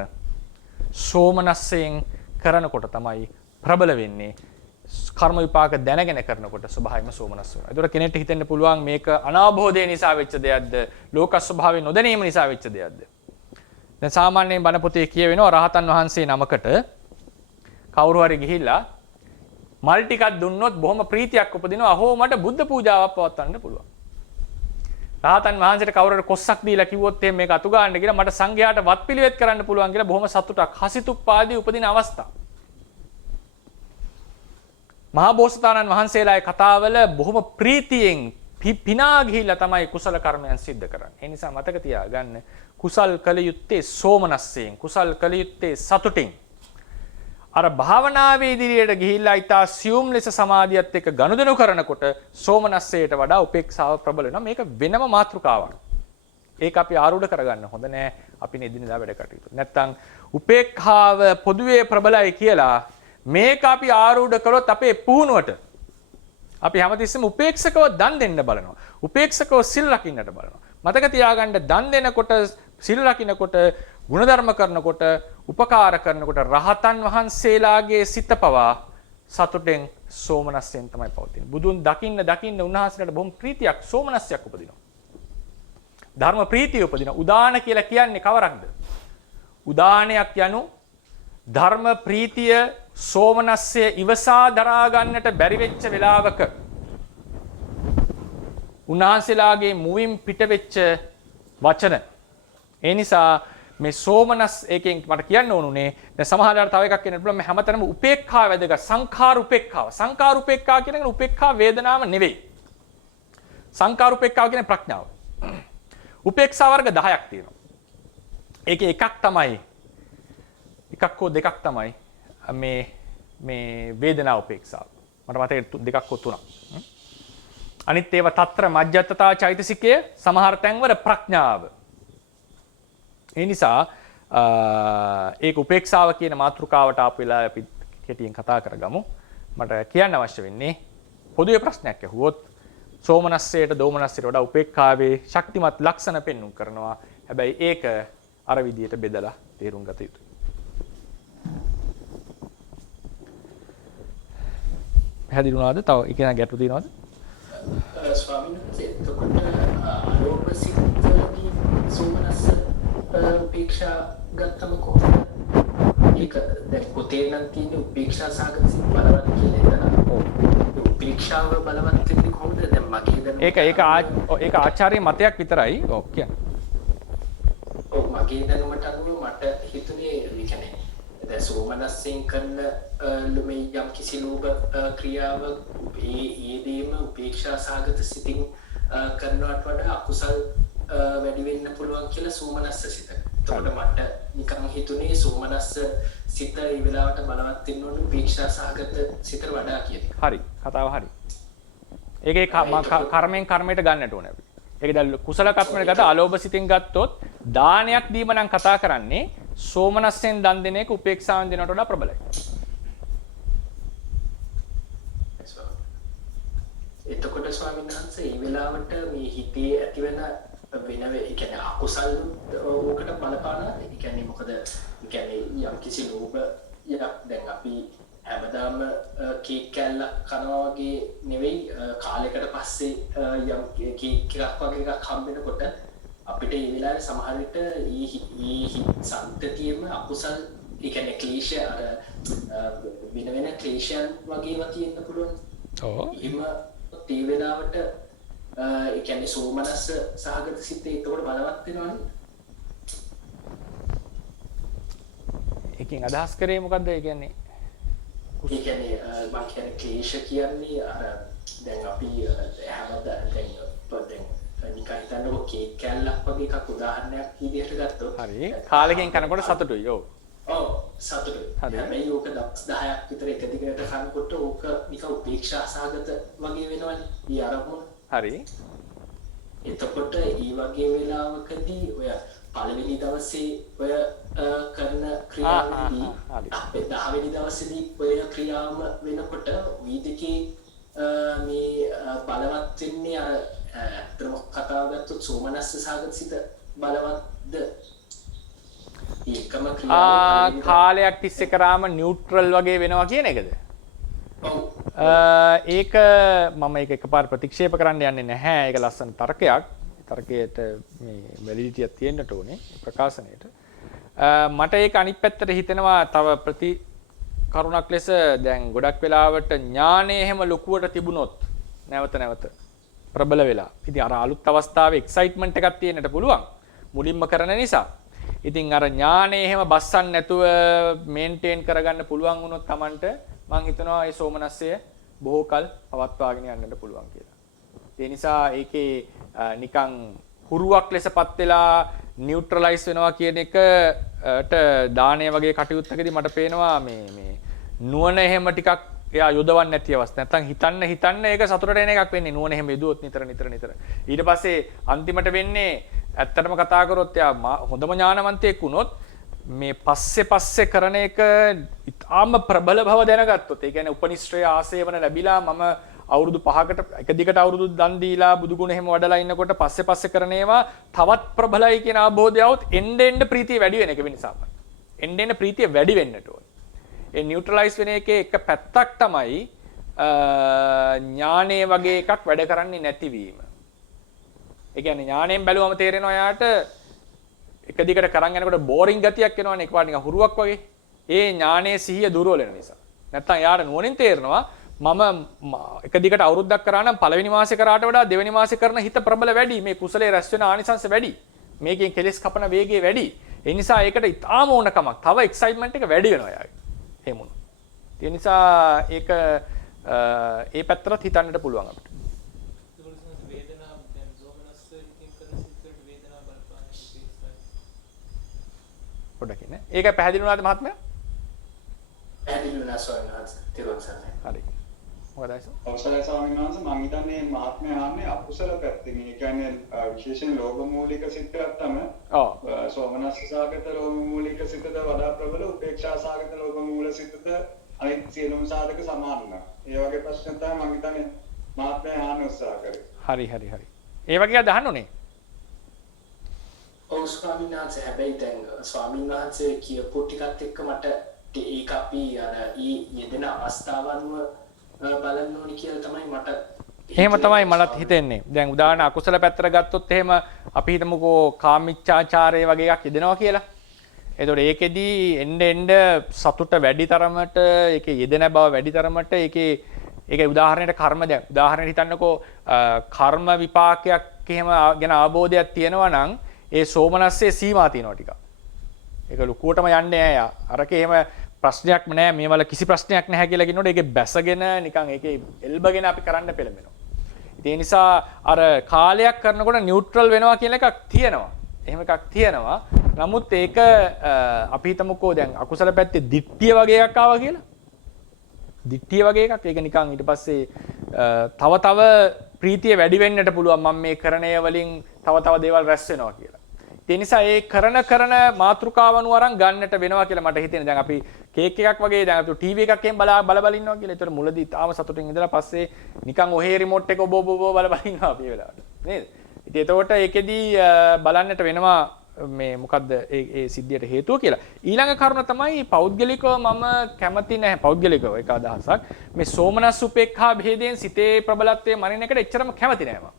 සෝමනස්සයෙන් කරනකොට තමයි ප්‍රබල වෙන්නේ. කර්ම විපාක දැනගෙන කරනකොට ස්වභාවයෙන්ම සෝමනස්ස වෙනවා. ඒතකොට කෙනෙක්ට හිතෙන්න පුළුවන් මේක අනාභෝධය නිසා වෙච්ච දෙයක්ද, ලෝක ස්වභාවය නොදැනීම නිසා වෙච්ච දෙයක්ද? දැන් සාමාන්‍යයෙන් බණ පොතේ කියවෙනවා රහතන් වහන්සේ නමකට කවුරු හරි ගිහිල්ලා මල් ටිකක් දුන්නොත් බොහොම ප්‍රීතියක් උපදිනවා. අහෝ මට බුද්ධ පූජාවක් පවත්වන්න පුළුවන්. රහතන් වහන්සේට කවුරුහරි කොස්සක් දීලා කිව්වොත් එහෙම මේක අතු ගන්න කියලා මට සංඝයාට වත්පිළිවෙත් කරන්න පුළුවන් කියලා බොහොම සතුටක් හසිතුප්පාදී උපදින අවස්ථා. මහා බෝසතාණන් වහන්සේලාගේ කතාවල බොහොම ප්‍රීතියෙන් පිනා ගිහිල්ලා තමයි කුසල කර්මයන් සිද්ධ කරන්නේ. ඒ නිසා මතක තියාගන්න කුසල් කළ යුත්තේ සෝමනස්සයෙන්, කුසල් කළ යුත්තේ සතුටින්. අර භාවනාවේ ඉදිරියට ගිහිල්ලා ඊට සියුම් ලෙස සමාධියත් එක්ක ගනුදෙනු කරනකොට සෝමනස්සයට වඩා උපේක්ෂාව ප්‍රබල වෙනවා. මේක වෙනම මාතෘකාවක්. ඒක අපි ආරූඪ කරගන්න හොඳ නෑ අපි එදිනෙදා වැඩ කටයුතු. නැත්තම් උපේක්ෂාව පොදුවේ ප්‍රබලයි කියලා මේක අපි ආරූඪ කළොත් අපේ පුහුණුවට අපි හැමතිස්සෙම උපේක්ෂකව දන් දෙන්න බලනවා. උපේක්ෂකව සිල් රකින්නට බලනවා. මතක තියාගන්න දන් දෙනකොට සිල් රකින්නකොට ගුණධර්ම කරනකොට උපකාර කරනකොට රහතන් වහන්සේලාගේ සිත පවා සතුටෙන් සෝමනස්යෙන් තමයි පවතින්නේ. බුදුන් දකින්න උන්වහන්සේලාට බොහොම ප්‍රීතියක් සෝමනස්යක් උපදිනවා. ධර්ම ප්‍රීතිය උපදිනවා. උදාන කියලා කියන්නේ කවරක්ද? උදානයක් යනු ධර්ම ප්‍රීතිය සෝමනස්ය ඉවසා දරා ගන්නට බැරි වෙච්ච වෙලාවක උන්වහන්සේලාගේ මුවින් පිට වෙච්ච වචන. ඒ නිසා මේ සෝමනස් එකෙන් මට කියන්න ඕනුනේ දැන් සමහරවිට තව එකක් කියන්න පුළුවන් මේ හැමතැනම උපේක්ඛාව වැදගත්. සංඛාර උපේක්ඛාව. සංඛාර උපේක්ඛාව කියන එක උපේක්ඛා වේදනාව නෙවෙයි. සංඛාර උපේක්ඛාව කියන්නේ ප්‍රඥාව. උපේක්ෂා වර්ග 10ක් තියෙනවා. ඒකේ එකක් තමයි එකක් හෝ දෙකක් තමයි මේ වේදනා උපේක්ෂාව. මට මතකයි දෙකක් හෝ තුනක්. අනිත් ඒවා తත්‍ර මජ්ජත්තතා චෛතසිකය සමහර තැන්වල ප්‍රඥාව. ඒ නිසා ඒක උපේක්ෂාව කියන මාතෘකාවට ආපු වෙලාව අපි කෙටියෙන් කතා කරගමු. මට කියන්න අවශ්‍ය වෙන්නේ පොදුවේ ප්‍රශ්නයක් ඇහුවොත් සෝමනස්සයට දෝමනස්සයට වඩා උපේක්ඛාවේ ශක්තිමත් ලක්ෂණ පෙන්වුම් කරනවා. හැබැයි ඒක අර විදියට බෙදලා තේරුම් ගත යුතුයි. පැහැදිලි වුණාද? තව එකන ගැටලු තියෙනවද? ස්වාමීන් වහන්සේ එතකොට අලෝභ සිත්දී සෝමනස්ස උපේක්ෂා ගත්තම කොහොමද? ඒක දැන් පොතේ නම් තියෙන උපේක්ෂා සාගත සිත් බලවත් කියලා එතන. උපේක්ෂාව බලවත් වෙන්නේ කොහොමද? දැන් මගේ දැන් ඒක ආචාර්ය මතයක් විතරයි. ඔව් කියන්න. ඔව් මගේ දැනුමට අනුව මට හිතුනේ ඒ කියන්නේ දැන් සෝමනස්යෙන් කරන මේ යම් කිසි ලෝභ ක්‍රියාව ඒ දේම උපේක්ෂා සාගත සිතින් කරනවට වඩා අකුසල් වැඩි වෙන්න පුළුවන් කියලා සෝමනස්ස සිත. එතකොට මට නිකන් හිතුනේ සෝමනස්ස සිත ඒ වෙලාවට බලවත් වෙන්න ඕනේ උපේක්ෂා සාගත සිතට වඩා කියලා. හරි. කතාව හරි. ඒකේ කර්මයෙන් කර්මයට ගන්නට ඕනේ අපි. ඒක දැන් කුසල කර්මයට ගත්ත අලෝභ සිතින් ගත්තොත් දානයක් දීම නම් කතා කරන්නේ සෝමනස්යෙන් දන් දෙන එක උපේක්ෂාවෙන් දෙනවට වඩා ප්‍රබලයි. එතකොට ස්වාමීන් වහන්සේ මේ වෙලාවට මේ හිතේ ඇතිවෙන ඒ කියන්නේ අකුසල් ඕකට බලපානවා. ඒ කියන්නේ මොකද ඒ කියන්නේ යම් කිසි ලෝභයක් දැන් අපි හැමදාම කේක් කෑල්ලක් කනවා වගේ නෙවෙයි කාලයකට පස්සේ යම් කේක් එකක් වගේ එකක් හම්බෙනකොට අපිට ඒ වෙලාවේ සමහර විට ඊ සම්තතියම අකුසල් ඒ කියන්නේ ක්ලේශ අර වෙන ක්ලේශයන් වගේම තියෙන්න පුළුවන්. ඔව්. එහෙම ඒ වෙලාවට ඒ කියන්නේ සෝමනස්ස සහගත සිත් ඒකට බලවත් වෙනවනේ. එකකින් අදහස් කරේ මොකද්ද? ඒ කියන්නේ ඒ කියන්නේ මම කියන්නේ ක්ලේශ කියන්නේ අර දැන් අපි හැමදාම දැන් නිකන් හිතන්නකො කේක් කෑල්ලක් වගේ එකක් උදාහරණයක් විදිහට ගත්තොත් හරි. කාලෙකින් කනකොට සතුටුයි. ඔව්. ඔව් සතුටුයි. හැබැයි ඕක දවස් 10ක් විතර එක දිගට කනකොට ඕක නිකන් උපේක්ෂා සහගත වගේ වෙනවනේ. ඊ අරමුණ. හරි. එතකොට ඒ වගේ වෙලාවකදී ඔය පළවෙනි දවසේ ඔය කරන ක්‍රියාවේදී අපේ 10 වෙනි දවසේදී ඔය ක්‍රියාවම වෙනකොට වීදිකේ මේ බලවත් වෙන්නේ අර අතරම කතාව ගත්තොත් සෝමනස්ස සාගත සිත බලවත්ද ඒකම ක්‍රියාව කාලයක් තිස්සේ කරාම නියුට්‍රල් වගේ වෙනවා කියන එකද? ඔව්. ඒක මම ඒක එකපාර ප්‍රතික්ෂේප කරන්න යන්නේ නැහැ. ඒක ලස්සන තර්කයක්. තර්කයට මේ වැලිඩිටියක් තියෙන්නට ඕනේ ප්‍රකාශනයට. මට ඒක අනිත් පැත්තට හිතෙනවා තව කරුණක් ලෙස දැන් ගොඩක් වෙලාවට ඥානය එහෙම ලොකුවට තිබුණොත් නැවත ප්‍රබල වෙලා. ඉතින් අර අලුත් අවස්ථාවේ එක්සයිට්මන්ට් එකක් තියෙන්නට පුළුවන්. මුලින්ම කරන නිසා. ඉතින් අර ඥානය එහෙම බස්සන් නැතුව මේන්ටේන් කරගන්න පුළුවන් වුණොත් Tamanට මම හිතනවා ඒ සෝමනස්සය බොහෝ කල් පවත්වාගෙන යන්නට පුළුවන් කියලා. ඒ නිසා ඒකේ නිකන් හුරුවක් ලෙසපත් වෙලා නියුට්‍රලයිස් වෙනවා කියන එකට දාණය වගේ කටයුත්තකදී මට පේනවා මේ නුවණ එහෙම ටිකක් එයා යොදවන්නේ නැති අවස්ථා. නැත්තම් හිතන්න ඒක සතුටට එන එකක් වෙන්නේ නුවණ එහෙම යදුවොත් නිතර. ඊට පස්සේ අන්තිමට වෙන්නේ ඇත්තටම කතා කරොත් එයා හොඳම ඥානවන්තයෙක් වුණොත් මේ පස්සේ කරන එක ඉතාම ප්‍රබල බව දැනගත්තොත් ඒ කියන්නේ උපනිශ්‍රය ආසේවන ලැබිලා මම අවුරුදු 5කට එක දිගට අවුරුදු දන් දීලා බුදු ගුණ එහෙම වඩලා ඉන්නකොට පස්සේ කරන ඒවා තවත් ප්‍රබලයි කියන අවබෝධය આવොත් එන්න ප්‍රීතිය වැඩි වෙන එක වෙනසක්. එන්න ප්‍රීතිය වැඩි වෙන්නට ඕන. ඒ නියුට්‍රලයිස් වෙන එකේ එක පැත්තක් තමයි ඥානයේ වගේ එකක් වැඩ කරන්නේ නැතිවීම. ඒ කියන්නේ ඥාණයෙන් බැලුවම තේරෙනවා යාට එක දිගට කරන් යනකොට බෝරින් ගතියක් එනවනේ එකපාර නිකන් හුරුවක් වගේ. ඒ ඥානයේ සිහිය දුර්වල වෙන නිසා. නැත්තම් යාට නුවණින් තේරෙනවා මම එක දිගට අවුරුද්දක් කරා නම් පළවෙනි මාසේ කරාට වඩා දෙවෙනි මාසේ කරන හිත ප්‍රබල වැඩි. මේ කුසලයේ රැස් වෙන ආනිසංශ වැඩි. මේකෙන් කෙලෙස් කපන වේගය වැඩි. ඒ නිසා ඒකට ඉතාම ඕනකමක්. තව එක්සයිට්මන්ට් එක වැඩි වෙනවා යාගේ. එහෙම වුණා. ඒ නිසා ඒක ඒ පැත්තට හිතන්නට පුළුවන් අපිට. පොඩ්ඩක් ඉන්න. ඒක පැහැදිලි වුණාද මහත්මයා? පැහැදිලි වුණා සෝනහත් තිරුවන්සර්. හරි. මොකදයි සර්? අවසරයි ස්වාමීන් වහන්සේ මම හිතන්නේ මහත්මයා අහන්නේ අකුසල පැත්තෙන්. ඒ කියන්නේ විශේෂයෙන් ලෝභ මූලික සිත්යක් තමයි. ඔව්. සෝමනස්ස සාගත ලෝභ මූලික සිතද වඩා ප්‍රබල උපේක්ෂා සාගත ලෝභ මූල සිතද අනිත් සියලුම සාධක සමාන නෑ. ඒ වගේ ප්‍රශ්න තමයි මම හිතන්නේ මහත්මයා අහන්න උත්සාහ කරේ. හරි. ඒ වගේ අදහන්න ඕනේ. ඔව් ස්වාමීන් වහන්සේ හැබැයි දැන් ස්වාමීන් වහන්සේ කියපු ටිකත් එක්ක මට ඒක අපි අර යෙදෙන අවස්ථාවන්ව බලන්න ඕනි කියලා තමයි මට එහෙම තමයි මලත් හිතෙන්නේ. දැන් උදාහරණ අකුසල පැත්තට ගත්තොත් එහෙම අපි හිතමුකෝ කාමීච්ඡාචාරය වගේ එකක් යෙදෙනවා කියලා. එතකොට ඒකෙදී එන්න සතුට වැඩි තරමට ඒකේ යෙදෙන බව වැඩි තරමට ඒකේ උදාහරණයට කර්ම දැන් උදාහරණයක් හිතන්නකෝ කර්ම විපාකයක් එහෙම ගැන අවබෝධයක් තියෙනවා නම් ඒ සෝමනස්සේ සීමා තියෙනවා ටිකක්. ඒක ලුකුවටම යන්නේ නෑ යා. අරක එහෙම ප්‍රශ්නයක්ම නෑ මේවල කිසි ප්‍රශ්නයක් නැහැ කියලා කියනකොට ඒකේ බැසගෙන නිකන් ඒකේ එල්බගෙන අපි කරන්න පෙළඹෙනවා. ඒ නිසා අර කාලයක් කරනකොට නියුට්‍රල් වෙනවා කියන එකක් තියෙනවා. එහෙම එකක් තියෙනවා. නමුත් ඒක අපි හිතමුකෝ දැන් අකුසල පැත්තේ දිට්ඨිය වගේ එකක් ආවා කියලා. දිට්ඨිය වගේ එකක්. ඒක නිකන් ඊට පස්සේ තව ප්‍රීතිය වැඩි වෙන්නට පුළුවන් මම මේ කරණය වලින් තව දේවල් රැස් වෙනවා කියලා. ඒ නිසා ඒ කරන මාතෘකාව අනුව අරන් ගන්නට වෙනවා කියලා මට හිතෙනවා. දැන් අපි කේක් එකක් වගේ දැන් අපි ටීවී එකක් එහෙම බල ඉන්නවා කියලා. ඒතර මුලදී තාම සතුටින් ඉඳලා පස්සේ නිකන් ඔහේ රිමෝට් එක ඔබ බල ඉන්නවා අපි ඒ වෙලාවට. නේද? ඉතින් එතකොට ඒකෙදී බලන්නට වෙනවා මේ මොකද්ද ඒ සිද්ධියට හේතුව කියලා. ඊළඟ කරුණ තමයි පෞද්ගලිකව මම කැමති නැහැ පෞද්ගලිකව එක අදහසක්. මේ සෝමනස් උපේක්ඛා භේදයෙන් සිතේ ප්‍රබලත්වයේ මනින එකට එච්චරම කැමති නැහැ මම.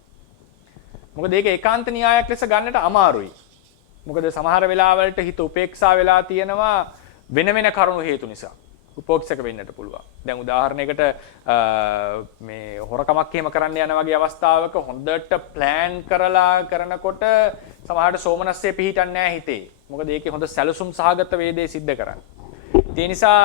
මොකද ඒක ඒකාන්ත න්‍යායක් ලෙස ගන්නට අමාරුයි. මොකද සමහර වෙලාවලට හිත උපේක්ෂා වෙලා තියෙනවා වෙන කරුණු හේතු නිසා. උපෝක්ෂක වෙන්නට පුළුවන්. දැන් උදාහරණයකට මේ හොරකමක් එහෙම කරන්න යන වගේ අවස්ථාවක හොඳට ප්ලෑන් කරලා කරනකොට සමහරට සෝමනස්සේ පිහිටන්නේ නැහැ හිතේ. මොකද ඒකේ හොඳ සැලසුම් සහගත වේදේ සිද්ධ කරන්නේ. ඒ නිසා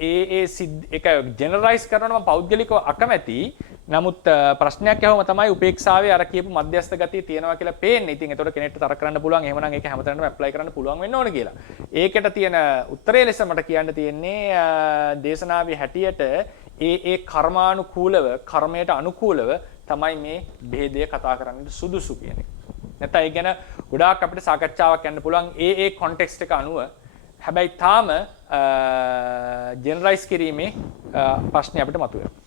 ඒක ජෙනරලයිස් කරනවා පෞද්ගලිකව අකමැති. නමුත් ප්‍රශ්නයක් යවම තමයි උපේක්ෂාවේ අර කියපු මධ්‍යස්ථ ගතිය තියෙනවා කියලා පේන්නේ. ඉතින් ඒතකොට කෙනෙක්ට තර කරන්න පුළුවන් එහෙමනම් ඒක හැමතැනම ඇප්ලයි කරන්න පුළුවන් වෙන්න ඕන කියලා. ඒකට තියෙන උත්තරය ලෙස මට කියන්න තියෙන්නේ දේශනාවේ හැටියට ඒ කර්මානුකූලව කර්මයට අනුකූලව තමයි මේ භේදය කතා කරන්නට සුදුසු කියන එක. නැත්නම් ඒ ගැන ගොඩාක් අපිට සාකච්ඡාවක් යන්න පුළුවන් ඒ කොන්ටෙක්ස්ට් එක අනුව. හැබැයි තාම ජෙනරලයිස් කිරීමේ ප්‍රශ්නේ අපිට මතුවෙනවා.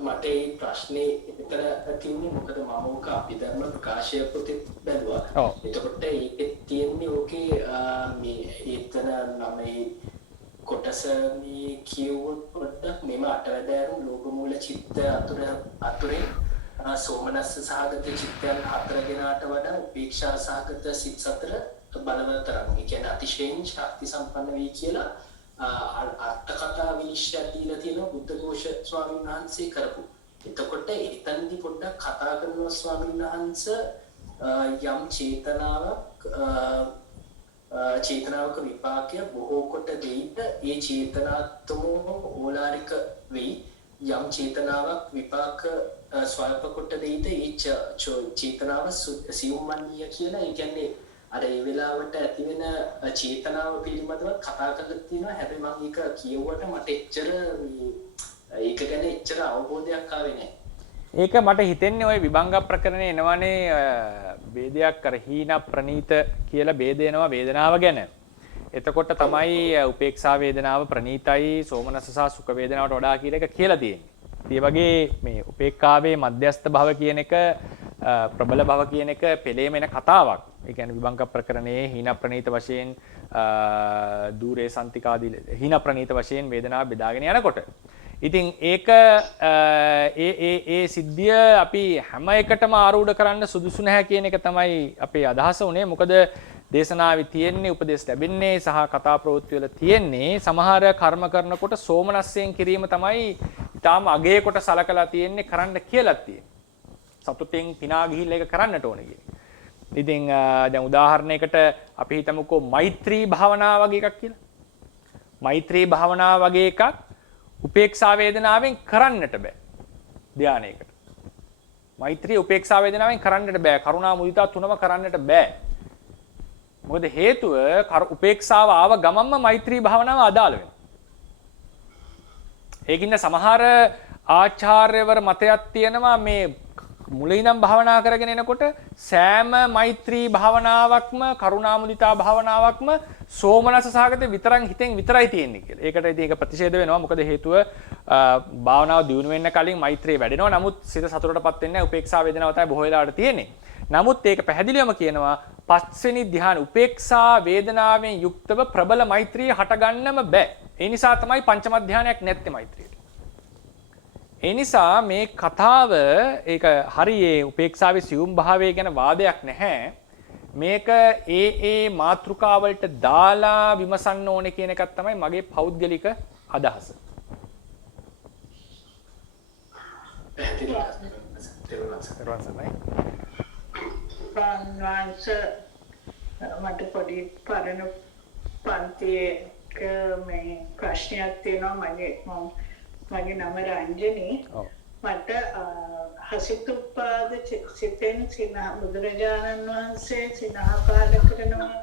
මට ඒ ප්‍රශ්නේ එතන තියෙන්නේ මොකද මම ඕක අභිධර්ම ප්‍රකාශය පොතේ බැලුවා. එතකොට ඒකේ තියෙන්නේ ඕකේ මේ එතන නමේ කොටස මේ කියවුවොත් පොඩ්ඩක් මෙම අටවැදෑරුම් ලෝභ මූල චිත්ත අතුරෙන් සෝමනස්ස සහගත චිත්තයන් හතර දෙනාට වඩා උපේක්ෂා සහගත සිත් සතර බලවතරම්. ඒ කියන්නේ අතිශයින් ශක්ති සම්පන්න වෙයි කියලා අර්ථ කතා විනිශ්චය දීලා තියෙනවා බුද්ධඝෝෂ ස්වාමීන් වහන්සේ කරපු. එතකොට එතනදි පොඩ්ඩක් කතා කරනවා ස්වාමීන් වහන්සේ යම් චේතනාවක විපාකය බොහෝ කොට දෙයිද ඒ චේතනාත්මෝ ඕලාරික වෙයි යම් චේතනාවක් විපාක ස්වල්ප කොට දෙයිද ඒ චේතනාව සියුම්මන්නිය කියලා ඒ කියන්නේ අර ඒ වෙලාවට ඇති වෙන චේතනාව පිළිබඳව කතා කරලා තියෙනවා හැබැයි මම ඒක කියුවට මට එච්චර ඒක ගැන එච්චර අවබෝධයක් ආවේ නැහැ. ඒක මට හිතෙන්නේ ওই විභංග ප්‍රකරණේ එනවනේ වේදයක් කර හීන ප්‍රනීත කියලා ભેදේනවා වේදනාව ගැන. එතකොට තමයි උපේක්ෂා වේදනාව ප්‍රනීතයි සෝමනස්ස සහ සුඛ වේදනාවට වඩා කියලා එක කියලා තියෙන්නේ. ඒ වගේ මේ උපේක්ඛාවේ මධ්‍යස්ථ භව කියන එක ප්‍රබල භව කියන එක පෙළේම එන කතාවක්. ඒ කියන්නේ විභංග ප්‍රකරණයේ හීන ප්‍රනීත වශයෙන් දූරේ සම්තිකාදී හීන ප්‍රනීත වශයෙන් වේදනාව බෙදාගෙන යනකොට ඉතින් ඒක ඒ සිද්ධිය අපි හැම එකටම ආරූඪ කරන්න සුදුසු නැහැ කියන එක තමයි අපේ අදහස උනේ. මොකද දේශනාවේ තියෙන්නේ උපදේශ ලැබෙන්නේ සහ කතා ප්‍රවෘත්ති වල තියෙන්නේ සමහර කර්ම කරනකොට සෝමනස්යෙන් කිරීම තමයි ඊටාම අගේ කොට සලකලා තියෙන්නේ කරන්න කියලා තියෙන්නේ. සතුටින් පිනා ගිහිල්ලා ඒක කරන්නට ඕනේ කියන්නේ. ඉතින් දැන් උදාහරණයකට අපි හිතමුකෝ මෛත්‍රී භාවනාව වගේ එකක් කියලා. මෛත්‍රී භාවනාව වගේ එකක් උපේක්ෂා වේදනාවෙන් කරන්නට බෑ ධානයකට. මෛත්‍රී උපේක්ෂා වේදනාවෙන් කරන්නට බෑ. කරුණා මුදිතා තුනම කරන්නට බෑ. මොකද හේතුව උපේක්ෂාව ආව ගමන්ම මෛත්‍රී භාවනාව අදාළ වෙනවා. ඒකින්ද සමහර ආචාර්යවර මතයක් තියෙනවා මේ මුලින්නම් භාවනා කරගෙන එනකොට සෑම මෛත්‍රී භාවනාවක්ම කරුණා මුදිතා භාවනාවක්ම සෝමනස සහගත විතරක් හිතෙන් විතරයි තියෙන්නේ කියලා. ඒකට ඉතින් ඒක ප්‍රතිෂේධ වෙනවා. මොකද හේතුව භාවනාව දියුණු වෙන්න කලින් මෛත්‍රිය වැඩෙනවා. නමුත් සිත සතුටටපත් වෙන්නේ නැහැ. උපේක්ෂා වේදනාව තමයි බොහෝ වෙලාවට තියෙන්නේ. නමුත් ඒක පැහැදිලිවම කියනවා පස්වෙනි ධ්‍යාන උපේක්ෂා වේදනාවෙන් යුක්තව ප්‍රබල මෛත්‍රිය හටගන්නම බෑ. ඒ නිසා තමයි පංචම ධ්‍යානයක් නැත්තේ මෛත්‍රියට. ඒ නිසා මේ කතාව ඒක හරියේ උපේක්ෂාවේ සියුම් භාවය ගැන වාදයක් නැහැ. මේක ඒ මාතෘකාවලට දාලා විමසන්න ඕනේ කියන එකක් තමයි මගේ පෞද්ගලික අදහස. මට පොඩි පරණ පන්තියේ මේ ප්‍රශ්නයක් තියෙනවා මගේ නම රංජනී. මට හසිතුප්පාද සිතෙන් බුදුරජාණන් වහන්සේ සිනහ පහළ කරනවා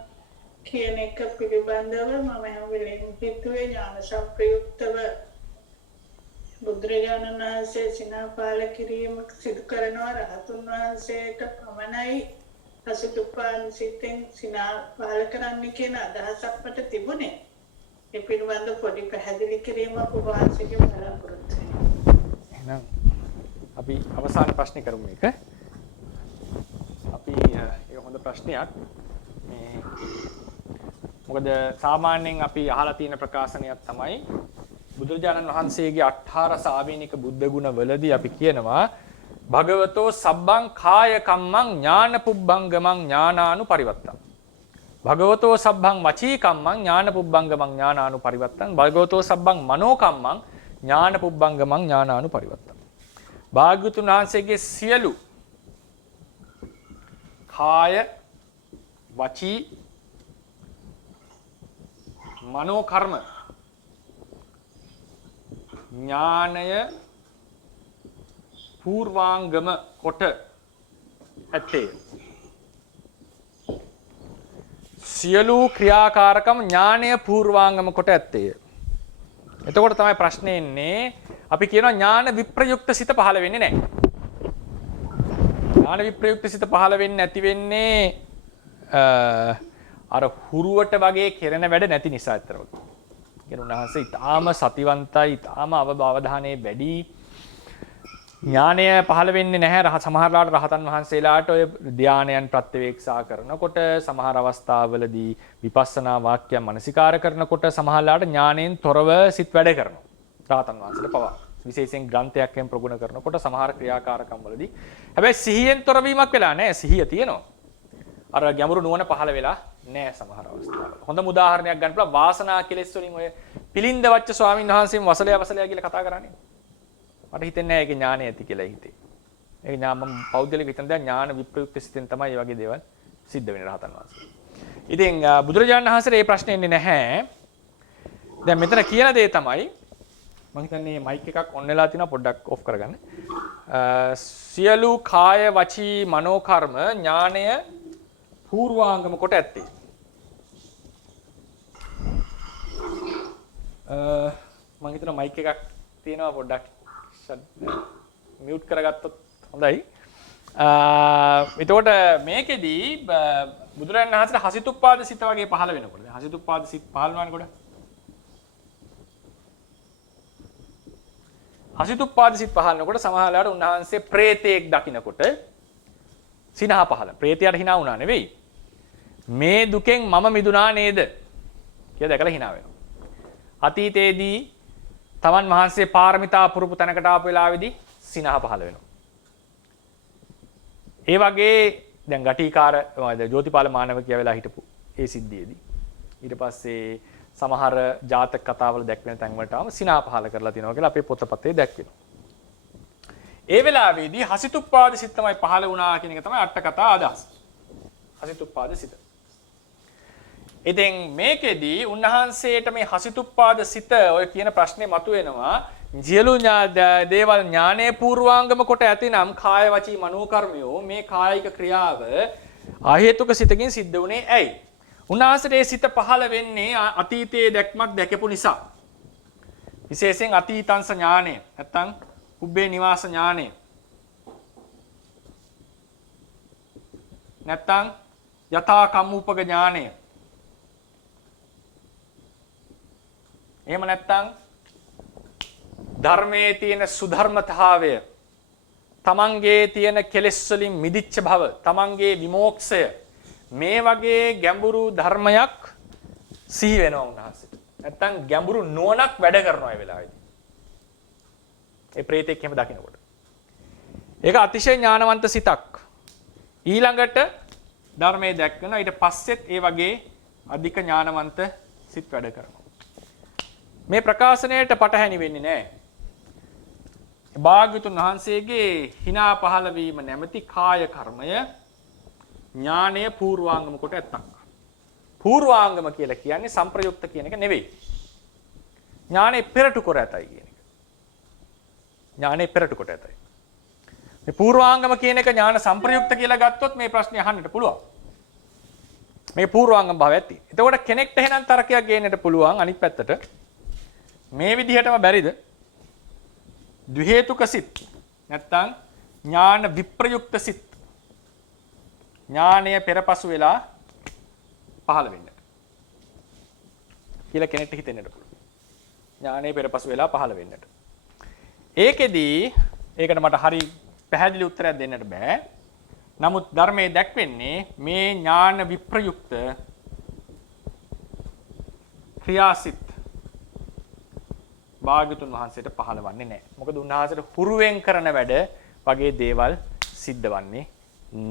කියන එක පිළිබඳව මම හැම වෙලෙම හිතුවේ ඥාන සම්ප්‍රයුක්තව බුදුරජාණන් වහන්සේ සිනහ පහළ කිරීම සිදු කරනවා රහතුන් වහන්සේට පමණයි හසිතුප්පාද සිතෙන් සිනහ පහළ කරන්න කියන අදහසක් මට තිබුණේ. ඒ පිළිබඳව පොඩි පැහැදිලි කිරීමක් ඔබ වහන්සේගෙන් බලාපොරොත්තු වෙනවා. අපි අවසාන ප්‍රශ්නේ කරමු මේක. අපි ඒක හොඳ ප්‍රශ්නයක්. මේ මොකද සාමාන්‍යයෙන් අපි අහලා තියෙන ප්‍රකාශනයක් තමයි බුදුරජාණන් වහන්සේගේ අට්ඨාරස ආවේනික බුද්ධ ගුණ වලදී අපි කියනවා භගවතෝ සබ්බං කාය කම්මං ඥාන පුබ්බංගමං ඥානානුපරිවත්තං. භගවතෝ සබ්බං වචී කම්මං ඥාන පුබ්බංගමං ඥානානුපරිවත්තං. භගවතෝ සබ්බං මනෝ කම්මං ඥාන පුබ්බංගමං ඥානානුපරිවත්තං. භාග්‍යවතුන් වහන්සේගේ සියලු කාය වචී මනෝ කර්ම ඥානය පූර්වාංගම කොට ඇත්තේ සියලු ක්‍රියාකාරකම් ඥානය පූර්වාංගම කොට ඇත්තේ. එතකොට තමයි ප්‍රශ්නේ එන්නේ අපි කියනවා ඥාන විප්‍රයුක්ත සිත පහළ වෙන්නේ නැහැ. ඥාන විප්‍රයුක්ත සිත පහළ වෙන්නේ නැති වෙන්නේ අර හුරුවට වගේ කෙරෙන වැඩ නැති නිසා අතරව. කියන උන්වහන්සේ ඊටාම සතිවන්තයි, ඊටාම අවධානයේ වැඩි. ඥානය පහළ වෙන්නේ නැහැ සමහරලාට රහතන් වහන්සේලාට ඔය ධානයන් ප්‍රත්‍යවේක්ෂා කරනකොට සමහර අවස්ථාවලදී විපස්සනා වාක්‍යයන් මනසිකාර කරනකොට සමහරලාට ඥාණයෙන් තොරව සිත් වැඩ කරනවා. රහතන් වහන්සේට පවා විශේෂයෙන් ග්‍රන්ථයක්ෙන් ප්‍රගුණ කරනකොට සමහර ක්‍රියාකාරකම් වලදී හැබැයි සිහියෙන් තොරවීමක් වෙලා නැහැ. සිහිය තියෙනවා. අර ගැඹුරු නුවණ පහළ වෙලා නැහැ සමහර අවස්ථාවල. හොඳම උදාහරණයක් ගන්න පුළුවන් වාසනා කෙලෙස් වලින් ඔය පිළින්ද වච්ච ස්වාමීන් වහන්සේම වසලයා කියලා කතා කරන්නේ. මට හිතෙන්නේ නැහැ ඒකේ ඥානය ඇති කියලා හිතේ. ඒක ඥාන මම පෞද්ගලික හිතන දැන් ඥාන විප්‍රයුක්ත සිතෙන් තමයි මේ වගේ දේවල් සිද්ධ වෙන්නේ රහතන් වහන්සේ. ඉතින් බුදුරජාණන් වහන්සේට මේ ප්‍රශ්නේ එන්නේ නැහැ. දැන් මෙතන කියන දේ තමයි මම හිතන්නේ මයික් එකක් ඔන් වෙලා තිනවා පොඩ්ඩක් ඔෆ් කරගන්න. සියලු කාය වචී මනෝ කර්ම ඥානය පූර්වාංගම කොට ඇත්තේ. මම හිතනවා මයික් එකක් තියෙනවා පොඩ්ඩක් මියුට් කරගත්තොත් හොඳයි. එතකොට මේකෙදී බුදුරජාණන් වහන්සේට හසිතුප්පාද සිත වගේ පහළ වෙනකොට දැන් හසිතුප්පාද සිත පහළ වෙනකොට හසිතුප්පාද සිත පහළ වෙනකොට සමහරවිට උන්වහන්සේ ප්‍රේතයෙක් දකින්නකොට සිනහ පහළ. ප්‍රේතයාට hina වුණා නෙවෙයි. මේ දුකෙන් මම මිදුණා නේද කියලා දැකලා hina වෙනවා. අතීතයේදී තමන් වහන්සේ පාරමිතා පුරුපු තැනකට ආපු වෙලාවේදී සිනහ පහළ වෙනවා. ඒ වගේ දැන් ගටිකාර ජෝතිපාල මානවකයා වෙලා හිටපු ඒ සිද්ධියේදී ඊට පස්සේ සමහර ජාතක කතාවල දැක්වෙන තැන් වලට ආව සිනහ පහළ කරලා තිනවා කියලා අපේ පොතපතේ දැක්වෙනවා. ඒ වෙලාවේදී හසිතුප්පාද සිත තමයි පහළ වුණා කියන එක තමයි අට කතා අදහස. හසිතුප්පාද සිත. ඉතින් මේකෙදී උන්වහන්සේට මේ හසිතුප්පාද සිත ඔය කියන ප්‍රශ්නේ මතුවෙනවා. සියලු දේවල් ඥානයේ පූර්වාංගම කොට ඇතිනම් කාය වචී මනෝ කර්මයෝ මේ කායික ක්‍රියාව අහේතුක සිතකින් සිද්ධ වුණේ ඇයි? උන්වහන්සේට ඒ සිත පහළ වෙන්නේ අතීතයේ දැක්මක් දැකපු නිසා. විශේෂයෙන් අතීතංස ඥානය නැත්තම් උබ්බේ නිවාස ඥානය. නැත්තම් යථා කම්මූපක ඥානය. එහෙම නැත්තම් ධර්මයේ තියෙන සුධර්මතාවය, තමන්ගේ තියෙන කෙලෙස් වලින් මිදිච්ච බව, තමන්ගේ විමෝක්ෂය මේ වගේ ගැඹුරු ධර්මයක් සිහි වෙනවා උන්වහන්සේට. නැත්තම් ගැඹුරු නුවණක් වැඩ කරනවා ඒ වෙලාවේදී. ඒ ප්‍රේතෙක් එහෙම දකින්නකොට. ඒක අතිශය ඥානවන්ත සිතක්. ඊළඟට ධර්මයේ දැක්වෙනවා. ඊට පස්සෙත් ඒ වගේ අධික ඥානවන්ත සිත් වැඩ කරනවා. මේ ප්‍රකාශනයට පටහැනි වෙන්නේ නැහැ. භාග්‍යතුන් වහන්සේගේ hina පහළ වීම නැමැති කාය කර්මය ඥානය පූර්වාංගම කොට ඇත්තක්. පූර්වාංගම කියලා කියන්නේ සංප්‍රයුක්ත කියන එක නෙවෙයි. ඥානෙ පෙරටු කර ඇතයි කියන එක. ඥානෙ පෙරටු කොට ඇතයි. මේ පූර්වාංගම කියන එක ඥාන සංප්‍රයුක්ත කියලා ගත්තොත් මේ ප්‍රශ්නේ අහන්නට පුළුවන්. මේ පූර්වාංගම භාවය ඇති. එතකොට කෙනෙක්ට එහෙනම් තරකයක් ගේන්නට පුළුවන් අනිත් පැත්තට. මේ විදිහටම බැරිද? ද්විහේතුක සිත් නැත්තම් ඥාන විප්‍රයුක්ත සිත් ඥානය පෙරපසු වෙලා පහළ වෙන්නට කියලා කෙනෙක්ට හිතෙන්නට පුළුවන්. ඥානය පෙරපසු වෙලා පහළ වෙන්නට. ඒකෙදී ඒකට මට හරි පැහැදිලි උත්තරයක් දෙන්නට බෑ. නමුත් ධර්මයේ දැක්වෙන්නේ මේ ඥාන විප්‍රයුක්ත ක්‍රියාසිත භාග්‍යතුන් වහන්සේට පහළවන්නේ නැහැ. මොකද උන්වහන්සේට හුරුවෙන් කරන වැඩ වගේ දේවල් සිද්ධ වන්නේ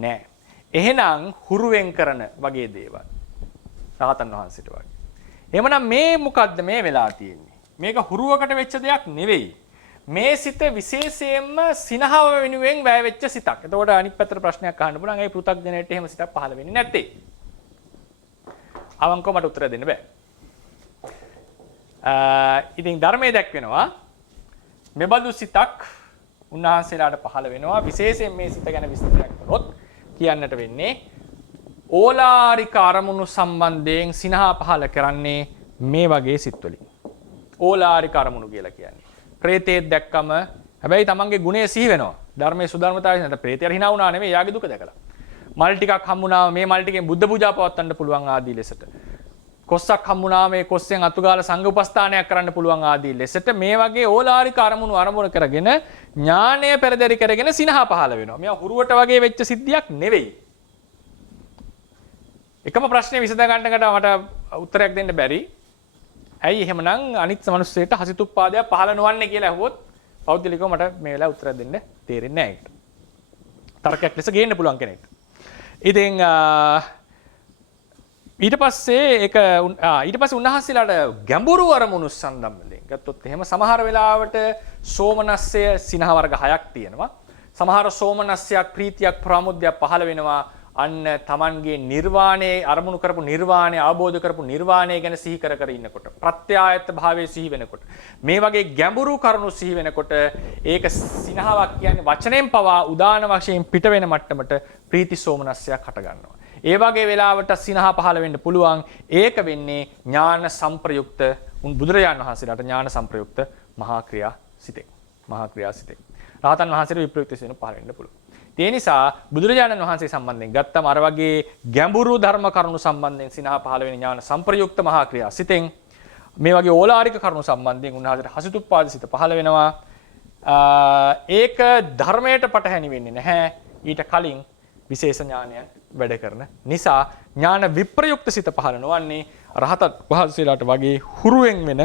නැහැ. එහෙනම් හුරුවෙන් කරන වගේ දේවල් රහතන් වහන්සේට වගේ. එහෙමනම් මේ මොකද්ද මේ වෙලා තියෙන්නේ? මේක හුරුවකට වෙච්ච දෙයක් නෙවෙයි. මේ සිත විශේෂයෙන්ම සිනහව වෙනුවෙන් වැය වෙච්ච සිතක්. එතකොට අනිත් පැත්තට ප්‍රශ්නයක් අහන්න පුළුවන්. ඒ පෘථග්ජනයට එහෙම සිතක් පහළ වෙන්නේ නැත්තේ. අවංකව මට උත්තර දෙන්න බෑ. ඉතින් ධර්මයේ දැක්වෙනවා මෙබඳු සිතක් උන්වහන්සේලාට පහළ වෙනවා. විශේෂයෙන් මේ සිත ගැන විස්තරයක් කරොත් කියන්නට වෙන්නේ ඕලාරික අරමුණු සම්බන්ධයෙන් සිනහ පහළ කරන්නේ මේ වගේ සිත්වලින්. ඕලාරික අරමුණු කියලා කියන්නේ. ප්‍රේතයෙක් දැක්කම හැබැයි තමන්ගේ ගුණය සිහි වෙනවා. ධර්මයේ සුධර්මතාවය නැත්නම් ප්‍රේතයට hina වුණා නෙමෙයි යාගේ දුක දැකලා. මල් ටිකක් හම්බුණාම මේ මල් ටිකෙන් බුද්ධ පූජා පවත්වන්න පුළුවන් ආදී ලෙසට. කොස්සක් හම්බුණාම මේ කොස්සෙන් අතුගාලා සංඝ උපස්ථානයක් කරන්න පුළුවන් ආදී ලෙසට මේ වගේ ඕලාරික අරමුණු කරගෙන ඥානය පෙරදරි කරගෙන සිනහ පහළ වෙනවා. මෙයා හුරුවට වගේ වෙච්ච සිද්ධියක් නෙවෙයි. එකම ප්‍රශ්නේ විසඳ ගන්නකට මට උත්තරයක් දෙන්න බැරි. ඇයි එහෙමනම් අනිත් මනුස්සයෙක්ට හසිතුප්පාදයක් පහළ නොවන්නේ කියලා අහුවොත් පෞද්ගලිකව මට මේ වෙලාව උත්තර දෙන්න තේරෙන්නේ නැහැ ඒකට. තර්කයක් ලෙස ගේන්න පුළුවන් කෙනෙක්ට. ඉතින් ඊට පස්සේ උන්වහන්සේලාට ගැඹුරු අරමුණු සම්බන්ධයෙන් ගත්තොත් එහෙම සමහර වෙලාවට සෝමනස්සය සිනහ වර්ග 6ක් තියෙනවා. සමහර සෝමනස්සයක් ප්‍රීතියක් ප්‍රාමුද්‍යයක් පහළ වෙනවා. අන්න Tamanගේ නිර්වාණය අරමුණු කරපු නිර්වාණය අවබෝධ කරපු නිර්වාණය ගැන සිහි කර කර ඉන්නකොට ප්‍රත්‍යායත්ත භාවයේ සිහි වෙනකොට මේ වගේ ගැඹුරු කරුණු සිහි වෙනකොට ඒක සිනහවක් කියන්නේ වචනයෙන් පවා උදාන වශයෙන් පිට වෙන මට්ටමට ප්‍රීති සෝමනස්සයක් හට ගන්නවා. ඒ වගේ වෙලාවට සිනහ පහළ වෙන්න පුළුවන්. ඒක වෙන්නේ ඥාන සංප්‍රයුක්ත බුදුරජාණන් වහන්සේලාට ඥාන සංප්‍රයුක්ත මහා ක්‍රියා සිතෙන්. මහා ක්‍රියා සිතෙන්. රහතන් වහන්සේට විප්‍රයුක්ත සිතෙන් පහළ වෙන්න පුළුවන්. ඒ නිසා බුදුරජාණන් වහන්සේ සම්බන්ධයෙන් ගත්තම අර වගේ ගැඹුරු ධර්ම කරුණු සම්බන්ධයෙන් සිනහ පහළ වෙන ඥාන සංප්‍රයුක්ත මහා ක්‍රියා සිතෙන් මේ වගේ ඕලාරික කරුණු සම්බන්ධයෙන් උන්වහන්සේට හසිතුප්පාද සිත පහළ වෙනවා. ඒක ධර්මයට පටහැනි වෙන්නේ නැහැ. ඊට කලින් විශේෂ ඥානයක් වැඩ කරන නිසා ඥාන විප්‍රයුක්ත සිත පහළ නොවන්නේ රහතන් වහන්සේලාට වගේ හුරුවෙන් වෙන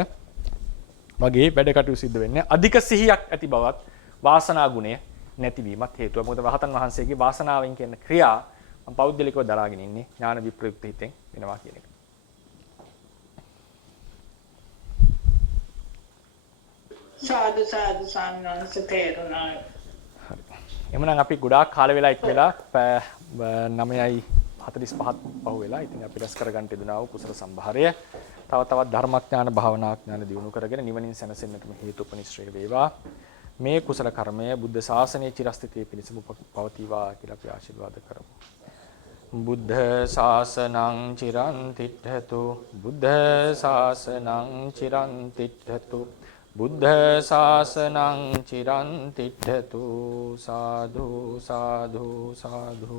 වගේ වැඩ කටයුතු සිද්ධ වෙන්නේ අධික සිහියක් ඇති බවත් වාසනා ගුණය නැතිවීමත් හේතුව. මොකද රහතන් වහන්සේගේ වාසනාවෙන් කියන ක්‍රියා මම පෞද්ගලිකව දරාගෙන ඉන්නේ ඥාන විප්‍රයුක්ත හිතෙන් වෙනවා කියන එක. සාදු සාදු සම්නන්ස තේරුණා. එhmenan අපි ගොඩාක් කාල වෙලා ඉක් වෙලා 9:45ත් පහු වෙලා. ඉතින් අපි රැස් කරගන්න යදුනා වූ කුසල සම්භාරය තවත් ධර්මඥාන භාවනාඥාන දියුණු කරගෙන නිවනින් සැනසෙන්නටම හේතුපනිශ්‍රේ වේවා. මේ කුසල කර්මය බුද්ධ ශාසනයේ චිරස්ථිතිය පිණිසම පවතිවා කියලා අපි ආශිර්වාද කරමු. බුද්ධ ශාසනං චිරන් තිට්ඨතු බුද්ධ ශාසනං චිරන් තිට්ඨතු බුද්ධ ශාසනං චිරන් තිට්ඨතු සාදු සාදු සාදු